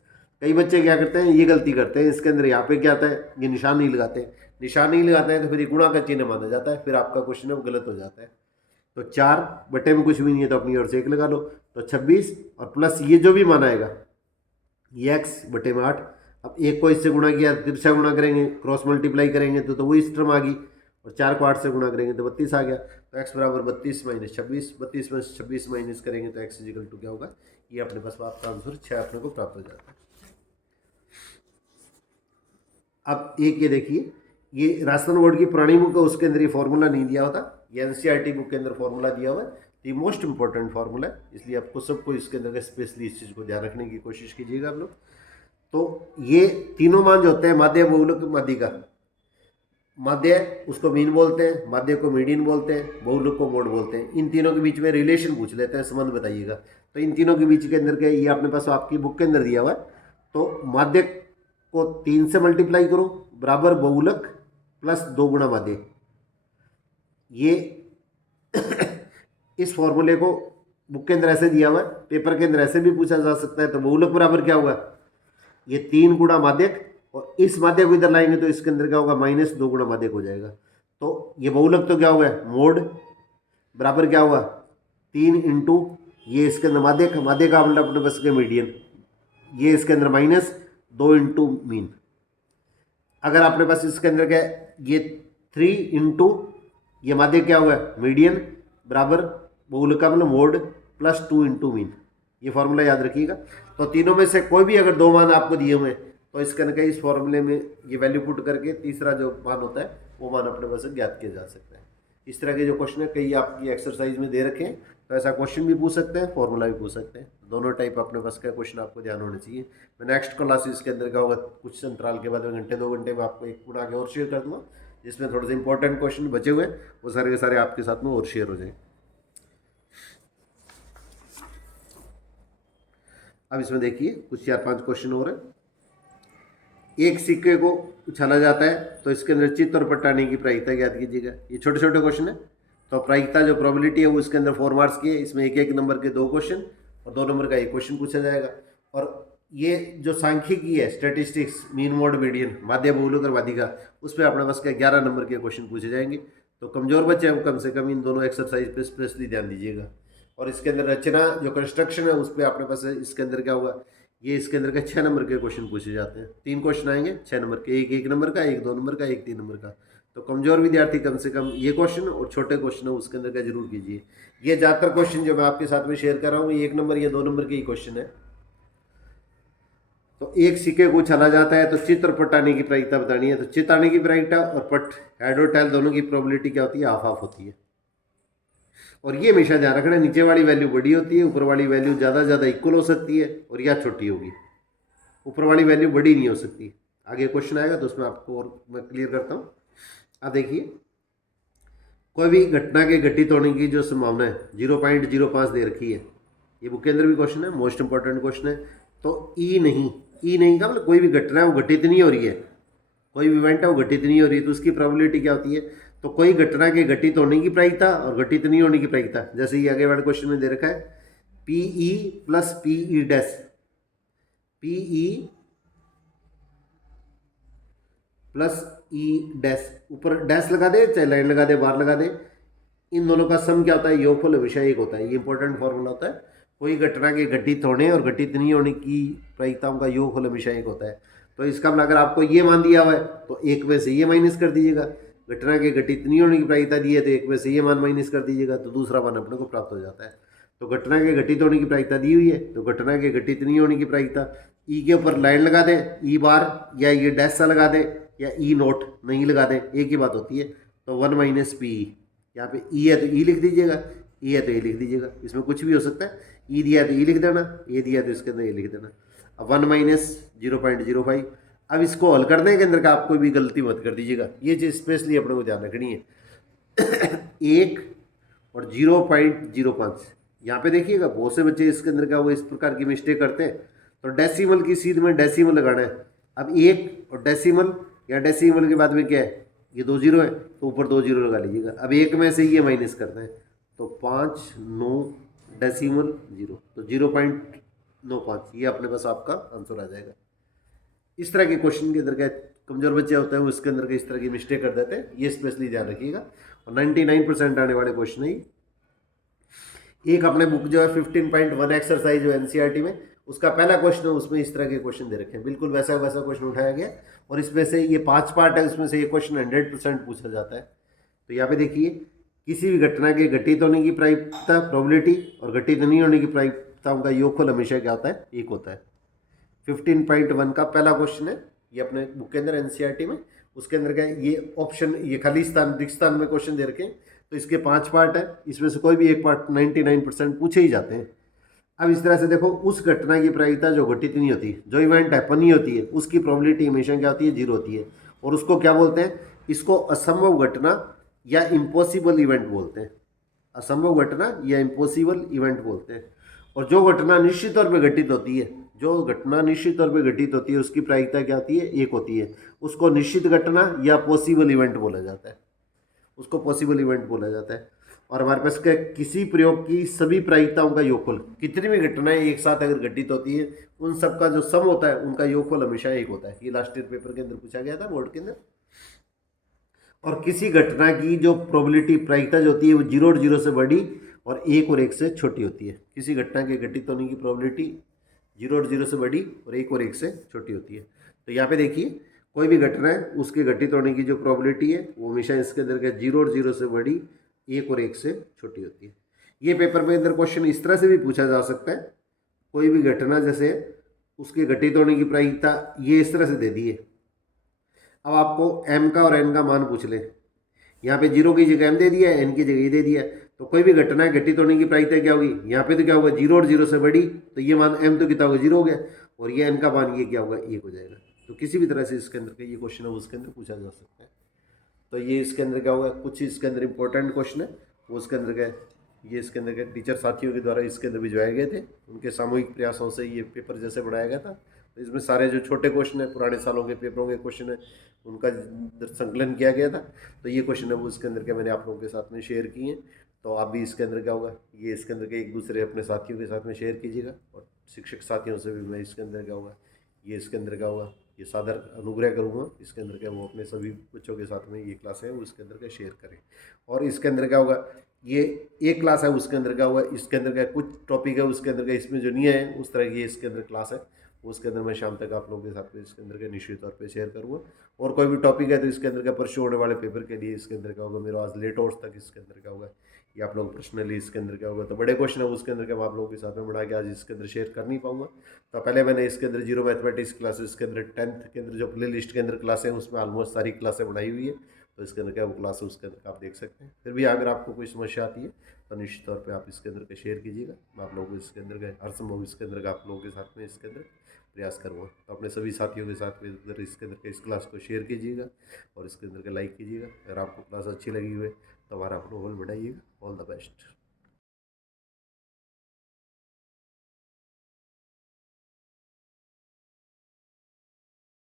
कई बच्चे क्या करते हैं, ये गलती करते हैं, इसके अंदर यहाँ पे क्या आता है, ये निशान नहीं लगाते हैं, निशान नहीं लगाते हैं तो फिर ये गुणा का चिन्ह माना जाता है, फिर आपका क्वेश्चन है वो गलत हो जाता है। तो 4 बटे में कुछ भी नहीं है तो अपनी ओर से 1 लगा लो, तो 26 और प्लस ये जो भी माना आएगा, ये x बटे में 8। अब 1 को इससे गुणा किया, तिरछा गुणा करेंगे, क्रॉस मल्टीप्लाई करेंगे तो वो इस टर्म आ गई, और 4 को 8 से गुणा करेंगे तो 32 आ गया। तो x बराबर 32 माइनस 26, 32 में 26 माइनस करेंगे तो x इक्वल टू क्या होगा, ये अपने पास आपका आंसर 6 अपने को प्राप्त हो जाता है। अब एक ये देखिए, ये राजस्थान बोर्ड की पुरानी बुक है, उसके अंदर ये फॉर्मूला नहीं दिया होता, ये NCERT बुक के अंदर फॉर्मूला दिया हुआ है। ये मोस्ट इंपॉर्टेंट फार्मूला है, इसलिए आपको सबको इसके अंदर स्पेशली इस चीज़ को ध्यान रखने की कोशिश कीजिएगा आप लोग। तो ये तीनों मान जो होते हैं, माध्य बहुलक माध्य का, माध्य उसको मीन बोलते हैं, माध्य को मीडियन बोलते हैं, बहुलक को मोड बोलते हैं। इन तीनों के बीच में रिलेशन पूछ लेते हैं, संबंध बताइएगा। तो इन तीनों के बीच के अंदर के ये अपने पास आपकी बुक के अंदर दिया हुआ है। तो माध्य को 3 से मल्टीप्लाई करो बराबर बहुलक प्लस 2 गुणा माध्य। ये इस फॉर्मूले को बुक के अंदर ऐसे दिया हुआ है, पेपर के अंदर ऐसे भी पूछा जा सकता है। तो बहुलक बराबर क्या होगा, ये 3 गुणा माध्यक, और इस माध्यक को इधर लाएंगे तो इसके अंदर क्या होगा, -2 गुणा माध्यक हो जाएगा। तो ये बहुलक तो क्या हुआ है, मोड बराबर क्या हुआ, 3 इंटू ये इसके अंदर माध्यक, माध्यक का मतलब अपने बस के मीडियन, ये इसके अंदर माइनस 2 इंटू मीन। अगर आपने पास इसके अंदर क्या है, ये 3 इंटू ये माध्य क्या हुआ है मीडियन बराबर बहुलक का मतलब मोड प्लस 2 इंटू मीन, ये फॉर्मूला याद रखिएगा। तो तीनों में से कोई भी अगर 2 मान आपको दिए हुए हैं तो इसके अंदर इस फॉर्मूले में ये वैल्यू पुट करके तीसरा जो मान होता है वो मान अपने पास ज्ञात किया जा सकता है। इस तरह के जो क्वेश्चन है कई आपकी एक्सरसाइज में दे रखे हैं, तो ऐसा क्वेश्चन भी पूछ सकते हैं, फॉर्मूला भी पूछ सकते हैं, दोनों टाइप अपने पास का क्वेश्चन आपको ध्यान होने चाहिए। मैं नेक्स्ट क्लासेस के अंदर क्या होगा कुछ अंतराल के बाद में घंटे 2 घंटे में आपको एक बना के और शेयर कर दूंगा, जिसमें थोड़े से इंपॉर्टेंट क्वेश्चन बचे हुए हैं वो सारे के सारे आपके साथ में और शेयर हो जाए। अब इसमें देखिए कुछ 4-5 क्वेश्चन और है। एक सिक्के को उछाला जाता है तो इसके अंदर चित्त और पट्ट आने की प्रायिकता ज्ञात कीजिएगा। ये छोटे छोटे क्वेश्चन है, तो प्रायिकता जो प्रोबेबिलिटी है वो इसके अंदर 4 मार्क्स की है। इसमें एक नंबर के 2 क्वेश्चन और 2 नंबर का 1 क्वेश्चन पूछा जाएगा। और ये जो सांख्यिकी है स्टैटिस्टिक्स मीन मोड मीडियन माध्य बहुलक और माध्यिका, उस पर अपने पास के 11 नंबर के क्वेश्चन पूछे जाएंगे। तो कमजोर बच्चे हम कम से कम इन दोनों एक्सरसाइज पे स्पेशली ध्यान दीजिएगा। और इसके अंदर रचना जो कंस्ट्रक्शन है उस पर अपने पास इसके अंदर क्या होगा, ये इसके अंदर के 6 नंबर के क्वेश्चन पूछे जाते हैं। 3 क्वेश्चन आएंगे 6 नंबर के, एक 1 नंबर का, एक 2 नंबर का, एक 3 नंबर का। तो कमजोर विद्यार्थी कम से कम ये क्वेश्चन और छोटे क्वेश्चन है उसके अंदर का जरूर कीजिए। ये ज़्यादातर क्वेश्चन जो मैं आपके साथ में शेयर कर रहा हूँ ये 1 नंबर या 2 नंबर के ही क्वेश्चन है। तो एक सिक्के को उछाला जाता है तो चित्त और पट्ट आने की प्रायिकता बतानी है। तो चित्त आने की प्रायिकता और पट्ट हेड और टेल दोनों की प्रोबेबिलिटी क्या होती है, हाफ हाफ होती है। और ये हमेशा ध्यान रखना, नीचे वाली वैल्यू बड़ी होती है, ऊपर वाली वैल्यू ज़्यादा इक्वल हो सकती है और या छोटी होगी, ऊपर वाली वैल्यू बड़ी नहीं हो सकती। आगे क्वेश्चन आएगा तो उसमें आपको और मैं क्लियर करता हूँ। अब देखिए कोई भी घटना के घटित होने की जो संभावना है 0.05 दे रखी है। ये बुक के अंदर भी क्वेश्चन है, मोस्ट इंपॉर्टेंट क्वेश्चन है। तो ई नहीं का मतलब कोई भी घटना है वो घटित नहीं हो रही है, कोई भी इवेंट है वो घटित नहीं हो रही है, तो उसकी प्रोबेबिलिटी क्या होती है। तो कोई घटना के घटित होने की प्रायिकता और घटित नहीं होने की प्रायिकता, जैसे ये आगे वाले क्वेश्चन में दे रखा है PE plus PE dash, PE plus E dash, ऊपर डैश लगा दे चाहे लाइन लगा दे बार लगा दे, इन दोनों का सम क्या होता है, योगफल हमेशा एक होता है। ये इंपॉर्टेंट फॉर्मूला होता है, कोई घटना के घटित होने और घटित नहीं होने की प्रायिकताओं का योगफल हमेशा एक होता है। तो इसका मतलब अगर आपको ये मान दिया हुआ है तो एक में से ये माइनस कर दीजिएगा, घटना के घटित नहीं होने की प्रायिकता दी है तो एक में से ये मान माइनस कर दीजिएगा, तो दूसरा मान अपने को प्राप्त हो जाता है। तो घटना के घटित होने की प्रायिकता दी हुई है तो घटना के घटित नहीं होने की प्रायिकता ई के ऊपर लाइन लगा दें, ई बार या ये डैश सा लगा दें या ई नोट नहीं लगा दें, एक ही बात होती है। तो 1 माइनस पी, यहाँ पे ई है तो ई लिख दीजिएगा, ई है तो ए लिख दीजिएगा, इसमें कुछ भी हो सकता है। ई दिया है तो ई लिख देना, ए दिया है तो इसके अंदर ए लिख देना। अब 1 माइनस 0.05। अब इसको हल करने के अंदर का आप कोई भी गलती मत कर दीजिएगा, ये चीज़ स्पेशली अपने को ध्यान रखनी है। 1 और 0.05, यहाँ पे देखिएगा बहुत से बच्चे इसके अंदर का वो इस प्रकार की मिस्टेक करते हैं। तो डेसिमल की सीध में डेसिमल लगाना है। अब 1 और डेसिमल या डेसिमल के बाद में क्या है, ये 2 जीरो है तो ऊपर 2 जीरो लगा लीजिएगा। अब एक में से ये माइनस करना है तो 5 9 डेसिमल 0, तो 0.95 ये अपने पास आपका आंसर आ जाएगा। इस तरह के क्वेश्चन के अंदर क्या कमजोर बच्चे होते हैं वो इसके अंदर इस तरह की मिस्टेक कर देते हैं, ये स्पेशली ध्यान रखिएगा। और 99% आने वाले क्वेश्चन है। एक अपने बुक जो है 15.1 एक्सरसाइज जो एनसीईआरटी में उसका पहला क्वेश्चन है, उसमें इस तरह के क्वेश्चन दे रखे हैं, बिल्कुल वैसा क्वेश्चन उठाया गया। और इसमें से ये 5 पार्ट है, उसमें से ये क्वेश्चन 100% पूछा जाता है। तो यहाँ पे देखिए किसी भी घटना के घटित होने की प्रायिकता प्रोबेबिलिटी और घटित नहीं होने की प्रायिकताओं का योगफल हमेशा क्या होता है, एक होता है। 15.1 का पहला क्वेश्चन है ये अपने बुक के अंदर एनसीईआरटी में, उसके अंदर क्या ये ऑप्शन ये खाली स्थान रिक्त स्थान में क्वेश्चन दे रखे हैं। तो इसके 5 पार्ट है, इसमें से कोई भी एक पार्ट 99% पूछे ही जाते हैं। अब इस तरह से देखो उस घटना की प्रायिकता जो घटित नहीं होती, जो इवेंट हैपन नहीं होती है, उसकी प्रोबेबिलिटी हमेशा क्या होती है, 0 होती है। और उसको क्या बोलते हैं, इसको असंभव घटना या इम्पॉसिबल इवेंट बोलते हैं। असंभव घटना या इम्पॉसिबल इवेंट बोलते हैं। और जो घटना निश्चित तौर पर घटित होती है, जो घटना निश्चित तौर पर घटित होती है उसकी प्रायिकता क्या होती है, 1 होती है। उसको निश्चित घटना या पॉसिबल इवेंट बोला जाता है, उसको पॉसिबल इवेंट बोला जाता है। और हमारे पास क्या किसी प्रयोग की सभी प्रायिकताओं का योगफल, कितनी भी घटनाएं एक साथ अगर घटित होती है उन सब का जो सम होता है उनका योगफल हमेशा 1 होता है। ये लास्ट ईयर पेपर के अंदर पूछा गया था बोर्ड के अंदर। और किसी घटना की जो प्रोबेबिलिटी प्रायिकता जो होती है वो 0 और 0 से बड़ी और 1 और 1 से छोटी होती है। किसी घटना के घटित होने की प्रोबेबिलिटी जीरो और जीरो से बड़ी और एक से छोटी होती है। तो यहाँ पे देखिए कोई भी घटना है उसके घटित होने की जो प्रोबेबिलिटी है वो हमेशा इसके अंदर क्या जीरो और जीरो से बड़ी एक और एक से छोटी होती है। ये पेपर में अंदर क्वेश्चन इस तरह से भी पूछा जा सकता है, कोई भी घटना जैसे उसके घटित होने की प्रायिकता ये इस तरह से दे दी है। अब आपको m का और n का मान पूछ ले, यहाँ पे जीरो की जगह m दे दिया है, n की जगह ये दे दिया है, तो कोई भी घटना घटित होने की प्रायिकता क्या होगी, यहाँ पे तो क्या होगा जीरो और जीरो से बड़ी, तो ये मान m तो कितना होगा जीरो हो गया, और ये n का मान ये क्या होगा एक हो जाएगा। तो किसी भी तरह से इसके अंदर का ये क्वेश्चन है उसके अंदर पूछा जा सकता है। तो ये इसके अंदर क्या होगा, कुछ इसके अंदर इंपॉर्टेंट क्वेश्चन है वो उसके अंदर क्या है, ये इसके अंदर क्या टीचर साथियों के द्वारा इसके अंदर भिजवाए गए थे, उनके सामूहिक प्रयासों से ये पेपर जैसे बनाया गया था। तो इसमें सारे जो छोटे क्वेश्चन है पुराने सालों के पेपरों के क्वेश्चन है उनका संकलन किया गया था। तो ये क्वेश्चन है वो इसके अंदर क्या मैंने आप लोगों के साथ में शेयर किए हैं। तो आप भी इसके अंदर क्या होगा, ये इसके अंदर के एक दूसरे अपने साथियों के साथ में शेयर कीजिएगा, और शिक्षक साथियों से भी मैं इसके अंदर क्या होगा, ये इसके अंदर क्या होगा, ये सादर अनुग्रह करूँगा इसके अंदर क्या वो अपने सभी बच्चों के साथ में ये क्लास है वो इसके अंदर क्या शेयर करें। और इसके अंदर क्या होगा, ये एक क्लास है उसके अंदर क्या होगा, इसके अंदर क्या कुछ टॉपिक है उसके अंदर का इसमें जो नहीं है उस तरह की इसके अंदर क्लास है उसके अंदर मैं शाम तक आप लोगों के साथ में इसके अंदर का निश्चित तौर पे शेयर करूँगा। और कोई भी टॉपिक है तो इसके अंदर का परसों होने वाले पेपर के लिए इसके अंदर क्या होगा, मेरा आज लेट आवर्स तक इसके अंदर क्या होगा ये आप लोग पर्सनली इसके अंदर क्या होगा, तो बड़े क्वेश्चन है उसके अंदर क्या मैं आप लोगों के साथ में बना के आज इसके अंदर शेयर कर नहीं पाऊंगा। तो पहले मैंने इसके अंदर जीरो मैथमेटिक्स क्लासेस के अंदर 10th के अंदर जो प्ले लिस्ट के अंदर क्लास है उसमें ऑलमोस्ट सारी क्लासें बनाई हुई है, तो इसके अंदर क्या वो क्लास है उसके अंदर आप देख सकते हैं। फिर भी अगर आपको कोई समस्या आती है तो निश्चित तौर पे आप इसके अंदर का शेयर कीजिएगा, मैं आप लोगों को इसके अंदर का हर संभव इसके अंदर का आप लोगों के साथ में इसके अंदर प्रयास करूँगा। तो अपने सभी साथियों के साथ में इधर इसके अंदर का इस क्लास को शेयर कीजिएगा और इसके अंदर का लाइक कीजिएगा। अगर आपको क्लास अच्छी लगी हुई है तो हमारा अपना होल बढ़ाइएगा। All the best.